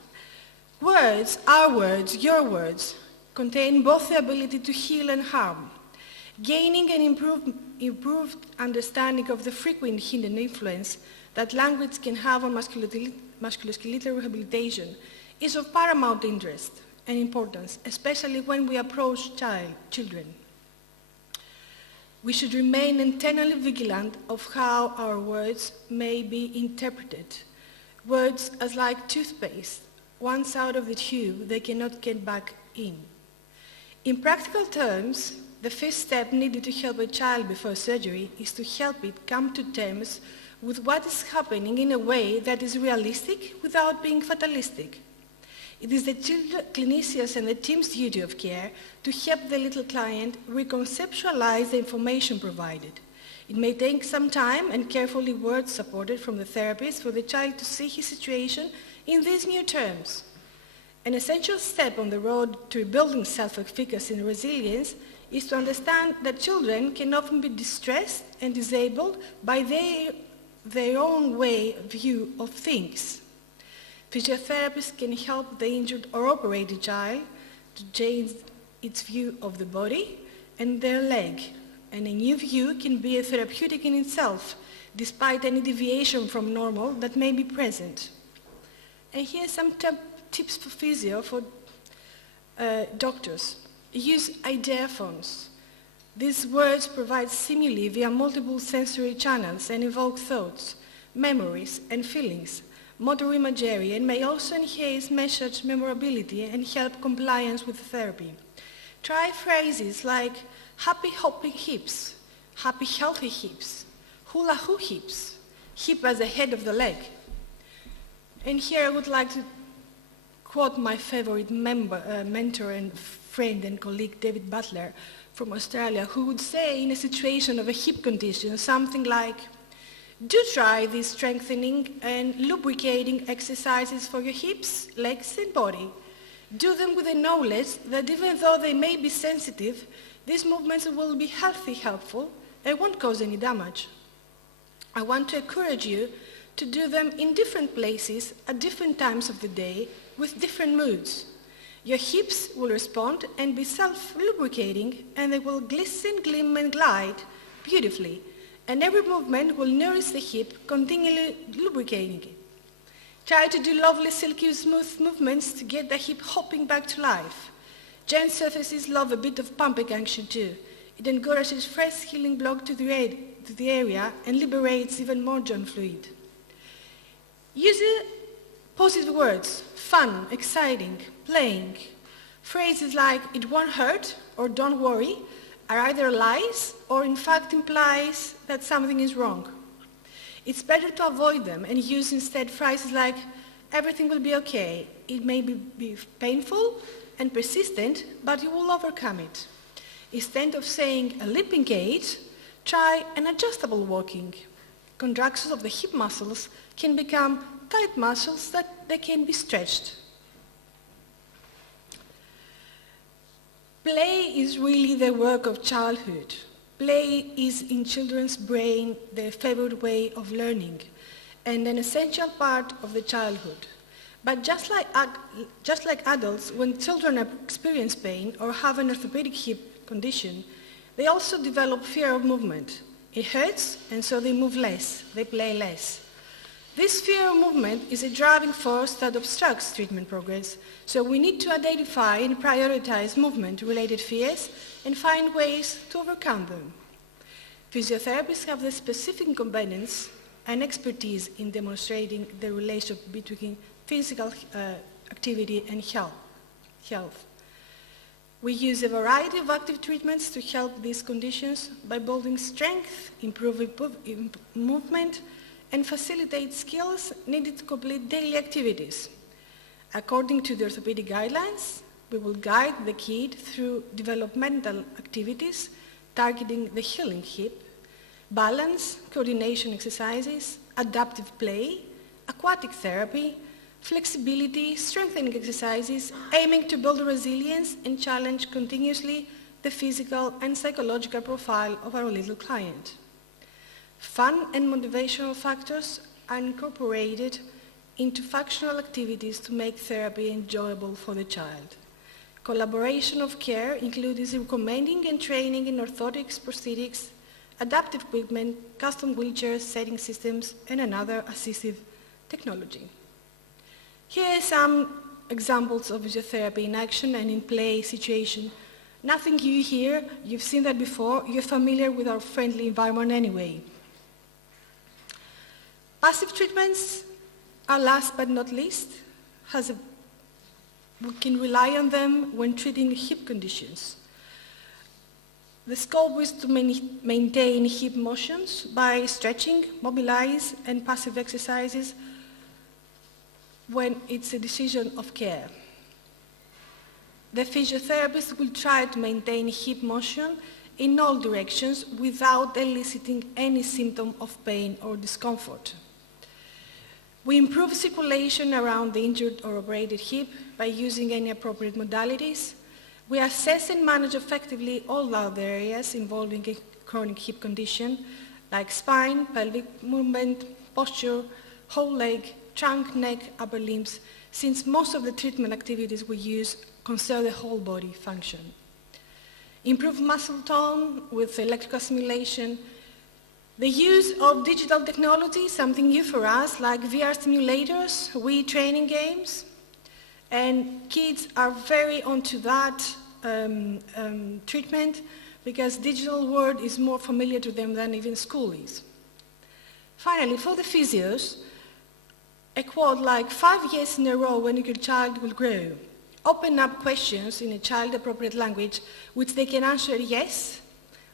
Words, our words, your words, contain both the ability to heal and harm. Gaining an improved understanding of the frequent hidden influence that language can have on musculoskeletal rehabilitation is of paramount interest and importance, especially when we approach children. We should remain internally vigilant of how our words may be interpreted. Words as like toothpaste. Once out of the tube, they cannot get back in. In practical terms, the first step needed to help a child before surgery is to help it come to terms with what is happening in a way that is realistic without being fatalistic. It is the clinician's and the team's duty of care to help the little client reconceptualize the information provided. It may take some time and carefully words supported from the therapist for the child to see his situation in these new terms. An essential step on the road to rebuilding self-efficacy and resilience is to understand that children can often be distressed and disabled by their own view of things. Physiotherapists can help the injured or operated child to change its view of the body and their leg, and a new view can be a therapeutic in itself, despite any deviation from normal that may be present. And here are some tips for physio for doctors. Use ideaphones. These words provide stimuli via multiple sensory channels and evoke thoughts, memories, and feelings, motor imagery, and may also enhance message memorability and help compliance with therapy. Try phrases like happy hopping hips, happy healthy hips, hula hoo hips, hip as the head of the leg. And here I would like to quote my favorite mentor and friend and colleague David Butler from Australia, who would say in a situation of a hip condition something like, do try these strengthening and lubricating exercises for your hips, legs and body. Do them with the knowledge that even though they may be sensitive, these movements will be helpful, and won't cause any damage. I want to encourage you to do them in different places at different times of the day with different moods. Your hips will respond and be self-lubricating, and they will glisten, gleam and glide beautifully, and every movement will nourish the hip, continually lubricating it. Try to do lovely, silky, smooth movements to get the hip hopping back to life. Joint surfaces love a bit of pumping action too. It encourages fresh healing blood to the area and liberates even more joint fluid. Use positive words, fun, exciting, playing. Phrases like it won't hurt or don't worry are either lies or in fact implies that something is wrong. It's better to avoid them and use instead phrases like everything will be okay. It may be painful and persistent, but you will overcome it. Instead of saying a limping gait, try an adjustable walking. Contractions of the hip muscles can become tight muscles that they can be stretched. Play is really the work of childhood. Play is in children's brain their favorite way of learning and an essential part of the childhood. But just like adults, when children experience pain or have an orthopedic hip condition, they also develop fear of movement. It hurts, and so they move less, they play less. This fear of movement is a driving force that obstructs treatment progress, so we need to identify and prioritize movement-related fears and find ways to overcome them. Physiotherapists have the specific competence and expertise in demonstrating the relationship between physical activity and health. We use a variety of active treatments to help these conditions by building strength, improving movement, and facilitate skills needed to complete daily activities. According to the orthopedic guidelines, we will guide the kid through developmental activities targeting the healing hip, balance, coordination exercises, adaptive play, aquatic therapy, flexibility, strengthening exercises, aiming to build resilience and challenge continuously the physical and psychological profile of our little client. Fun and motivational factors are incorporated into functional activities to make therapy enjoyable for the child. Collaboration of care includes recommending and training in orthotics, prosthetics, adaptive equipment, custom wheelchairs, setting systems, and another assistive technology. Here are some examples of physiotherapy in action and in play situation. Nothing new here, you've seen that before, you're familiar with our friendly environment anyway. Passive treatments are last but not least. We can rely on them when treating hip conditions. The scope is to maintain hip motions by stretching, mobilize, and passive exercises when it's a decision of care. The physiotherapist will try to maintain hip motion in all directions without eliciting any symptom of pain or discomfort. We improve circulation around the injured or operated hip by using any appropriate modalities. We assess and manage effectively all other areas involving a chronic hip condition, like spine, pelvic movement, posture, whole leg, trunk, neck, upper limbs, since most of the treatment activities we use concern the whole body function. Improve muscle tone with electrical stimulation. The use of digital technology, something new for us, like VR stimulators, Wii training games, and kids are very onto that treatment because digital world is more familiar to them than even school is. Finally, for the physios, a quote like 5 years in a row when your child will grow. Open up questions in a child-appropriate language which they can answer yes.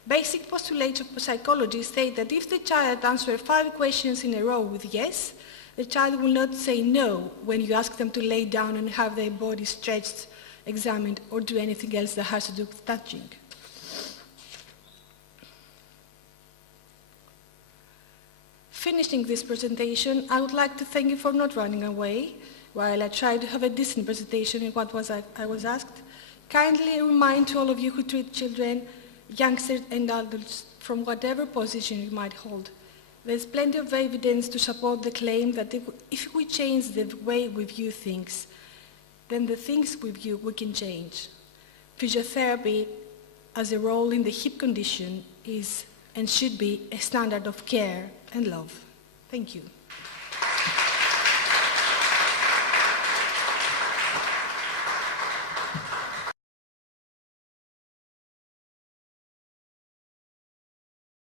Basic postulates of psychology state that if the child answers 5 questions in a row with yes, the child will not say no when you ask them to lay down and have their body stretched, examined, or do anything else that has to do with touching. Finishing this presentation, I would like to thank you for not running away while I tried to have a decent presentation in what I was asked. Kindly remind to all of you who treat children, youngsters and adults from whatever position you might hold. There's plenty of evidence to support the claim that if we change the way we view things, then the things we view we can change. Physiotherapy as a role in the hip condition is and should be a standard of care and love. Thank you.